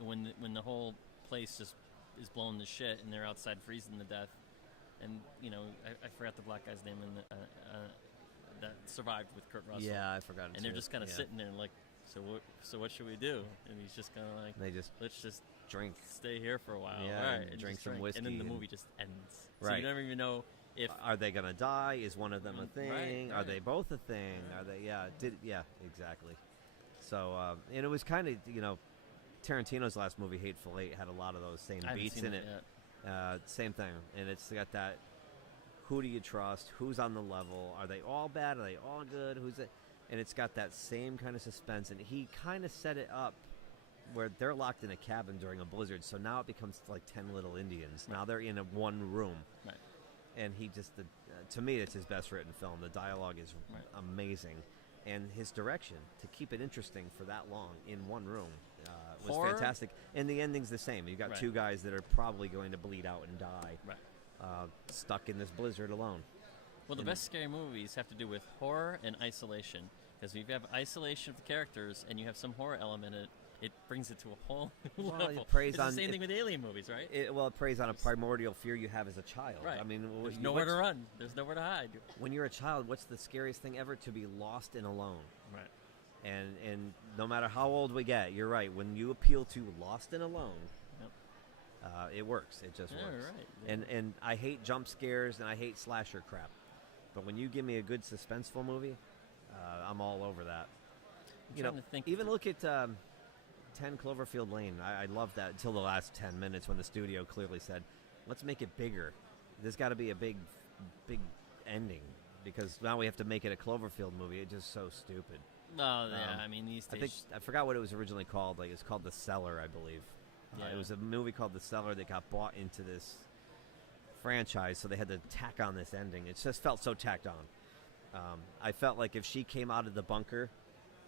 when the whole place just is blown to shit and they're outside freezing to death, and I forgot the black guy's name that survived with Kurt Russell. Yeah, I forgot. And they're just kind of sitting there like, so what should we do? And he's just kind of like, let's just drink, stay here for a while. Yeah, right, and drink some whiskey. And then the movie just ends. Right. So you never even know if are they gonna die? Is one of them a thing? Right. Are they both a thing? Are they? Yeah, exactly. So and it was kind of Tarantino's last movie, Hateful Eight, had a lot of those same beats in it. Same thing, and it's got that. Who do you trust? Who's on the level? Are they all bad? Are they all good? Who's it? And it's got that same kind of suspense. And he kind of set it up where they're locked in a cabin during a blizzard. So now it becomes like 10 little Indians. Right. Now they're in one room. Right. And he just, to me, it's his best written film. The dialogue is amazing. And his direction, to keep it interesting for that long in one room, was fantastic. And the ending's the same. You've got two guys that are probably going to bleed out and die. Right. Stuck in this blizzard alone. Well, the best scary movies have to do with horror and isolation. Because if you have isolation of the characters and you have some horror element in it, it brings it to a whole level. It's the same thing with alien movies, right? It preys on a primordial fear you have as a child. Right. I mean, there's nowhere to run. There's nowhere to hide. When you're a child, what's the scariest thing ever? To be lost and alone. Right. And no matter how old we get, you're right. When you appeal to lost and alone, it works. It just works. Right. And I hate jump scares and I hate slasher crap. But when you give me a good suspenseful movie, I'm all over that. Even look at 10 Cloverfield Lane. I loved that until the last 10 minutes when the studio clearly said, let's make it bigger. There's got to be a big ending because now we have to make it a Cloverfield movie. It's just so stupid. Oh, yeah. I mean, these days... I forgot what it was originally called. Like, it's called The Cellar, I believe. Yeah. It was a movie called The Cellar that got bought into this franchise, so they had to tack on this ending. It just felt so tacked on. I felt like if she came out of the bunker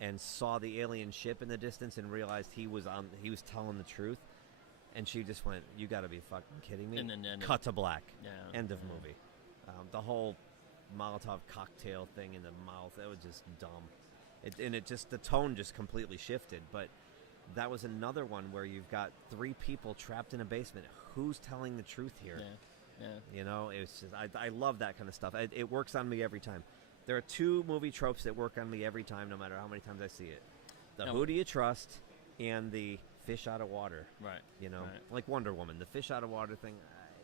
and saw the alien ship in the distance and realized he was telling the truth, and she just went, "You got to be fucking kidding me!" And then cut to black. Yeah. End of movie. The whole Molotov cocktail thing in the mouth, that was just dumb. The tone just completely shifted. But that was another one where you've got 3 people trapped in a basement. Who's telling the truth here? Yeah. It's just I love that kind of stuff. It works on me every time. There are 2 movie tropes that work on me every time, no matter how many times I see it. Who do you trust, and the fish out of water. Right. You know, Right. like Wonder Woman, the fish out of water thing.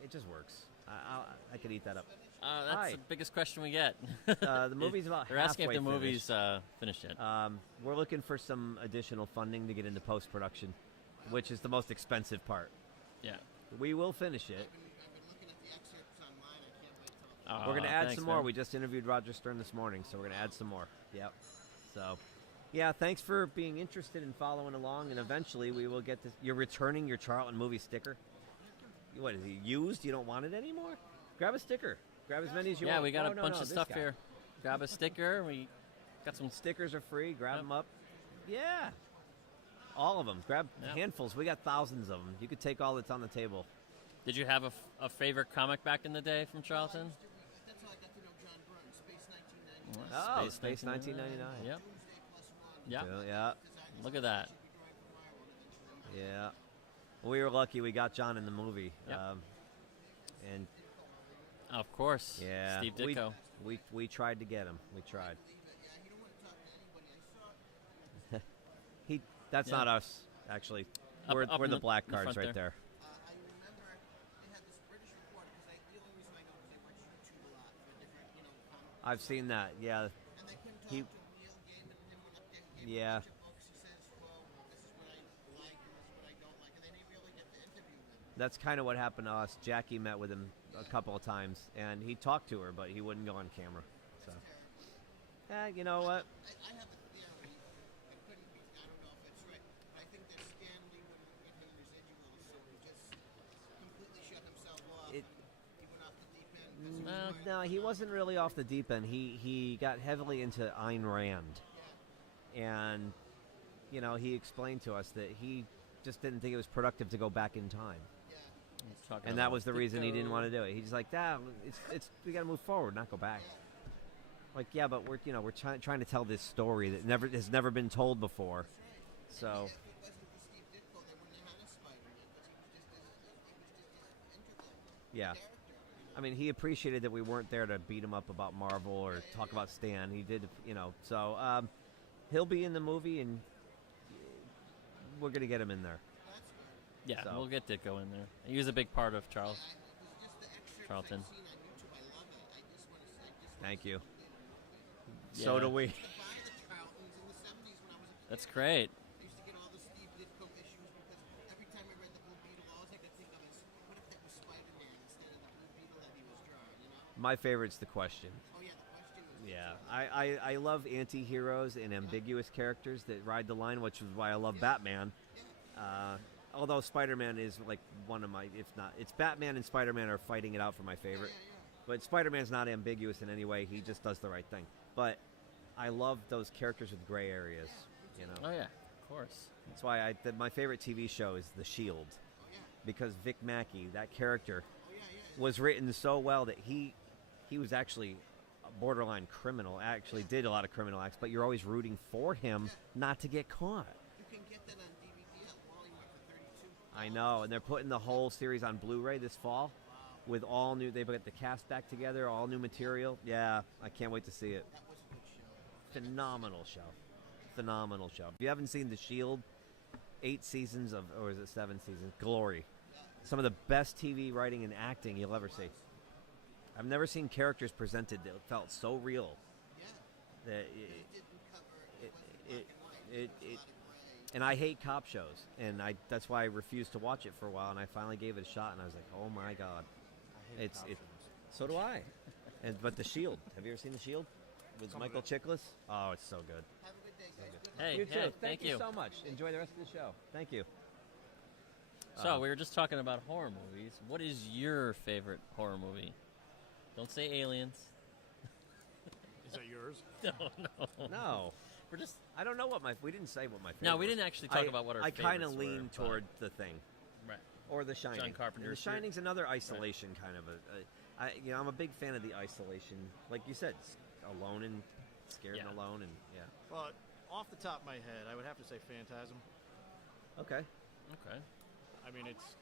It just works. I could eat that up. That's Hi. the biggest question we get. The movie's about They're asking if the halfway movie's finished yet. We're looking for some additional funding to get into post-production, which is the most expensive part. Yeah. We will finish it. Oh, We're going to add thanks, some more. man. We just interviewed Roger Stern this morning, so we're going to add some more. Yep. So, yeah, thanks for being interested in following along, and eventually we will get this. You're returning your Charlton movie sticker. What, is it used? You don't want it anymore? Grab a sticker. Grab as many as you want. Yeah, we got Oh, a no, bunch no, of this stuff guy. here. Grab a sticker. We got some stickers are free. Grab them up. Yeah. All of them. Grab handfuls. We got thousands of them. You could take all that's on the table. Did you have a favorite comic back in the day from Charlton? Oh, Space 1999. Yep. Yeah. So, yeah. Look at that. Yeah. We were lucky we got John in the movie. Yep. And of course. Yeah. Steve Ditko. We tried to get him. We tried. That's Yeah. not us, actually. Up- We're up the in the- black the cards front right there. there. I've seen that. Yeah. Yeah. That's kind of what happened to us. Jackie met with him a couple of times, and he talked to her, but he wouldn't go on camera. So, you know what? No, he wasn't really off the deep end. He got heavily into Ayn Rand, and he explained to us that he just didn't think it was productive to go back in time, and that was the reason he didn't want to do it. He's like, it's we got to move forward, not go back. Like, yeah, but we're trying to tell this story that has never been told before, so. Yeah. I mean, he appreciated that we weren't there to beat him up about Marvel or talk about Stan. He did, So he'll be in the movie, and we're going to get him in there. Yeah, So. we'll get Ditko in there. He was a big part of Charlton. Thank you. Yeah. So do we. That's great. My favorite's The Question. Yeah, I love anti-heroes and ambiguous characters that ride the line, which is why I love Batman. Although Spider-Man is like one of my, if not, it's Batman and Spider-Man are fighting it out for my favorite. But Spider-Man's not ambiguous in any way. He just does the right thing. But I love those characters with gray areas, Oh, yeah, of course. That's why my favorite TV show is The Shield. Because Vic Mackey, that character, was written so well that he was actually a borderline criminal, actually did a lot of criminal acts, but you're always rooting for him not to get caught. You can get that on DVD at Walmart for 32. I know, and they're putting the whole series on Blu-ray this fall with all new, they've got the cast back together, all new material. Yeah, I can't wait to see it. Phenomenal show. Phenomenal show. If you haven't seen The Shield, 8 seasons of, or is it 7 seasons? Glory. Some of the best TV writing and acting you'll ever see. I've never seen characters presented that felt so real. That and I hate cop shows, and that's why I refused to watch it for a while, and I finally gave it a shot, and I was like, oh my god, so do I. But The Shield, have you ever seen The Shield with Michael Chiklis? Oh, it's so good. Have a good day, guys. Hey, You too. thank you. So much. Enjoy the rest of the show. Thank you. So we were just talking about horror movies. What is your favorite horror movie? Don't say Aliens. Is that yours? No. We're just. I don't know we didn't say what my favorite. No, we didn't was. actually talk about what our I kind favorites of were, lean but- toward The Thing. Right. Or The Shining. John Carpenter's And The Shining's another isolation kind of I'm a big fan of the isolation. Like you said, alone and scared and alone and yeah. Well, off the top of my head, I would have to say Phantasm. Okay. Okay. I mean, it's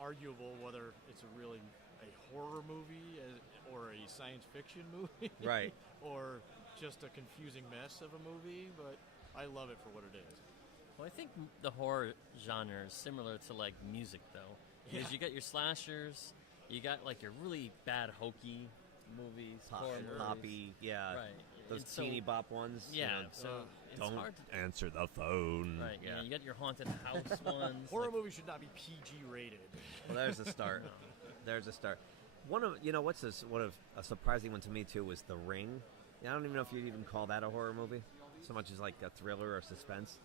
arguable whether it's a horror movie or a science fiction movie. Right. Or just a confusing mess of a movie, but I love it for what it is. Well, I think the horror genre is similar to like music, though, because you got your slashers, you got like your really bad hokey movies, horror movies. Poppy, yeah. Right. Those And so- teeny bop ones. you Yeah, know, so it's don't hard to- answer the phone. Right. Yeah. You got your haunted house ones. Horror movies should not be PG rated. Well, there's a start. There's a start. One of what's this? One of a surprising one to me too was The Ring. I don't even know if you'd even call that a horror movie, so much as like a thriller or suspense.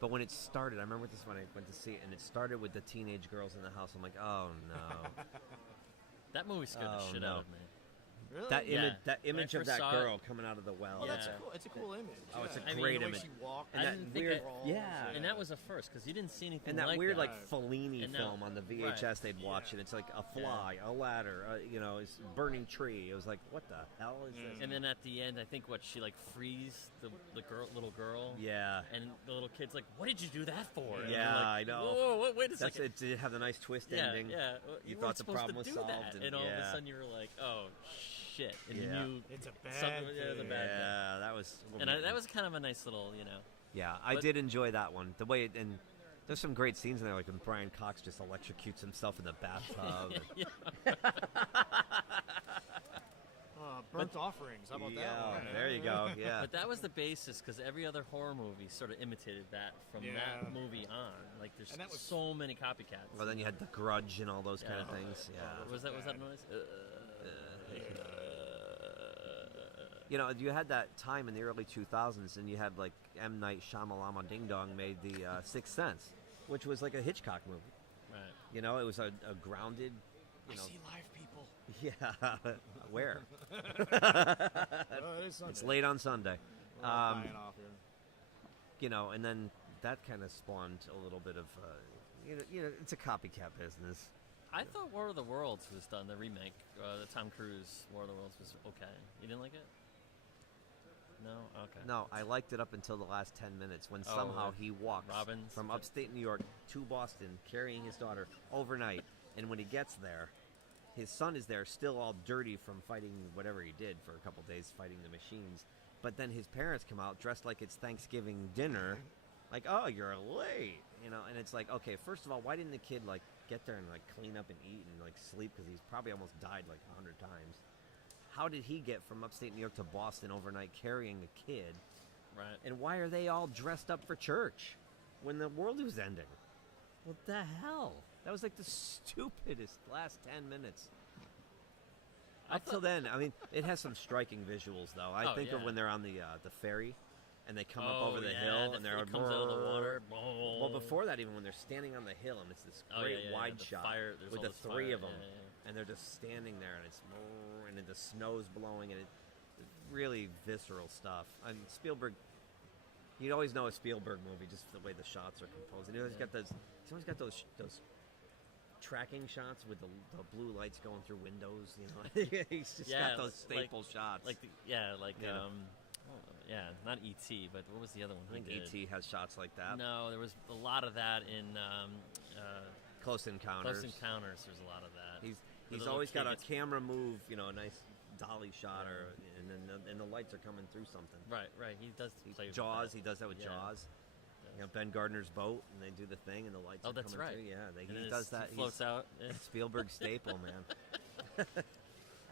But when it started, I remember this when I went to see it, and it started with the teenage girls in the house. I'm like, oh no. That movie scared the shit out of me. Really? That image, Yeah. that When I image of first that saw girl it- coming out of the well. Oh, that's cool. It's a cool image. Oh, it's a I mean, great the way image. she walked, And I that didn't think weird, I- yeah. And that was a first because you didn't see anything And that like weird, that. like Fellini And that- film on the VHS right. they'd watch, and it's like a fly, a ladder, it's burning tree. It was like, what the hell is this? And then at the end, I think she like frees the little girl. Yeah. And the little kid's like, "What did you do that for?" And Yeah, I'm I like, know. Whoa, wait a That's second. it. Did have the nice twist Yeah, ending. yeah. Well, You weren't thought the supposed problem to was do solved, that. And all of a sudden, you were like, "Oh shit!" And you Yeah. knew It's a bad something. Yeah, it was a thing. bad thing. Yeah, that was. And that was kind of a nice little, Yeah, I But- did enjoy that one. The way and there's some great scenes in there, like when Brian Cox just electrocutes himself in the bathtub. Burnt Offerings. How about that Yeah, one? there you go. Yeah. But that was the basis because every other horror movie sort of imitated that from Yeah. that movie on. Like there's And that was- so many copycats. Well, then you had The Grudge and all those kind of Yeah. things. Yeah. Was that a noise? You had that time in the early 2000s, and you had like M. Night Shyamalama Ding Dong made the Sixth Sense, which was like a Hitchcock movie. Right. It was a grounded. I see live people. Yeah. Where? It is Sunday. It's late on Sunday. We're all dying off here. And then that kind of spawned a little bit of, it's a copycat business. I thought War of the Worlds was done, the remake. The Tom Cruise War of the Worlds was okay. You didn't like it? No? Okay. No, I liked it up until the last 10 minutes when Oh, somehow he walks Robbins? from upstate New York to Boston carrying his daughter overnight. And when he gets there, his son is there still all dirty from fighting whatever he did for a couple days, fighting the machines. But then his parents come out dressed like it's Thanksgiving dinner. Like, oh, you're late. And it's like, okay, first of all, why didn't the kid like get there and like clean up and eat and like sleep? Because he's probably almost died like 100 times. How did he get from upstate New York to Boston overnight carrying a kid? Right. And why are they all dressed up for church when the world was ending? What the hell? That was like the stupidest last 10 minutes. Up till then, I mean, it has some striking visuals, though. I think of when they're on the ferry and they come up over the hill and they're it comes out of the water. Well, before that, even when they're standing on the hill and it's this great wide the shot fire, there's with all the this three fire, of them, and they're just standing there and it's and then the snow's blowing and it's really visceral stuff. I mean, Spielberg. You'd always know a Spielberg movie just the way the shots are composed. And he's always got those tracking shots with the blue lights going through windows. He's just got those staple shots. Not E.T., but what was the other one? I think E.T. has shots like that. No, there was a lot of that in Close Encounters. Close Encounters. There's a lot of that. He's always got a camera move, a nice dolly shot, and the lights are coming through something. Right. He does play with Jaws. that. He does that with Jaws. Ben Gardner's boat, and they do the thing, and the lights are that's coming right. through. Yeah, And he does that. He floats out. Spielberg staple, man.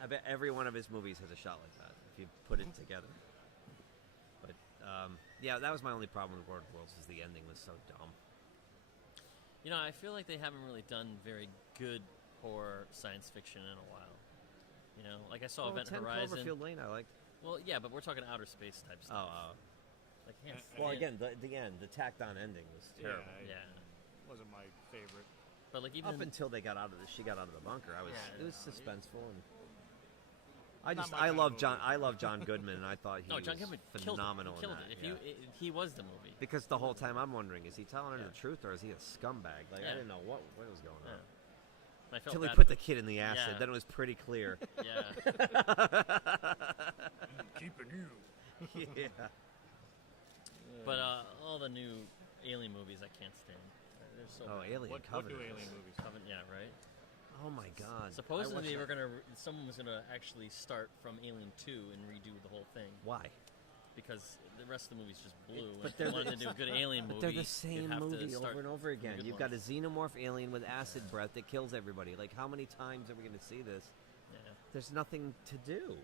I bet every one of his movies has a shot like that if you put it together. But that was my only problem with War of the Worlds, is the ending was so dumb. I feel like they haven't really done very good horror science fiction in a while. Like I saw Event 10 Horizon. Cloverfield Lane, I liked. Well, yeah, but we're talking outer space type stuff. Like, again, the end, the tacked on ending was terrible. Yeah. Wasn't my favorite. But like even up until she got out of the bunker, it was suspenseful, and I love John Goodman, and I thought he John was Goodman phenomenal killed in it. that. He was the movie. Because the whole time I'm wondering, is he telling her the truth or is he a scumbag? Like I didn't know what was going on. I felt Until he bad put for the kid in the acid, then it was pretty clear. Yeah. Keeping you. Yeah. But all the new Alien movies I can't stand. They're so bad. Alien What Covenant. new Alien movies? Covenant, yeah, right. Oh my God! Supposedly someone was gonna actually start from Alien 2 and redo the whole thing. Why? because the rest of the movie's just blue. But If you wanted to do a good alien movie, They're the you'd same have to movie start over and over from a again. good You've one. got a xenomorph alien with acid breath that kills everybody. Like, how many times are we going to see this? Yeah. There's nothing to do.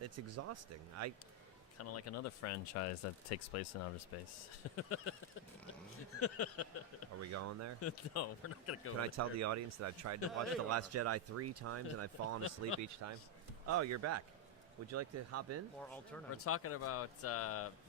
It's exhausting. Kind of like another franchise that takes place in outer space. Are we going there? No, we're not going to go Can I there. tell the audience that I've tried to watch The Last Jedi 3 times and I've fallen asleep each time? Oh, you're back. Would you like to hop in? More alternative. We're talking about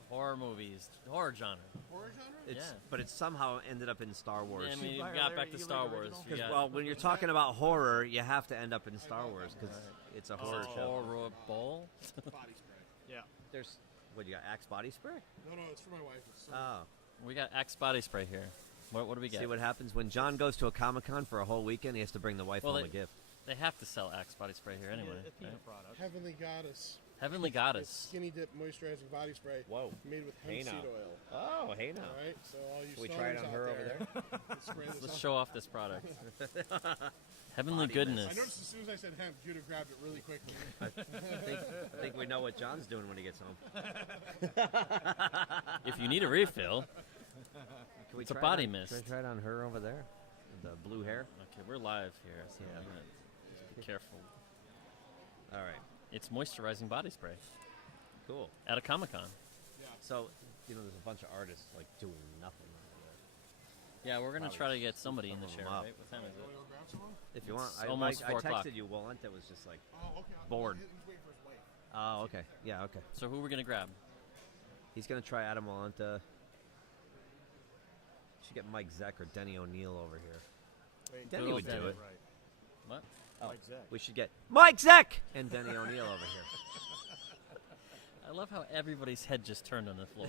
horror movies, horror genre. Horror genre? It's, But it somehow ended up in Star Wars. Yeah, I mean, you got back to Star Wars. You got- Well, when you're talking about horror, you have to end up in Star Wars because it's a horror show. Horror bowl? Body spray. Yeah. There's, what, you got Axe body spray? No, it's for my wife. It's Oh. We got Axe body spray here. What do we get? See what happens when John goes to a Comic-Con for a whole weekend, he has to bring the wife home a gift. They have to sell Axe body spray here anyway. peanut product. Heavenly Goddess. Heavenly Goddess. It's skinny dip moisturizing body spray. Whoa. Made with Hey hemp seed now. oil. Oh, hey now. All right, so all you Can we try it on stoners her out over there? spray this Let's on. show off this product. Heavenly Body goodness. I noticed as soon as I said hemp, Judah grabbed it really quickly. I think we know what John's doing when he gets home. If you need a refill, Can we it's a try body it on, mist. Can we try it on her over there? The blue hair? Okay, we're live here, so Yeah. I'm gonna be careful. All right. It's moisturizing body spray. Cool. At a Comic-Con. So, there's a bunch of artists like doing nothing. Yeah, we're gonna Probably try to get somebody in the some chair, of 'em up. right? What time is it? If you want, It's almost 4 I o'clock. texted you. Walenta was just like Oh, okay. bored. He's waiting for his wife. Oh, okay. Yeah, okay. So who are we gonna grab? He's gonna try Adam Walenta. Should get Mike Zeck or Denny O'Neil over here. Wait, Denny good would old do Denny. it. Right. What? Oh, Mike Zeck. we should get Mike Zeck and Denny O'Neil over here. I love how everybody's head just turned on the floor.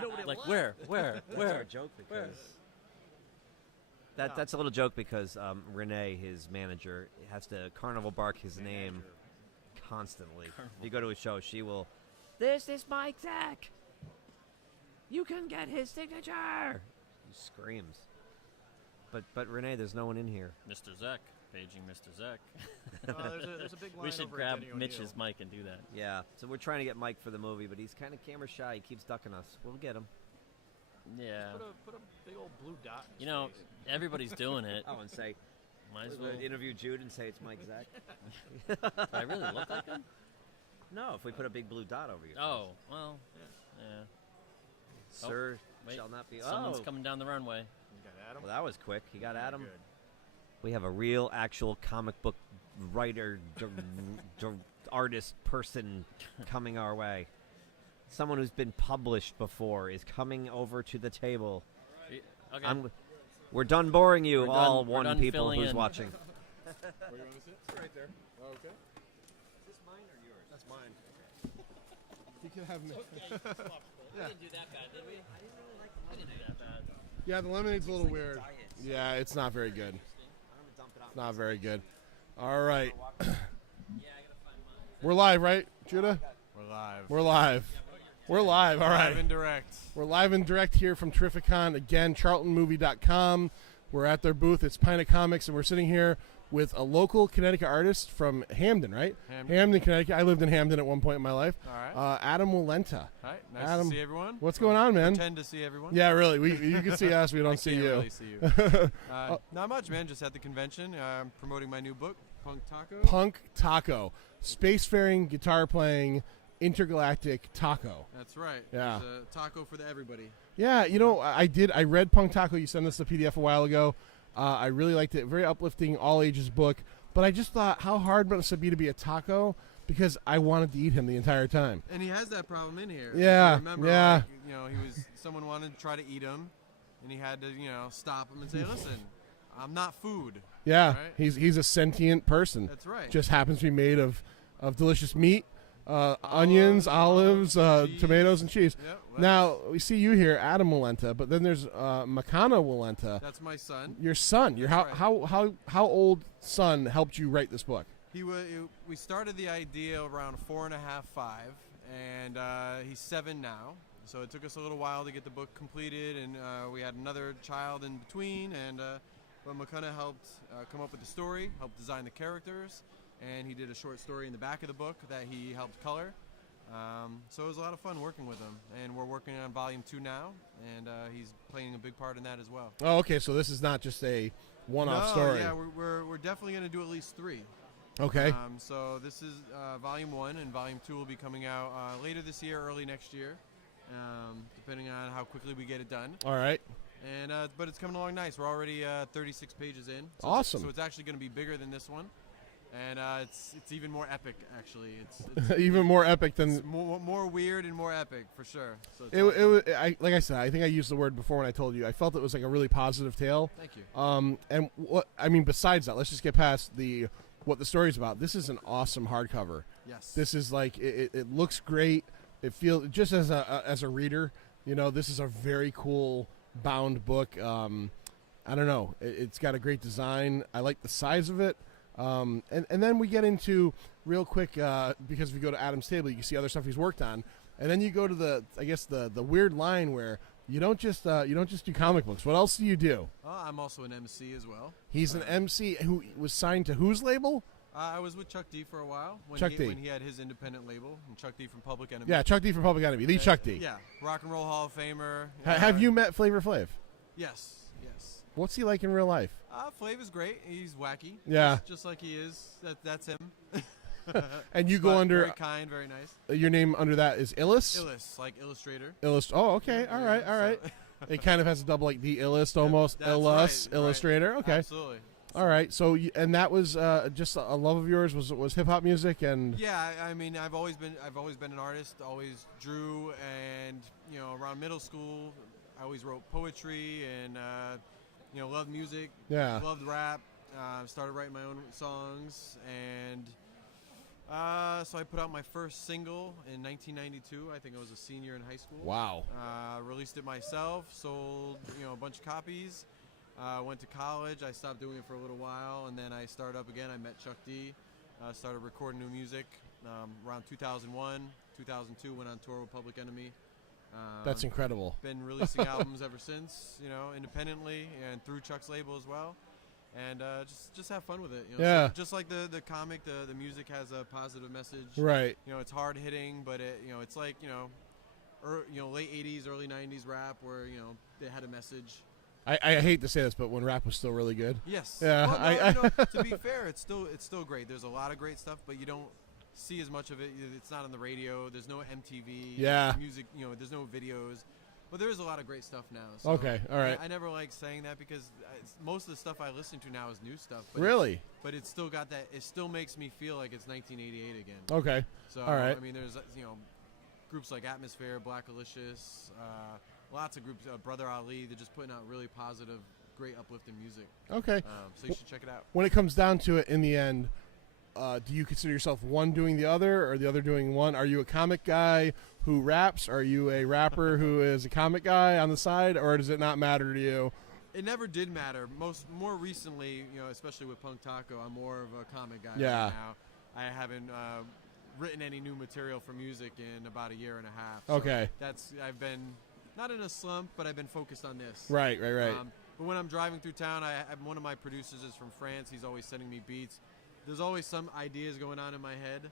nobody Like left. where? That's our joke Where? because that's a little joke because Renee, his manager, has to carnival bark his name constantly. If you go to a show, she will. This is Mike Zeck. You can get his signature. He screams. But Renee, there's no one in here. Mr. Zeck, paging Mr. Zeck. There's a big line We should over grab Denny O'Neil. Mitch's mic and do that. Yeah, so we're trying to get Mike for the movie, but he's kind of camera shy. He keeps ducking us. We'll get him. Yeah. Put a big old blue dot in You know, his face. everybody's doing it. Oh, and say, Might as well. interview Jude and say it's Mike Zeck. Do I really look like him? No, if we put a big blue dot over your Oh, well, yeah. Sir wait, shall not be. Someone's oh. coming down the runway. You got Adam. Well, that was quick. He got Adam. Good. We have a real, actual comic book writer, artist person coming our way. Someone who's been published before is coming over to the table. Okay. We're done boring you, We're all done- we're one done people filling who's in. watching. Where you want to sit? It's right there. Oh, okay. Is this mine or yours? That's mine. You can have me. We didn't do that bad, did we? I didn't do that bad. Yeah, the lemonade's a little weird. Yeah, it's not very good. It's not very good. All right. We're live, right, Judah? We're live. We're live. We're live. All right. Live and direct. We're live and direct here from Terrificon. Again, CharltonMovie.com. We're at their booth. It's Pina Comics, and we're sitting here with a local Connecticut artist from Hamden, right? Hamden, Connecticut. I lived in Hamden at one point in my life. All right. Adam Walenta. Hi, nice Adam, to see everyone. What's going on, man? Pretend to see everyone. Yeah, really. You can see us. We don't see can't you. Really see you. Not much, man. Just at the convention. I'm promoting my new book, Punk Taco. Punk Taco. Spacefaring, guitar playing, intergalactic taco. That's right. Yeah. There's a taco for everybody. Yeah, you know, I read Punk Taco. You sent us the PDF a while ago. I really liked it. Very uplifting, all ages book. But I just thought, how hard must it be to be a taco? Because I wanted to eat him the entire time. And he has that problem in here. Yeah, If you remember, yeah. like, someone wanted to try to eat him, and he had to, stop him and say, "Listen, I'm not food." Yeah, Right? he's a sentient person. That's right. Just happens to be made of delicious meat, onions, olives, tomatoes, and cheese. Yep, now we see you here, Adam Walenta, but then there's Makana Walenta. That's my son. Your son. Your how old son helped you write this book? We started the idea around 4.5, 5, and he's 7 now. So it took us a little while to get the book completed, and we had another child in between. And but McConaughey helped come up with the story, helped design the characters, and he did a short story in the back of the book that he helped color. So it was a lot of fun working with him, and we're working on Volume 2 now, and he's playing a big part in that as well. Oh, okay. So this is not just a one-off story. Yeah, we're definitely going to do at least 3. Okay. So this is Volume 1, and Volume 2 will be coming out later this year, early next year, depending on how quickly we get it done. All right. And but it's coming along nice. We're already 36 pages in. So Awesome. So it's actually going to be bigger than this one, and it's even more epic. Actually, it's even more epic than it's more weird and more epic for sure. So like I said, I think I used the word before when I told you. I felt it was like a really positive tale. Thank you. And what I mean, besides that, let's just get past what the story's about. This is an awesome hardcover. Yes. This is like it looks great. It feels just as a reader, this is a very cool bound book. I don't know. It's got a great design. I like the size of it. And then we get into real quick because if you go to Adam's table, you can see other stuff he's worked on. And then you go to the weird line where you don't just do comic books. What else do you do? I'm also an MC as well. He's an MC who was signed to whose label? I was with Chuck D for a while when he had his independent label, and Chuck D from Public Enemy. Yeah, Chuck D from Public Enemy. The Chuck D. Yeah, Rock and Roll Hall of Famer. Have you met Flavor Flav? Yes. What's he like in real life? Flav is great. He's wacky. Yeah. Just like he is. That's him. And you go under very kind, very nice. Your name under that is Illis? Illis, like illustrator. Oh, okay. All right. It kind of has a double, like the Illist almost. Illis, right, illustrator. Okay. Absolutely. All right. So and that was just a love of yours was hip hop music and. Yeah, I mean, I've always been an artist. Always drew, and around middle school, I always wrote poetry and loved music. Yeah. Loved rap. Started writing my own songs, and so I put out my first single in 1992. I think I was a senior in high school. Wow. Released it myself. Sold a bunch of copies. Went to college. I stopped doing it for a little while, and then I started up again. I met Chuck D. Started recording new music around 2001, 2002. Went on tour with Public Enemy. That's incredible. Been releasing albums ever since, independently and through Chuck's label as well. And just have fun with it. Yeah. So just like the comic, the music has a positive message. Right. It's hard hitting, but it's like late 80s, early 90s rap where they had a message. I hate to say this, but when rap was still really good. Yes. Yeah. Well, to be fair, it's still great. There's a lot of great stuff, but you don't see as much of it. It's not on the radio. There's no MTV. Yeah. Music. There's no videos. But there is a lot of great stuff now. So okay. All right. I never like saying that because most of the stuff I listen to now is new stuff. But really? But it's still got that. It still makes me feel like it's 1988 again. Okay. So all right. I mean, there's groups like Atmosphere, Black Alicious, lots of groups. Brother Ali. They're just putting out really positive, great uplifting music. Okay. So you should check it out. When it comes down to it, in the end, do you consider yourself one doing the other, or the other doing one? Are you a comic guy who raps? Are you a rapper who is a comic guy on the side, or does it not matter to you? It never did matter. More recently, especially with Punk Taco, I'm more of a comic guy yeah. right now. I haven't written any new material for music in about a year and a half. So okay. I've been not in a slump, but I've been focused on this. Right. But when I'm driving through town, one of my producers is from France. He's always sending me beats. There's always some ideas going on in my head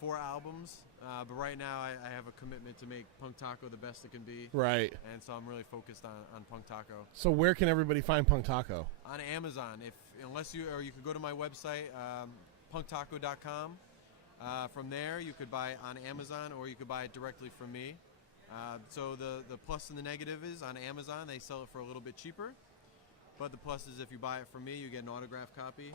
for albums, but right now I have a commitment to make Punk Taco the best it can be. Right. And so I'm really focused on Punk Taco. So where can everybody find Punk Taco? On Amazon. You could go to my website, punktaco.com. From there, you could buy it on Amazon, or you could buy it directly from me. So the plus and the negative is on Amazon they sell it for a little bit cheaper, but the plus is if you buy it from me, you get an autographed copy.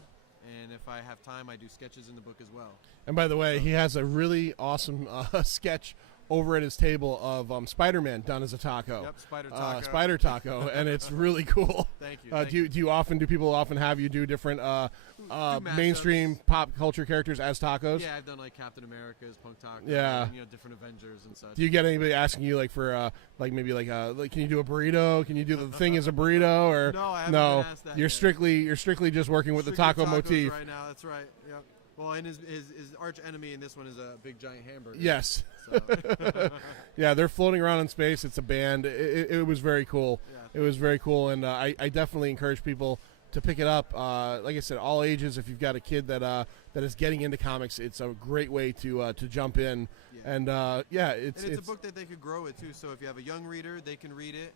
And if I have time, I do sketches in the book as well. And by the way, he has a really awesome sketch over at his table of Spider-Man done as a taco. Yep, Spider Taco, and it's really cool. Thank you. Do people often have you do different mainstream pop culture characters as tacos? Yeah, I've done like Captain America's Punk Taco. Yeah. And, different Avengers and such. Do you get anybody asking you for can you do a burrito? Can you do the thing as a burrito? Or no, I haven't been asked that you're yet. strictly just working with the taco motif right now. That's right. Yep. Well, and his arch enemy in this one is a big giant hamburger. Yes. So. Yeah, they're floating around in space. It's a band. It was very cool. Yeah. It was very cool, and I definitely encourage people to pick it up. Like I said, all ages. If you've got a kid that is getting into comics, it's a great way to jump in. Yeah. And it's a book that they could grow with too. So if you have a young reader, they can read it,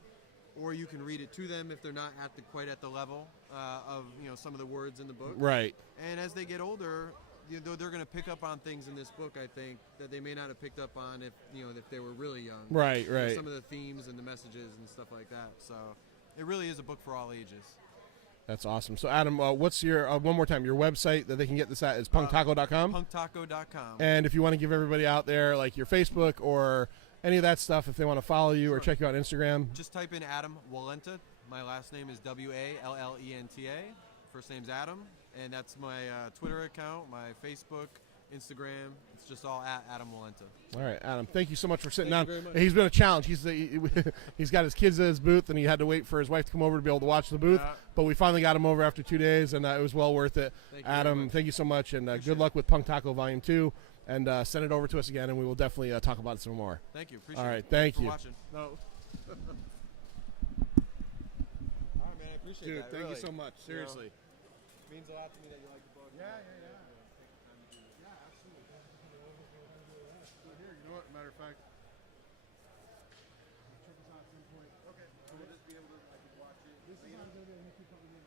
or you can read it to them if they're not quite at the level of some of the words in the book. Right. And as they get older, they're going to pick up on things in this book, I think, that they may not have picked up on if they were really young. Right. Some of the themes and the messages and stuff like that. So it really is a book for all ages. That's awesome. So, Adam, what's your, one more time, your website that they can get this at is punktaco.com? Punktaco.com. And if you want to give everybody out there, like your Facebook or any of that stuff, if they want to follow you or check you out on Instagram. Just type in Adam Walenta. My last name is Wallenta. First name's Adam. And that's my Twitter account, my Facebook, Instagram. It's just all at Adam Walenta. All right, Adam, thank you so much for sitting Thank down. you very much. He's been a challenge. He's got his kids at his booth, and he had to wait for his wife to come over to be able to watch the booth. Yeah. But we finally got him over after 2 days, and it was well worth it. Thank you very Adam, much. thank you so much, and good luck with Punk Taco Volume 2. And send it over to us again, and we will definitely talk about it some more. Thank you. Appreciate All it. right, thank Thanks you. for watching. No. All right, man. I appreciate Dude, that. thank you really. so much. Seriously. It means a lot to me that you like the book. Yeah. Here, you know what? Matter of fact, check us out at some point. Okay. So we'll just be able to watch it. This is on video. You keep coming in.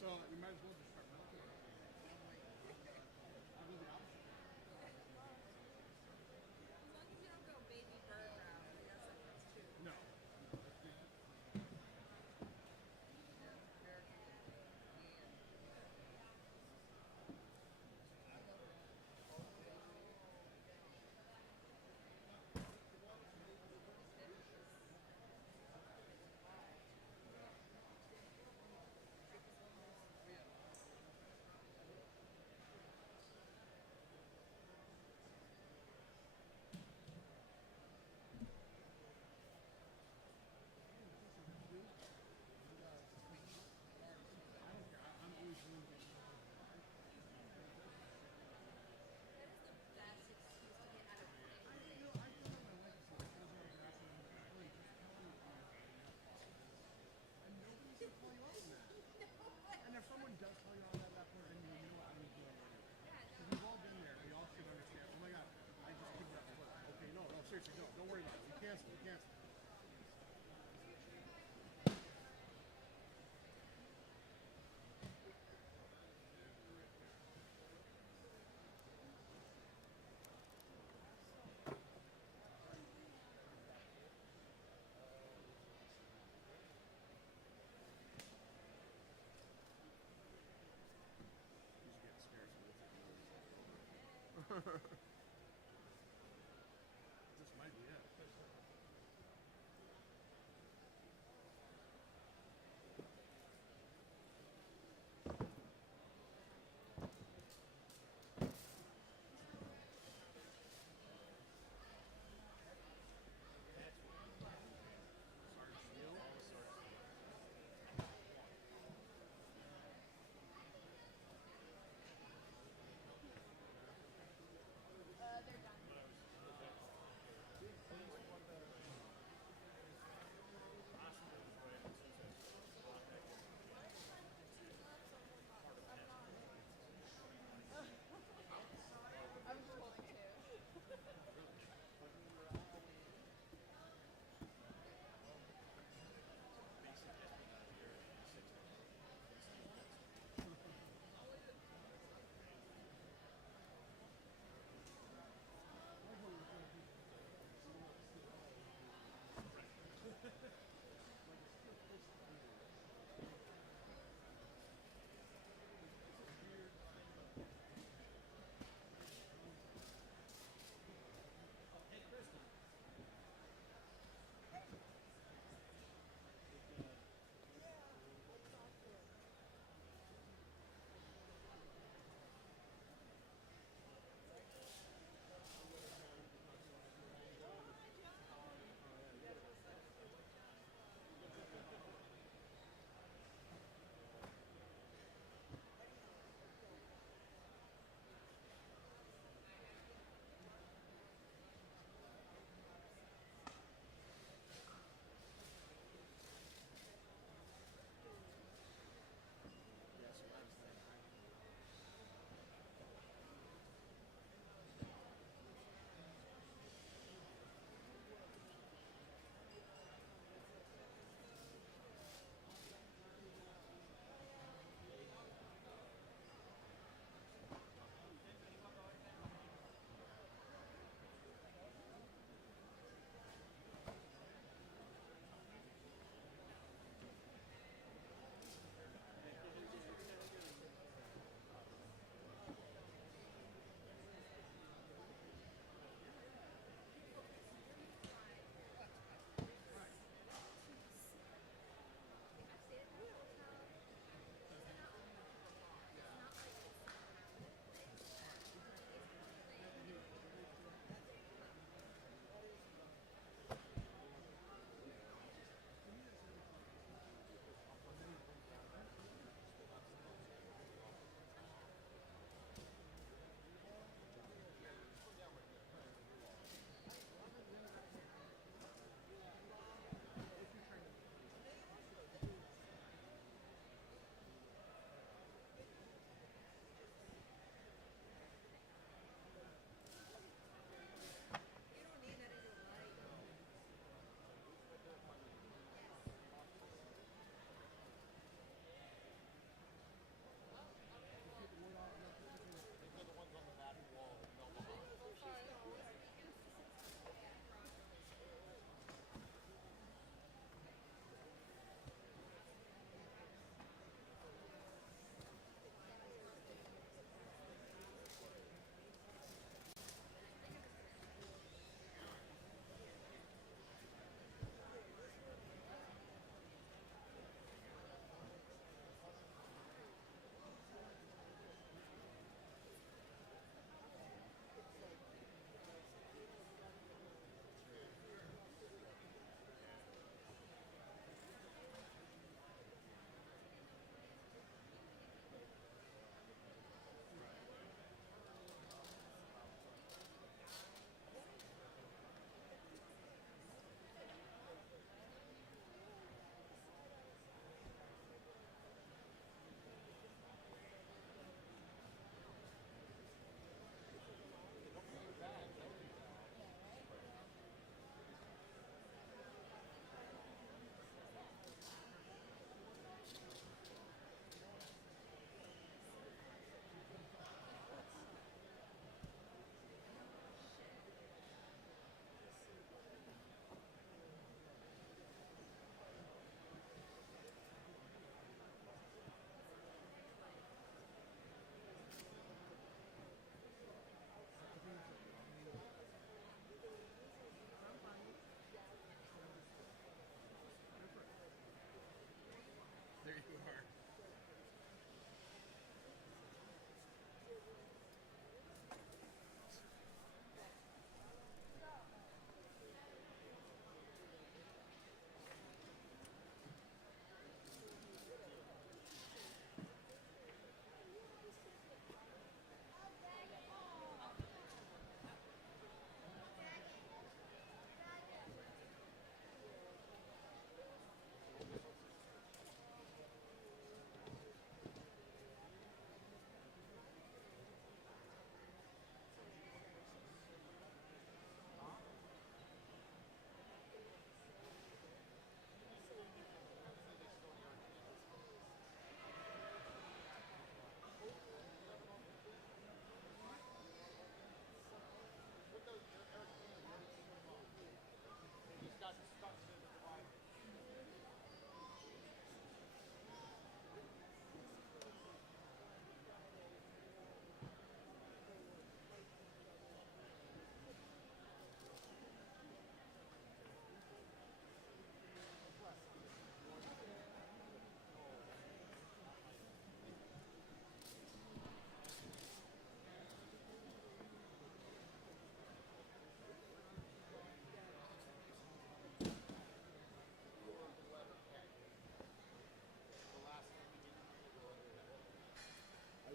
So you might as well just start melting it. I'll do the opposite. No. Seriously, don't worry about it. You cancel. This might be it.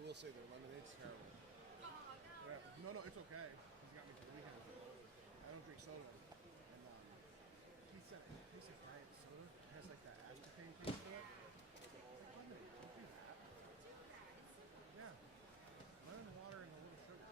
will say their lemonade's terrible. Yeah, no, it's okay. He's got me for the weekend. I don't drink soda. And he said diet soda has like that aspartame taste to it. Lemonade, don't do that. Yeah. Lemon water and a little sugar.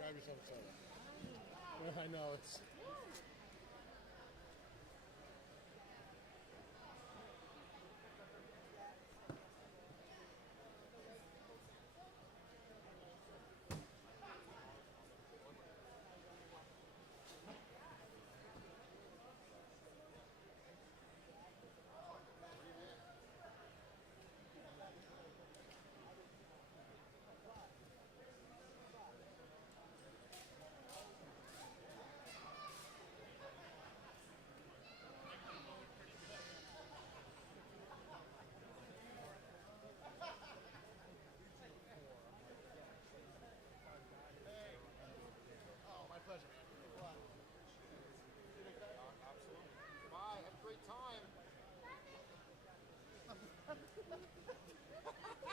Grab yourself a soda. I know, it's...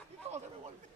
He calls everyone a bitch.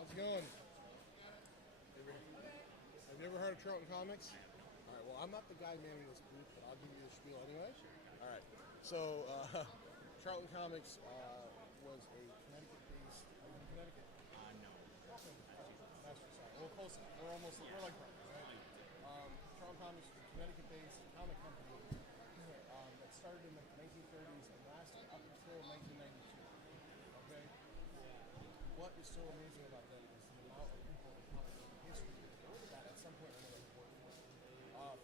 How's it going? Have you ever heard of Charlton Comics? All right, well, I'm not the guy manning this booth, but I'll give you the spiel anyway. All right, so Charlton Comics was a Connecticut-based. Are you in Connecticut? No. That's sorry. We're close. We're almost. We're like brothers, right? Charlton Comics is a Connecticut-based comic company that started in the 1930s and lasted up until 1992. Okay. What is so amazing about them is the amount of people in comic book history that at some point or another worked for them.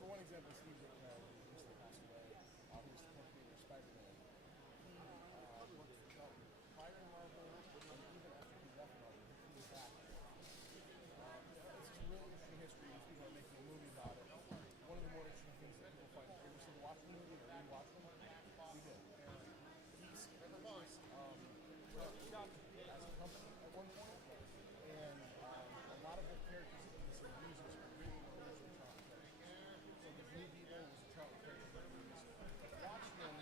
For one example, Steve Ditko, who recently passed away, who was the co-creator of Spider-Man. He worked for Charlton prior to Marvel, and even after he left Marvel, he was back. It's a really interesting history. These people are making a movie about it. One of the more interesting things that people find, have you ever seen the Watchmen movie or re-watch them? We did. He's as a company at one point, and a lot of the characters that he uses are really original Charlton characters. So the Blue Beetle was a Charlton character that we used. Watchmen,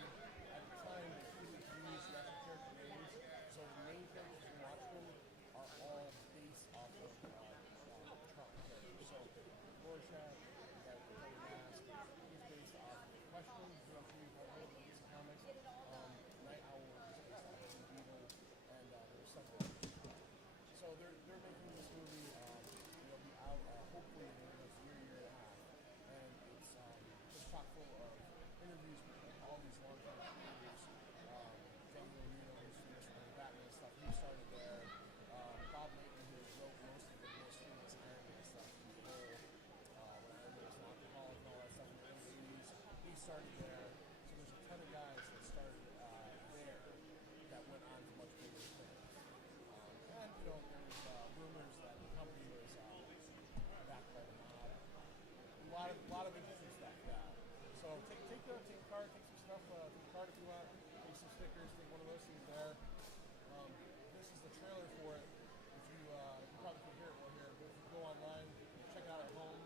at the time, they couldn't use special character names, so the main characters in Watchmen are all based off of Charlton characters. So Rorschach, that Mask, he's based off of Question, who I'm sure you've heard of, DC Comics. Night Owl is based off of Blue Beetle, and there's several. So they're making this movie. It'll be out hopefully in the next year and a half, and it's just chock full of interviews with all these long-term creators. Daniel O'Neill, who's famous for the Batman stuff, he started there. Bob Layton, who wrote most of the most famous Iron Man stuff, when Iron Man was an alcoholic and all that stuff in the early 80s, he started there. So there's a ton of guys that started there that went on to much bigger things. And, you know, there was rumors that the company was backed by the mob. A lot of interesting stuff, yeah. So take a card, take some stuff, take a card if you want, take some stickers, take one of those things there. This is the trailer for it. If you probably can hear it well here, but if you go online, check it out at home.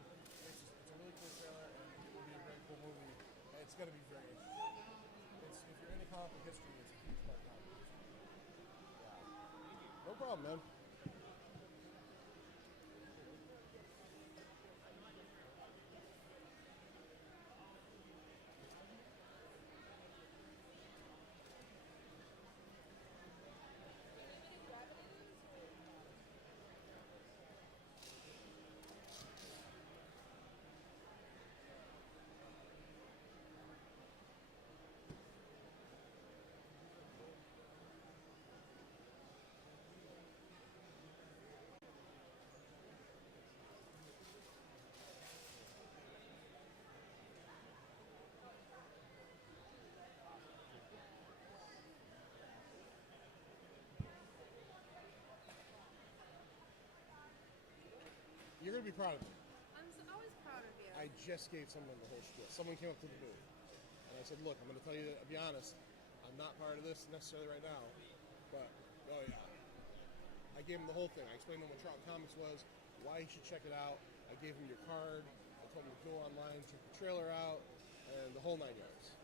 It's a really cool trailer, and it will be a very cool movie. And it's going to be very interesting. If you're into comic book history, it's a huge part of comic book history. Yeah. No problem, man. You're going to be proud of me. I'm always proud of you. I just gave someone the whole spiel. Someone came up to the booth, and I said, look, I'm going to tell you, I'll be honest, I'm not part of this necessarily right now, but, oh yeah. I gave him the whole thing. I explained to him what Charlton Comics was, why he should check it out. I gave him your card. I told him to go online, check the trailer out, and the whole 9 yards.